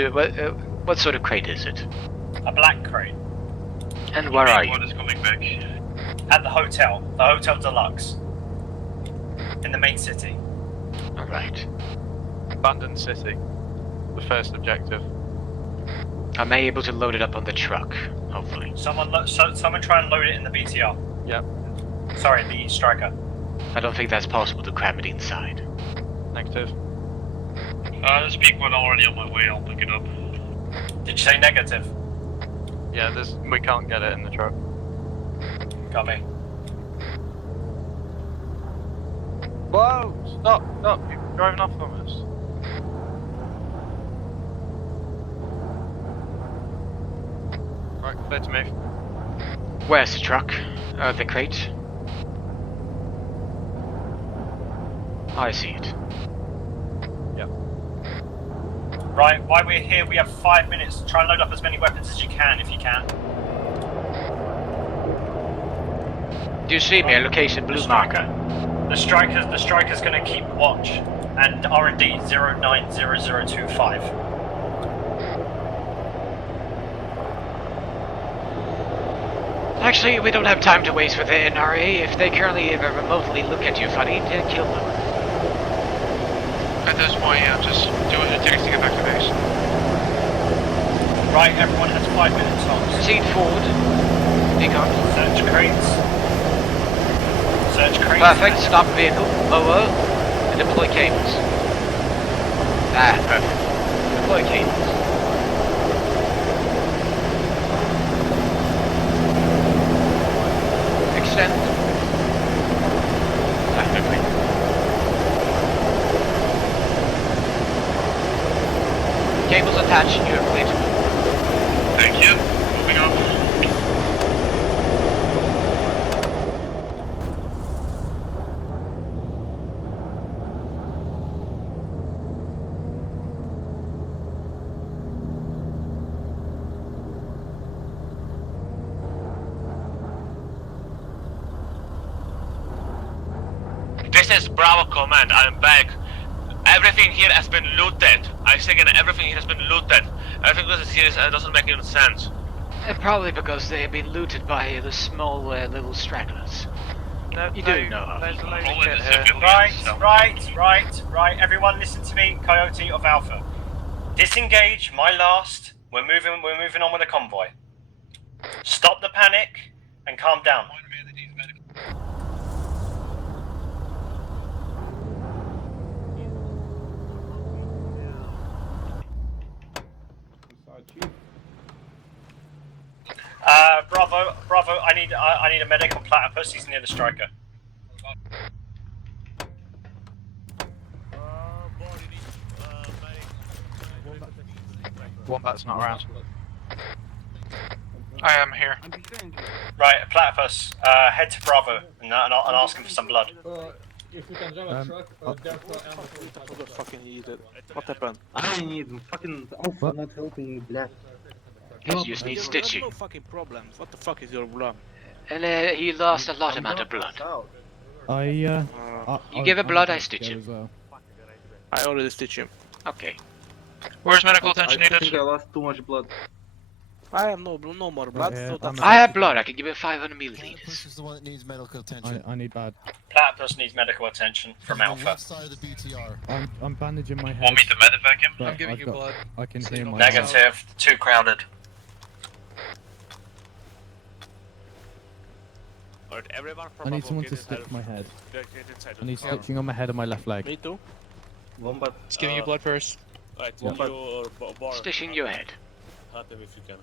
what sort of crate is it? A black crate. And where are you? What is coming back? At the Hotel Deluxe. In the main city. Alright. Abandoned city. The first objective. Am I able to load it up on the truck? Hopefully. Someone try and load it in the BTR. Yep. Sorry, the Striker. I don't think that's possible to cram it inside. Negative. There's Pequod already on my way, I'll pick it up. Did you say negative? Yeah, we can't get it in the truck. Copy. Whoa! Stop! You're driving off from us. Right, clear to move. Where's the truck? The crate? I see it. Yep. Right, while we're here, we have 5 minutes. Try and load up as many weapons as you can, if you can. Do you see me? Location blue marker. The striker's gonna keep watch. And R&D 090025. Actually, we don't have time to waste with the NRA. If they currently remotely look at you funny, then kill them. At this point, yeah, just do what it takes to get back to base. Right, everyone has 5 minutes tops. Proceed forward. Here he comes. Search crates. Search crates. Perfect. Stop vehicle. Lower. And deploy cables. Ah, perfect. Deploy cables. Extend. Perfectly. Cables attached. You're clear to move. Thank you. Moving on. This is Bravo Command, I'm back. Everything here has been looted. I say again, everything here has been looted. Everything that is here doesn't make any sense. Probably because they have been looted by the small little stragglers. You do know how people are. Right. Everyone listen to me, Coyote of Alpha. Disengage, my last. We're moving on with the convoy. Stop the panic and calm down. Bravo, I need a medic on Platypus, he's near the striker. Wombat's not around. I am here. Right, Platypus, head to Bravo and ask him for some blood. If you can drive a truck, therefore ammo for What fucking idiot? What happened? I need fucking Alpha not helping me, black. He just needs stitching. No fucking problems. What the fuck is your problem? And he lost a lot amount of blood. You You give a blood, I stitch him. Well. I already stitch him. Okay. Where's medical attention I needed? think I lost too much blood. I have no more blood. Right, So that's I have blood, I can give it 500 milliliters. Push is the one that needs medical attention. I need bad. Platypus needs medical attention from On the Alpha. left side of the BTR. I'm bandaging my head. Want me to medevac him? but I'm giving I've you got- blood. I can So hear you don't my Negative, too crowded. Alright, everyone I need someone to stitch my head. I need stitching on my head and my left leg. Me too. Wombat. Just giving you blood first. Right, Wombat. Stitching your head. Help him if you can.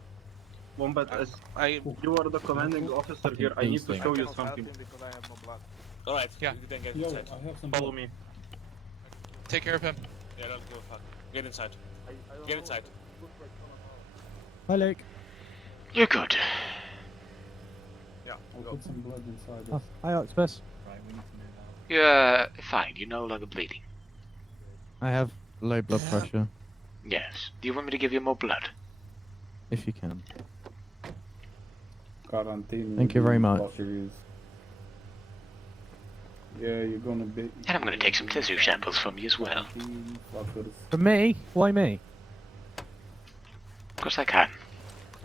Wombat, as I you are the commanding officer here, I need to show you cannot help something. him because I have no blood. Alright, Yeah. you then get inside. Follow me. Take care of him. Yeah, don't give a fuck. Get inside. Get inside. Hi, Luke. You're good. Yeah, I'll put some blood inside Oh, hi, Octopus. You're fine, you're no longer bleeding. I have low blood pressure, Yes. Do you want me to give you more blood? if you can. Quarantine. Thank you very much. Batteries. Yeah, you're gonna be. And I'm going to take some tissue samples from you as well. For me? Why me? Of course I can.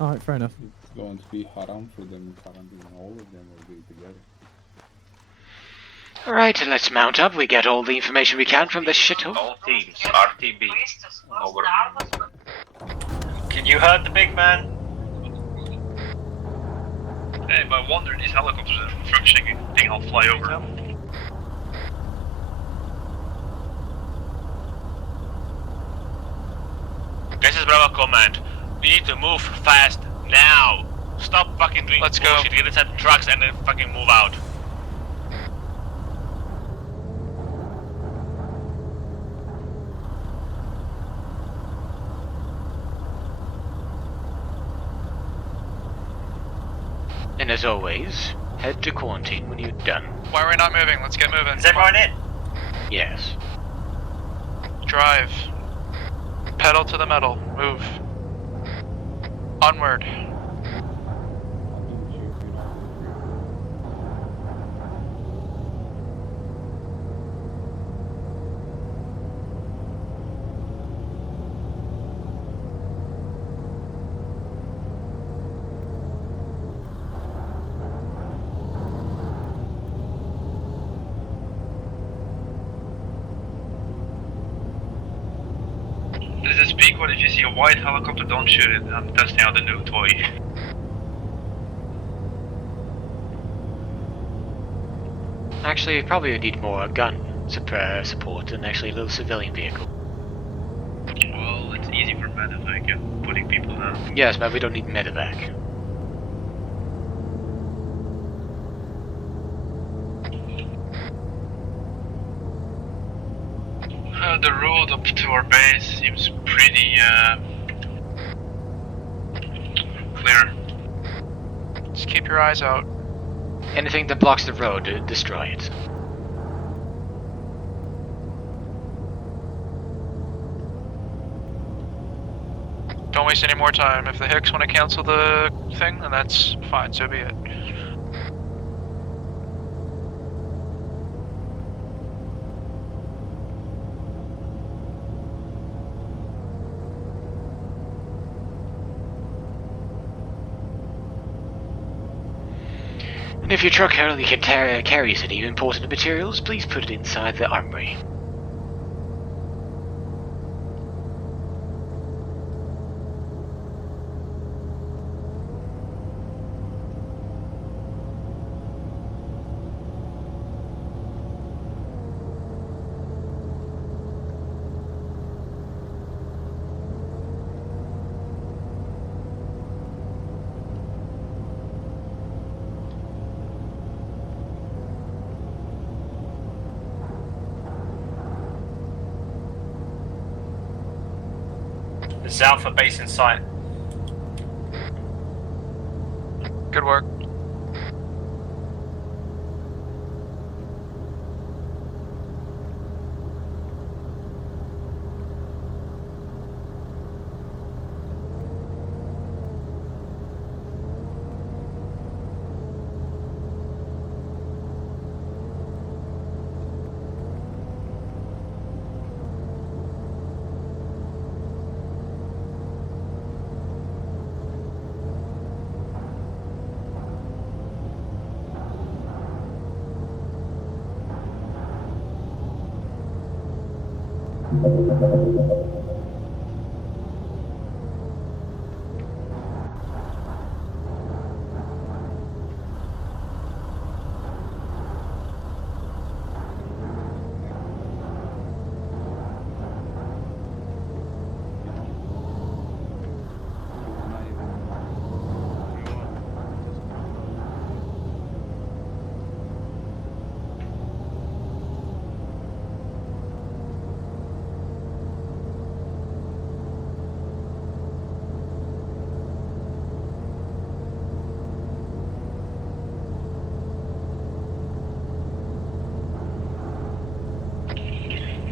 Alright, fair enough. It's going to be haram for them in quarantine. All of them will be together. Alright, let's mount up. We get all the information we can from this shithole. All teams, RTB. Over. You heard the big man? Hey, but I wonder these helicopters are functioning. I think I'll fly over. This is Bravo Command. We need to move fast now. Stop fucking doing Let's bullshit. go. Get inside the trucks and then fucking move out. And as always, head to quarantine when you're done. Why are we not moving? Let's get moving. Is everyone in? Yes. Drive. Pedal to the metal. Move. Onward. This is Pequod. If you see a white helicopter, don't shoot it. I'm testing out the new toy. Actually, probably would need more gun support than actually a little civilian vehicle. Well, it's easy for medevac and putting people down. Yes, but we don't need medevac. The road up to our base seems pretty clear. Just keep your eyes out. Anything that blocks the road, destroy it. Don't waste any more time. If the Hicks want to cancel the thing, then that's fine, so be it. And if your truck only carries any important materials, please put it inside the armory. There's Alpha base in sight. Good work.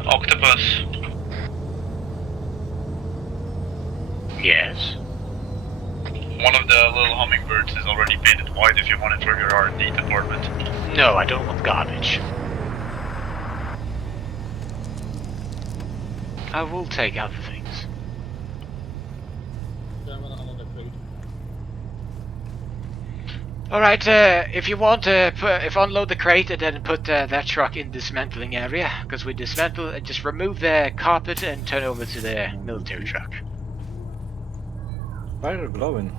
Octopus. Yes. One of the little hummingbirds is already painted white if you want it for your R&D department. No, I don't want garbage. I will take other things. Alright, if you want, if unload the crate and then put that truck in dismantling area, because we dismantle, just remove the carpet and turn over to the military truck. Why are you glowing?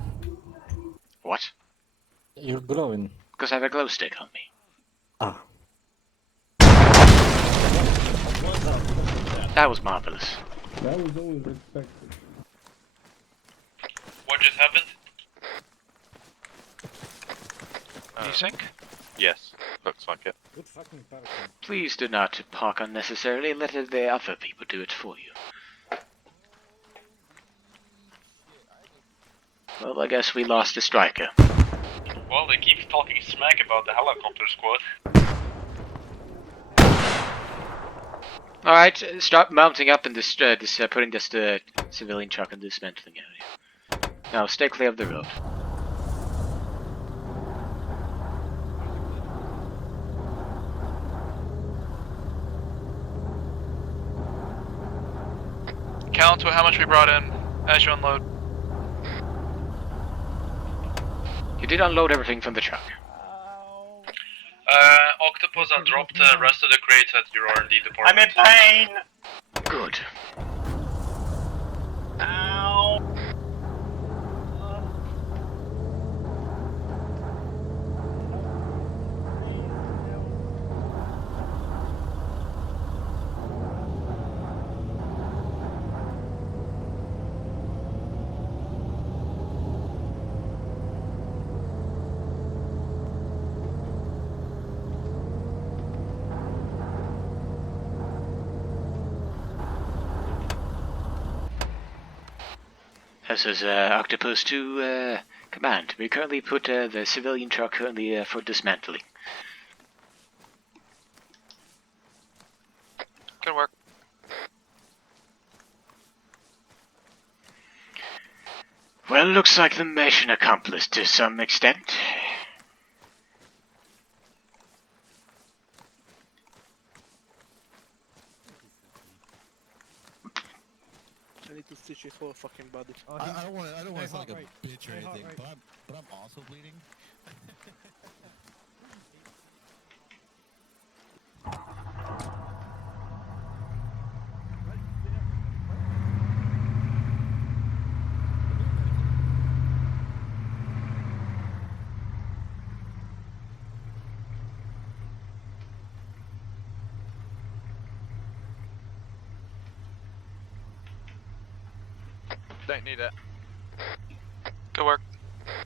What? You're glowing. Because I have a glow stick on me. Ah. That was marvelous. That was always expected. What just happened? Desync? Yes, looks like it. Good fucking person. Please do not park unnecessarily, let the other people do it for you. Well, I guess we lost the striker. Well, they keep talking smack about the helicopter squad. Alright, start mounting up and putting this civilian truck in the dismantling area. Now, stay clear of the road. Count to how much we brought in as you unload. You did unload everything from the truck. Octopus, I dropped the rest of the crates at your R&D department. I'm in pain! Good. This is Octopus to command. We currently put the civilian truck currently for dismantling. Good work. Well, looks like the mission accomplished to some extent. I need to stitch his whole fucking body. I don't want to sound like a bitch or anything, but I'm also bleeding. Don't need it. Good work.